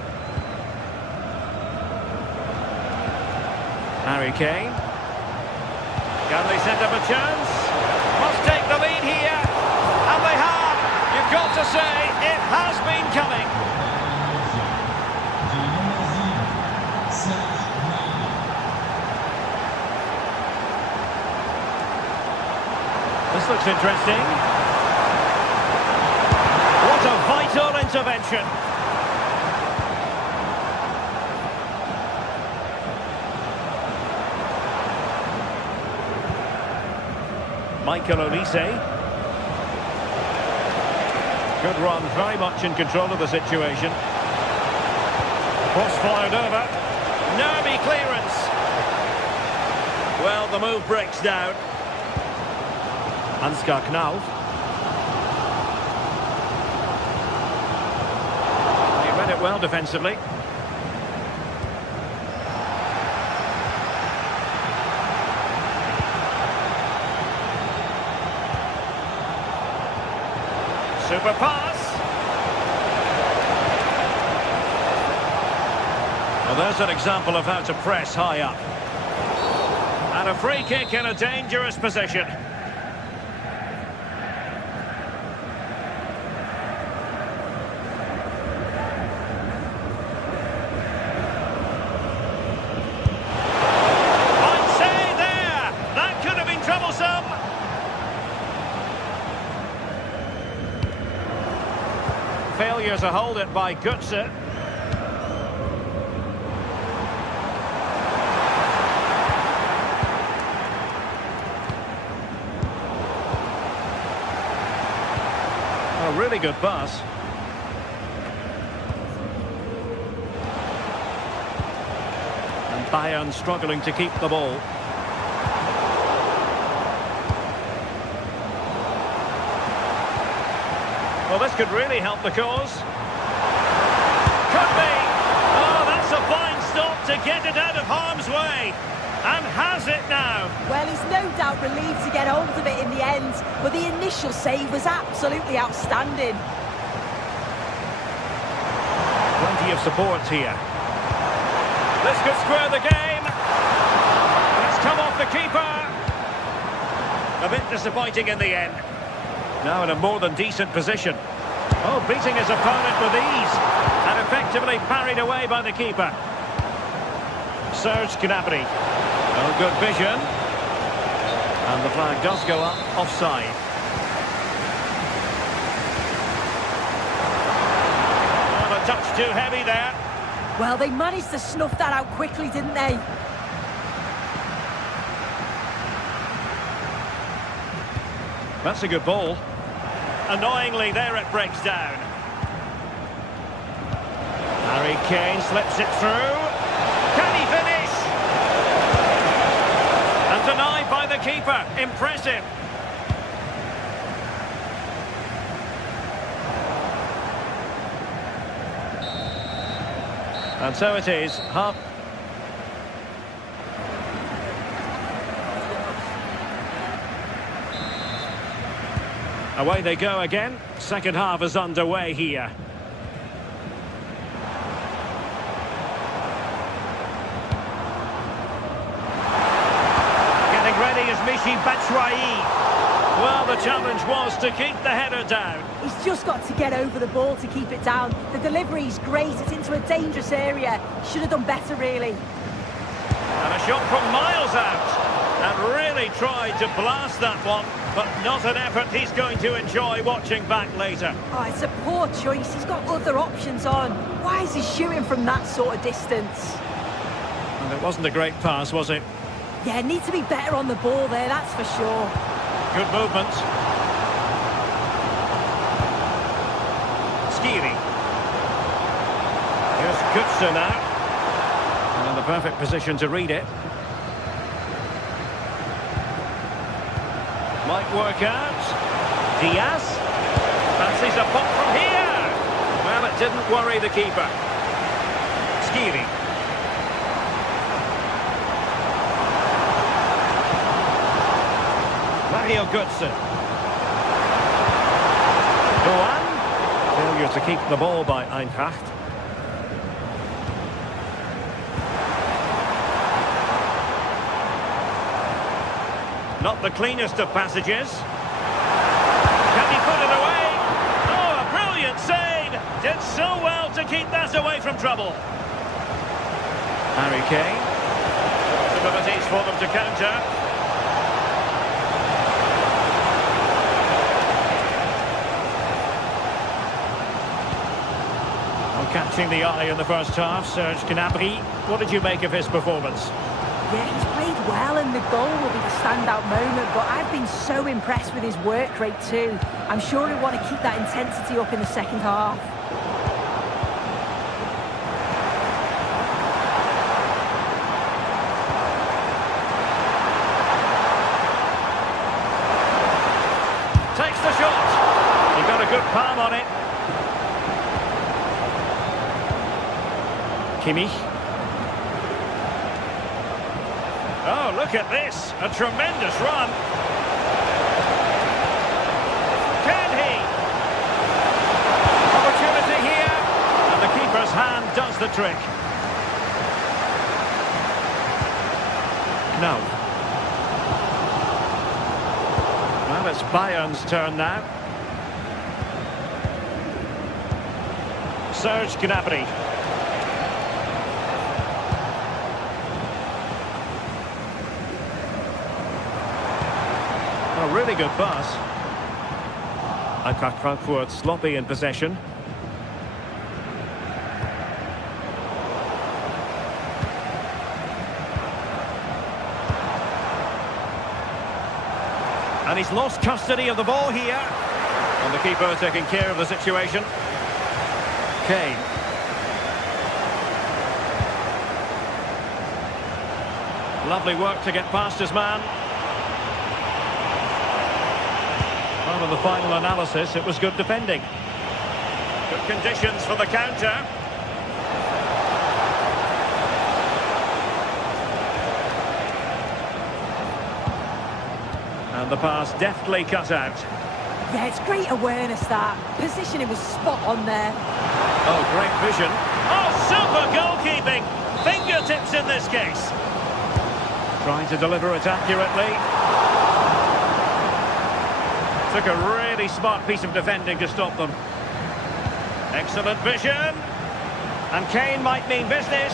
Harry Kane. Can they set up a chance? Must take the lead here. And they have. You've got to say, it has been coming. This looks interesting. What a vital intervention. Michael Olise. Good run, very much in control of the situation. Cross fired over. Nervy clearance. Well, the move breaks down. Ansgar Knauf. He read it well defensively. Super pass. Well, there's an example of how to press high up. And a free kick in a dangerous position. Failure to hold it by Götze. A really good pass. And Bayern struggling to keep the ball. Well, this could really help the cause. Could be. Oh, that's a fine stop to get it out of harm's way. And has it now. Well, he's no doubt relieved to get hold of it in the end, but the initial save was absolutely outstanding. Plenty of support here. This could square the game. It's come off the keeper. A bit disappointing in the end. Now in a more than decent position. Oh, beating his opponent with ease. And effectively parried away by the keeper. Serge Gnabry. Oh, good vision. And the flag does go up, offside. Oh, a touch too heavy there. Well, they managed to snuff that out quickly, didn't they? That's a good ball. Annoyingly, there it breaks down. Harry Kane slips it through. Can he finish? And denied by the keeper. Impressive. And so it is. Half. Away they go again. Second half is underway here. Getting ready is Michy Batshuayi. Well, the challenge was to keep the header down. He's just got to get over the ball to keep it down. The delivery's great. It's into a dangerous area. Should have done better, really. And a shot from miles out. And really tried to blast that one, but not an effort he's going to enjoy watching back later. Oh, it's a poor choice. He's got other options on. Why is he shooting from that sort of distance? And it wasn't a great pass, was it? Yeah, need to be better on the ball there, that's for sure. Good movement. Skiri. Here's Götze now. And in the perfect position to read it. Might work out. Diaz. Fancies a pop from here. Well, it didn't worry the keeper. Skiri. Mario Götze. Doan. Failure to keep the ball by Eintracht. Not the cleanest of passages. Can he put it away? Oh, a brilliant save! Did so well to keep that away from trouble. Harry Kane. Possibilities for them to counter. Well, catching the eye in the first half, Serge Gnabry. What did you make of his performance? Yeah, he's played well and the goal will be the standout moment, but I've been so impressed with his work rate too. I'm sure he'll want to keep that intensity up in the second half. Takes the shot. He got a good palm on it. Kimmich. Oh, look at this. A tremendous run. Can he? Opportunity here. And the keeper's hand does the trick. No. Well, it's Bayern's turn now. Serge Gnabry. A really good pass. Eintracht Frankfurt sloppy in possession. And he's lost custody of the ball here. And the keeper taking care of the situation. Kane. Lovely work to get past his man. Well, in the final analysis, it was good defending. Good conditions for the counter. And the pass deftly cut out. Yeah, it's great awareness that. Positioning was spot on there. Oh, great vision. Oh, super goalkeeping. Fingertips in this case. Trying to deliver it accurately. Took a really smart piece of defending to stop them. Excellent vision. And Kane might mean business.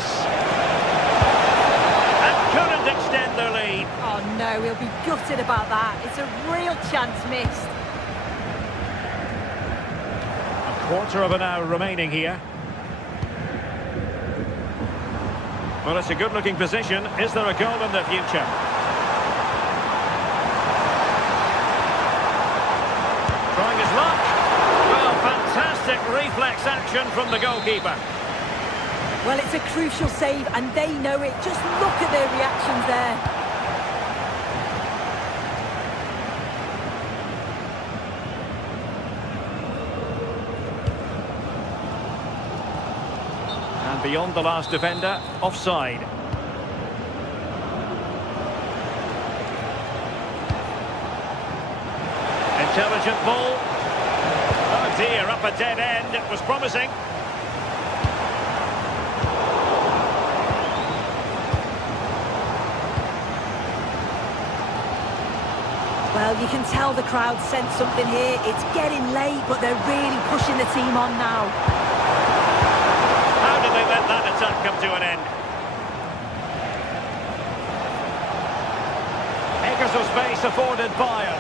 And couldn't extend their lead. Oh no, he'll be gutted about that. It's a real chance missed. A quarter of an hour remaining here. Well, it's a good-looking position. Is there a goal in the future? Trying his luck. Well, fantastic reflex action from the goalkeeper. Well, it's a crucial save, and they know it. Just look at their reactions there. And beyond the last defender, offside. Intelligent ball. Oh dear, up a dead end. It was promising. Well, you can tell the crowd sense something here. It's getting late, but they're really pushing the team on now. How did they let that attack come to an end? Acres of space afforded Bayern.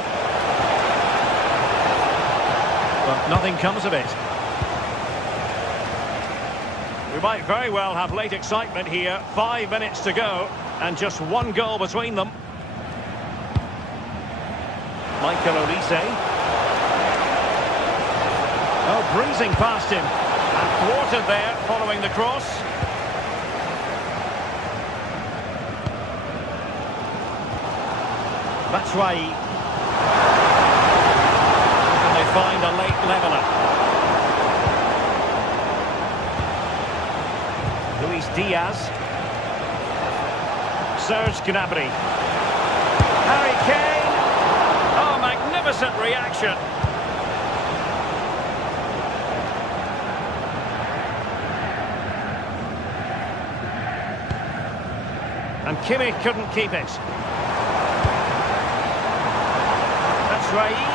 But nothing comes of it. We might very well have late excitement here. 5 minutes to go, and just one goal between them. Michael Olise. Oh, breezing past him. And thwarted there, following the cross. Batshuayi. Can they find a late leveller? Luis Diaz. Serge Gnabry. Harry Kane. Oh, magnificent reaction. And Kimmich couldn't keep it. Batshuayi.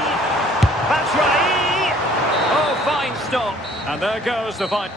Oh, fine stop. And there goes the fight.